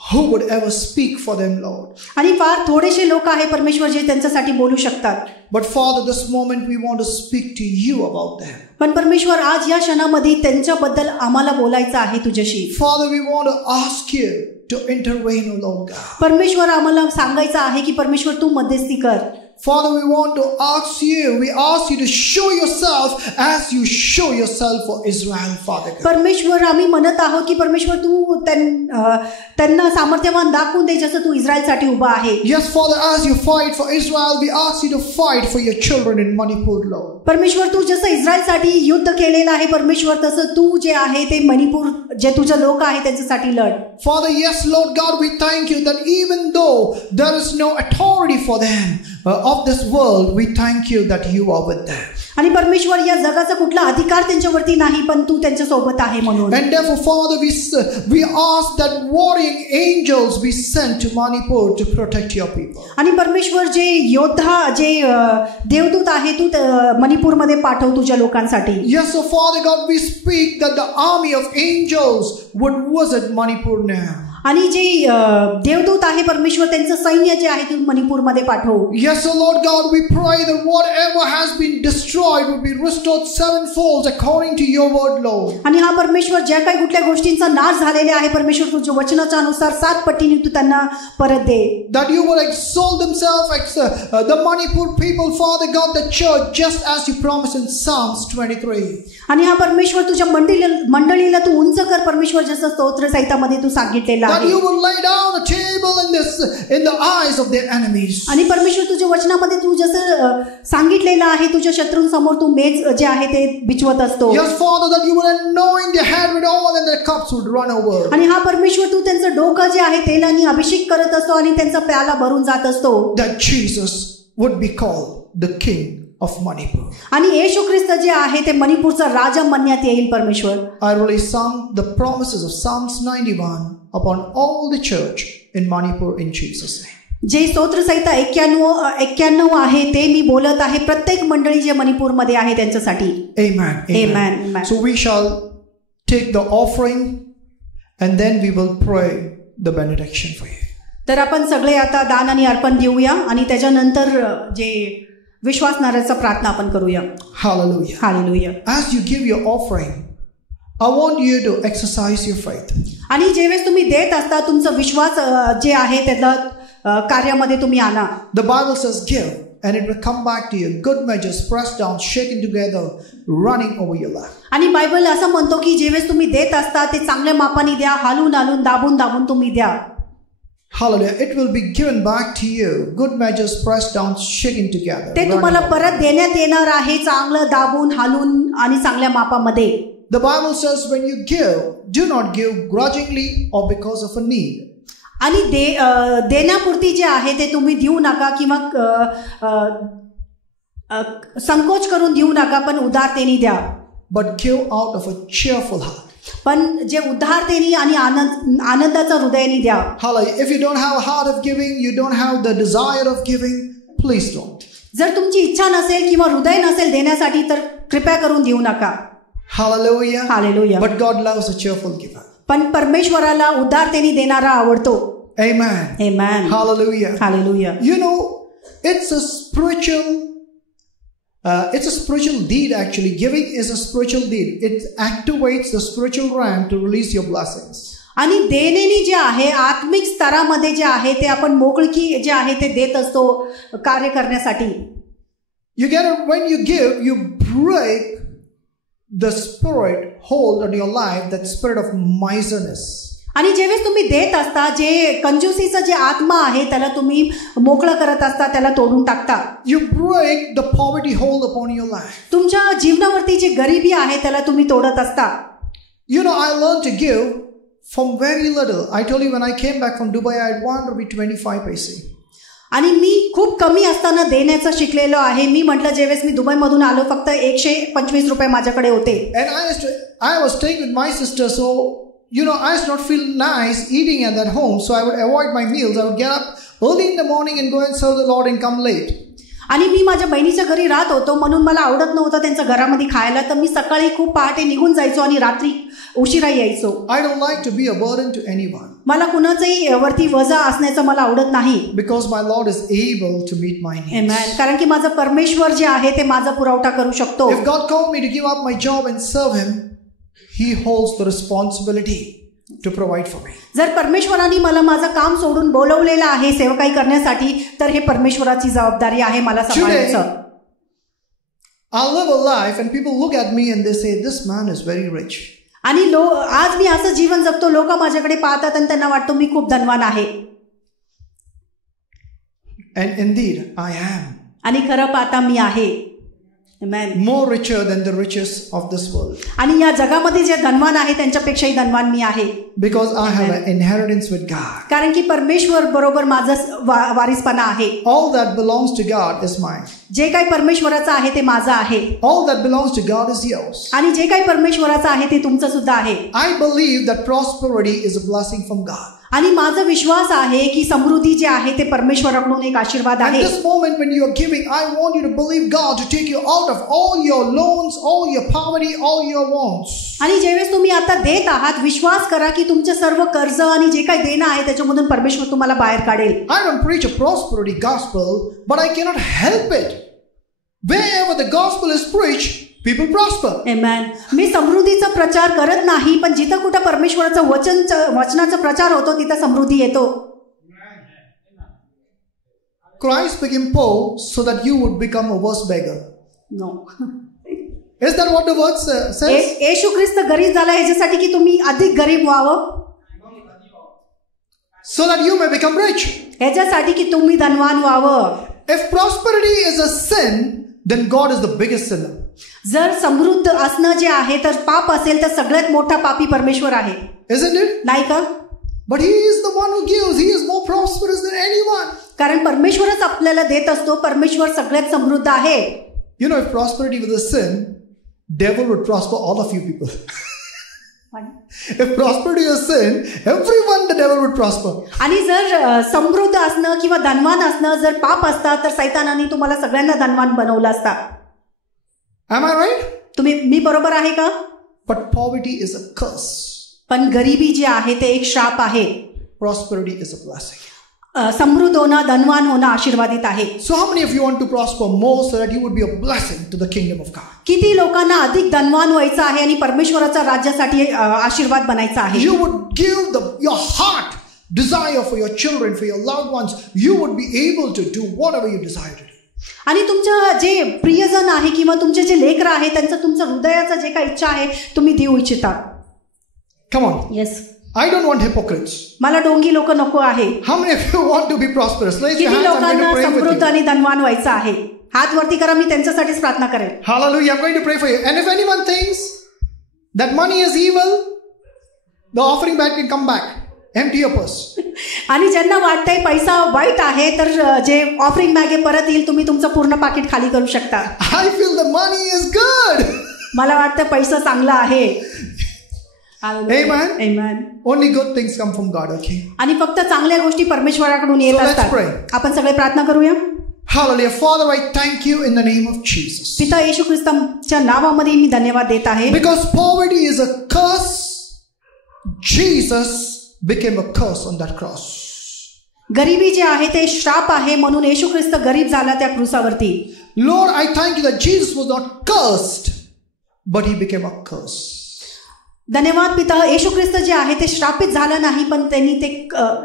who would ever speak for them, Lord. आणि फार थोडेसे लोक आहे परमेश्वर जे त्यांच्यासाठी बोलू शकतात. But Father, this moment we want to speak to you about them. पण परमेश्वर आज या क्षणामध्ये त्यांच्याबद्दल आम्हाला बोलायचं आहे तुझ्याशी. Father, we want to ask you to intervene, O Lord God. परमेश्वर आम्हाला सांगायचं आहे की परमेश्वर तू मध्यस्थी कर. Father, we want to ask you, we ask you to show yourself as you show yourself for Israel, Father God. परमेश्वर आम्ही म्हणत आहोत की परमेश्वर तू त्यांना सामर्थ्यवान दाखवून दे जसं तू इस्रायलसाठी उभा आहे. Yes, Father, as you fight for Israel, we ask you to fight for your children in Manipur, Lord. परमेश्वर तू जसं इस्रायलसाठी युद्ध केलेलं आहे परमेश्वर, तसं तू जे आहे ते मणिपूर जे तुझं लोक आहे त्यांच्यासाठी लढ. Father, yes, Lord God, we thank you that even though there is no authority for them of this world, we thank you that you are with them. आणि परमेश्वर या जगाचा कुठला अधिकार त्यांच्यावरती नाही, पण तू त्यांच्या सोबत आहे म्हणून. And therefore, Father, we ask that warring angels be sent to Manipur to protect your people. आणि परमेश्वर जे योद्धा जे देवदूत आहे तू मणिपूरमध्ये पाठव तुझ्या लोकांसाठी. Yes, so Father God, we speak that the army of angels would visit Manipur now. आणि जे देवदूत आहे परमेश्वर त्यांचं सैन्य जे आहे तू मणिपूरमध्ये पाठव. Yes, so Lord God, we pray that whatever has been destroyed would be restored sevenfold according to your word, Lord. आणि हा परमेश्वर ज्या काही कुठल्या गोष्टींचा नाश झालेला आहे परमेश्वर तुझ्या वचनाच्या अनुसार 7 पटीने तू त्यांना परत दे. That you will exalt themselves, the Manipur people, Father God, the church, just as you promised in Psalms 23. आणि हा परमेश्वर तुझ्या मंडळीला तू उंच कर परमेश्वर जसं स्तोत्र संहितामध्ये तू सांगितलेलं आहे. That you will lay down a table in the eyes of their enemies. आणि परमेश्वर तुझ्या वचनामध्ये तू जसं सांगितलेलं आहे तुझ्या शत्रूंसमोर तू मेज जे आहे ते बिछवत असतो. Yes, Father, that you will anoint their head with oil and their cups would run over. आणि हा परमेश्वर तू त्यांचं डोकं जे आहे तेलाने अभिषेक करत असतो आणि त्यांचा प्याला भरून जात असतो. That Jesus would be called the King of Manipur. आणि येशू ख्रिस्त जे आहे ते मणिपूरचा राजा म्हणण्यात येईल परमेश्वर. I really sung the promises of Psalms 91 upon all the church in Manipur in Jesus' name. जे स्तोत्र संहिता 91 आहे ते मी बोलत आहे प्रत्येक मंडळी जे मणिपूरमध्ये आहे त्यांच्यासाठी. Amen. Amen. So we shall take the offering and then we will pray the benediction for you. तर आपण सगळे आता दान आणि अर्पण देऊया आणि त्याच्यानंतर जे विश्वासणाऱ्याचा प्रार्थना आपण करूया. Hallelujah. Hallelujah. As you give your offering, I want you to exercise your faith. आणि जेवेळेस तुम्ही देत असता तुमचा विश्वास जे आहे त्याला कार्यामध्ये तुम्ही आणा. The Bible says give and it will come back to you, good measures pressed down, shaken together, running over your lap. आणि बायबल असं म्हणतो की जेवेळेस तुम्ही देत असता ते चांगल्या मापाने द्या, हालून दाबून तुम्ही द्या. Hallelujah. It will be given back to you, good measures pressed down, shaken together. ते तुम्हाला परत देण्यात येणार आहे चांगलं दाबून हालून आणि चांगल्या मापामध्ये. The Bible says when you give, do not give grudgingly or because of a need. आणि देण्यापुरती जे आहे ते तुम्ही देऊ नका किंवा संकोच करून देऊ नका, पण उदारतेने द्या. But give out of a cheerful heart. पण जे उदारतेने आणि आनंदाचा हृदयाने द्या. Hallelujah. If you don't have a heart of giving, you don't have the desire of giving, please don't. जर तुमची इच्छा नसेल किंवा हृदय नसेल देण्यासाठी तर कृपया करून देऊ नका. Hallelujah. Hallelujah. But God loves a cheerful giver. पण परमेश्वराला उदारतेने देणारा आवडतो. Amen. Amen. Hallelujah. Hallelujah. You know, it's a spiritual deed actually. Giving is a spiritual deed. It activates the spiritual realm to release your blessings. आणि देणेने जे आहे आत्मिक स्तरामध्ये जे आहे ते आपण मोकळकी जे आहे ते देत असतो कार्य करण्यासाठी. You get it? When you give, you break the spirit hold on your life, that spirit of miserness. आणि जेव्हा तुम्ही देत असता जे कंजूसीचा जे आत्मा आहे त्याला तुम्ही मोकळं करत असता, त्याला तोडून टाकता. You break the poverty hold upon your life. तुमच्या जीवनावरती जी गरिबी आहे त्याला तुम्ही तोडत असता. You know, I learned to give from very little. I told you when I came back from Dubai, I had 1 rupee 25 paise. आणि मी खूप कमी असताना देण्याचं शिकलेलो आहे. मी म्हटलं जेव्हा मी दुबईमधून आलो फक्त 125 रुपये माझ्याकडे होते. And I was staying with my sister, so you know, I used not feel nice eating at that home, so I would avoid my meals. I would get up early in the morning and go and serve the Lord and come late. आणि मी माझ्या बहिणीच्या घरी राहत होतो म्हणून मला आवडत नव्हतं त्यांच्या घरामध्ये खायला, तर मी सकाळी खूप पहाटे निघून जायचो आणि रात्री उशिरा यायचो. I don't like to be a burden to anyone. मला कुणाचंही वरती वजा असण्याचं मला आवडत नाही. Because my Lord is able to meet my needs. Amen. कारण की माझा परमेश्वर जे आहे ते माझा पुरवठा करू शकतो. If God called me to give up my job and serve Him, He holds the responsibility to provide for me. जर परमेश्वराने मला माझं काम सोडून बोलवलेलं आहे सेवकाई करण्यासाठी, तर हे परमेश्वराची जबाबदारी आहे मला सांभाळायचं. I'll live a life and people look at me and they say, this man is very rich. आणि आज मी असं जीवन जगतो, लोक माझ्याकडे पाहतात आणि त्यांना वाटतं मी खूप धनवान आहे. And indeed I am. आणि खरं पाहता मी आहे. Amen. More richer than the richest of this world. आणि या जगामध्ये जे धनवान आहे त्यांच्यापेक्षाही धनवान मी आहे. Because I have an inheritance with God. कारण की परमेश्वर बरोबर माझा वारिसपणा आहे. All that belongs to God is mine. जे काही परमेश्वराचं आहे ते माझं आहे. All that belongs to God is yours. आणि जे काही परमेश्वराचं आहे ते तुमचं सुद्धा आहे. I believe that prosperity is a blessing from God. आणि माझा विश्वास आहे की समृद्धी जे आहे ते परमेश्वराकडून एक आशीर्वाद आहे. At this moment when you are giving, I want you to believe God to take you out of all your loans, all your poverty, all your wants. आणि जेव्हा तुम्ही आता देत आहात, विश्वास करा की तुमचे सर्व कर्ज आणि जे काही देणं आहे त्याच्यामधून परमेश्वर तुम्हाला बाहेर काढेल. I don't preach a prosperity gospel, but I cannot help it. Wherever the gospel is preached, people prosper. Amen. मी समृद्धीचा प्रचार करत नाही, पण जिथं कुठं परमेश्वराचं वचनाचा प्रचार होतो तिथं समृद्धी येतो. Christ became poor so that you would become a worse beggar. No. Is that what the word says? येशू ख्रिस्त गरीब झाला याच्यासाठी की तुम्ही अधिक गरीब व्हावं. So that you may become rich. याच्यासाठी की तुम्ही धनवान व्हावं. If prosperity is a sin, then God is the biggest sinner. जर समृद्ध असणं जे आहे तर पाप असेल तर सगळ्यात मोठा पापी परमेश्वर आहे. Isn't it? नाही का? But He is the one who gives. He is more prosperous than anyone. कारण परमेश्वरच आपल्याला देत असतो. परमेश्वर सगळ्यात समृद्ध आहे. You know, if prosperity was a sin, devil would prosper all of you people. If prosperity is sin, everyone the devil would prosper. आणि जर समृद्ध असणं किंवा धनवान असणं जर पाप असता तर सैतानाने तुम्हाला सगळ्यांना धनवान बनवलं असता. Am I right? मी बरोबर आहे का? But poverty is a curse. पण गरिबी जी आहे ते एक श्राप आहे. Prosperity is a blessing. समृद्ध होणं, धनवान होणं आशीर्वादित आहे. So how many of you want to prosper more so that you would be a blessing to the kingdom of God? किती लोकांना अधिक धनवान व्हायचं आहे आणि परमेश्वराच्या राज्यासाठी आशीर्वाद बनायचा आहे. You would give your heart desire for your children, for your loved ones. You would be able to do whatever you desire to do. आणि तुमचं जे प्रियजन आहे किंवा तुमचे जे लेकर आहे त्यांचं तुमचं हृदयाचं जे काही इच्छा आहे तुम्ही देऊ इच्छिता. Come on. Yes. I don't want hypocrites. मला डोंगी लोक नको आहे. How many of you want to be prosperous? Raise your किती hands. I'm going लोकांना to pray for समृद्ध you. आणि धनवान व्हायचं आहे? हात वरती करा, मी त्यांच्यासाठीच प्रार्थना करेन. Hallelujah. I'm going to pray for you. And if anyone thinks that money is evil, the offering bag can come back. Empty your purse. आणि ज्यांना वाटतंय पैसा वाईट आहे तर जे ऑफरिंग बॅग परत येईल, तुम्ही तुमचं पूर्ण पाकिट खाली करू शकता. I feel the money is good. मला वाटतं पैसा चांगला आहे. Amen. Amen. Only good things come from God, okay? आणि फक्त चांगल्या गोष्टी परमेश्वराकडून येत So let's असतात. pray. आपण सगळे प्रार्थना करूया. Hallelujah. Father, I thank you in the name of Jesus. पिता येशू ख्रिस्ताच्या नावामध्ये मी धन्यवाद देत आहे. Because poverty is a curse, Jesus became a curse on that cross. गरिबी जे आहे ते श्राप आहे म्हणून येशू ख्रिस्त गरीब झाला त्या क्रूसावरती. Lord, I thank you that Jesus was not cursed, but He became a curse. धन्यवाद पिता, येशू ख्रिस्त जे आहे ते श्रापित झाला नाही पण त्यांनी ते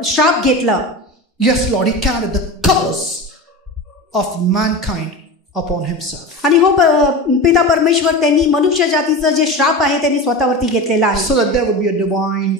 श्राप घेतला. Yes, Lord, He carried the curse of mankind upon Himself. आणि हो पिता परमेश्वर त्यांनी मनुष्य जातीचं जे श्राप आहे त्यांनी स्वतःवरती घेतलेला आहे. So that there would be a divine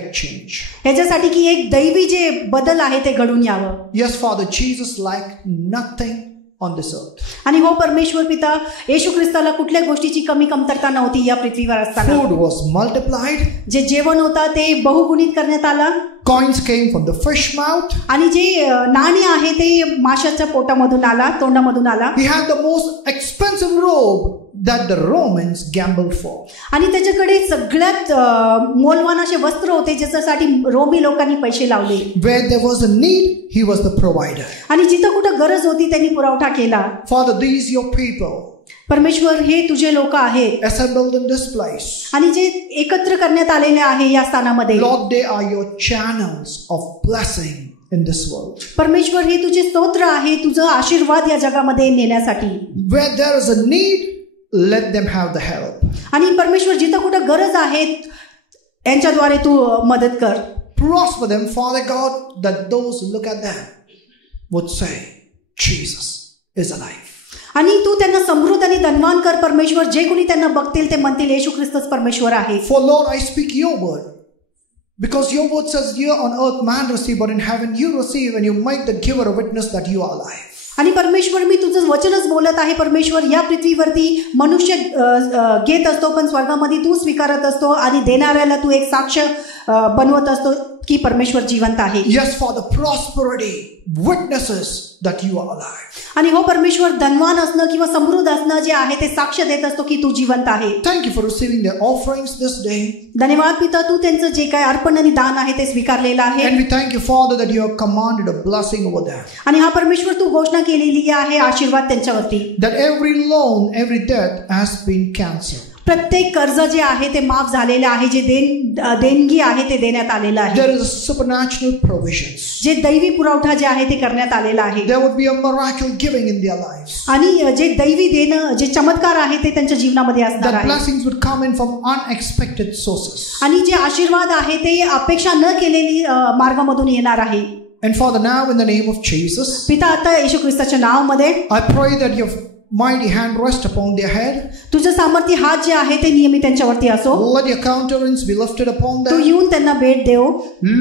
exchange. ह्याच्यासाठी की एक दैवी जे बदल आहे ते घडून यावं. Yes, Father, Jesus lacked nothing on this earth. आणि हो परमेश्वर पिता, येशू ख्रिस्ताला कुठल्या गोष्टीची कमतरता नव्हती या पृथ्वीवर असताना. Food was multiplied. जे जेवण होतं ते बहुगुणित करण्यात आलं. Coins came from the fish mouth. आणि जे नाणे आहे ते माशाच्या पोटामधून आला, तोंडामधून आला. He had the most expensive robe that the Romans gambled for. आणि त्याच्याकडे सगळ्यात मौल्यवान असे वस्त्र होते ज्याच्यासाठी रोमी लोकांनी पैसे लावले. Where there was a need, he was the provider. आणि जिथं कुठं गरज होती त्यांनी पुरवठा केला. Father, these your people परमेश्वर, हे तुझे लोक आहेत assembled in this place. आणि जे एकत्र करण्यात आलेले आहे या स्थानामध्ये. Lord, they are your channels of blessing in this world. परमेश्वर, हे तुझे स्तोत्र आहे तुझं आशीर्वाद या जगामध्ये नेण्यासाठी. Where there is a need, let them have the help. आणि परमेश्वर, जिथं कुठं गरज आहे यांच्याद्वारे तू मदत कर. Prosper them, Father God, that those who look at them would say, Jesus is alive. आणि तू त्यांना समृद्ध आणि धनवान कर परमेश्वर. जे कोणी त्यांना बघतील ते म्हणतील येशू ख्रिस्तच परमेश्वर आहे. For Lord, I speak your word. Because your word says, here on earth man receive, but in heaven you receive, and you make the giver a witness that you are alive. आणि परमेश्वर, मी तुझं वचनच बोलत आहे परमेश्वर. या पृथ्वीवरती मनुष्य घेत असतो पण स्वर्गामध्ये तू स्वीकारत असतो आणि देणाऱ्याला तू एक साक्ष बनवत असतो की परमेश्वर जिवंत आहे. Yes, Father, prosperity witnesses that you are alive. आणि हो परमेश्वर, धनवान असणं किंवा समृद्ध असणं जे आहे ते साक्ष देत असतो की तू जिवंत आहे. Thank you for receiving their offerings this day. धन्यवाद पिता, तू त्यांचं जे काय अर्पण आणि दान आहे ते स्वीकारलेलं आहे. And we thank you, Father, that you have commanded a blessing over them. आणि हा परमेश्वर, तू घोषणा केलेली आहे आशीर्वाद त्यांच्यावरती. That every loan, every debt has been cancelled. प्रत्येक कर्ज जे आहे ते माफ झालेले आहे. जे देणगी आहे ते देण्यात आलेलं आहे. There is a supernatural provisions. जे दैवी पुरवठा जे आहे ते करण्यात आलेला आहे. There would be a miracle giving in their lives. आणि जे दैवी देणं, जे चमत्कार आहे ते त्यांच्या जीवनामध्ये असणार That आहे. blessings would come in from unexpected sources. आणि जे आशीर्वाद आहे ते अपेक्षा न केलेली मार्गामधून येणार आहे. And Father, now in the name of Jesus, पिता, आता येशू ख्रिस्ताच्या नावामध्ये I pray that your mighty hand rest upon their head. तुझं सामर्थ्य हात जे आहे ते नियमित त्यांच्यावरती असो. Let your countenance be lifted upon Tu them. येऊन त्यांना भेट देव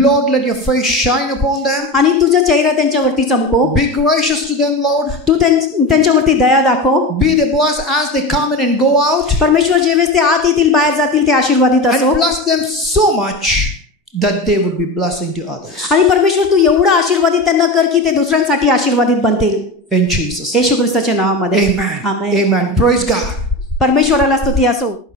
Lord, let your face shine upon them. आणि तुझा चेहरा त्यांच्यावरती चमको. Be gracious to them, Lord. तू त्यांच्यावरती दया दाखव. Be they blessed as they come in and go out. परमेश्वर, जेवेळेस ते आत येतील बाहेर जातील ते आशीर्वादित असो. And bless them so much that they would be blessing to others. आणि परमेश्वर, तू एवढं आशीर्वादित त्यांना कर की ते दुसऱ्यांसाठी आशीर्वादित बनतील. In Jesus. येशू ख्रिस्ताच्या नावामध्ये. Amen. आमेन. Amen. Praise God. परमेश्वराला स्तुती असो.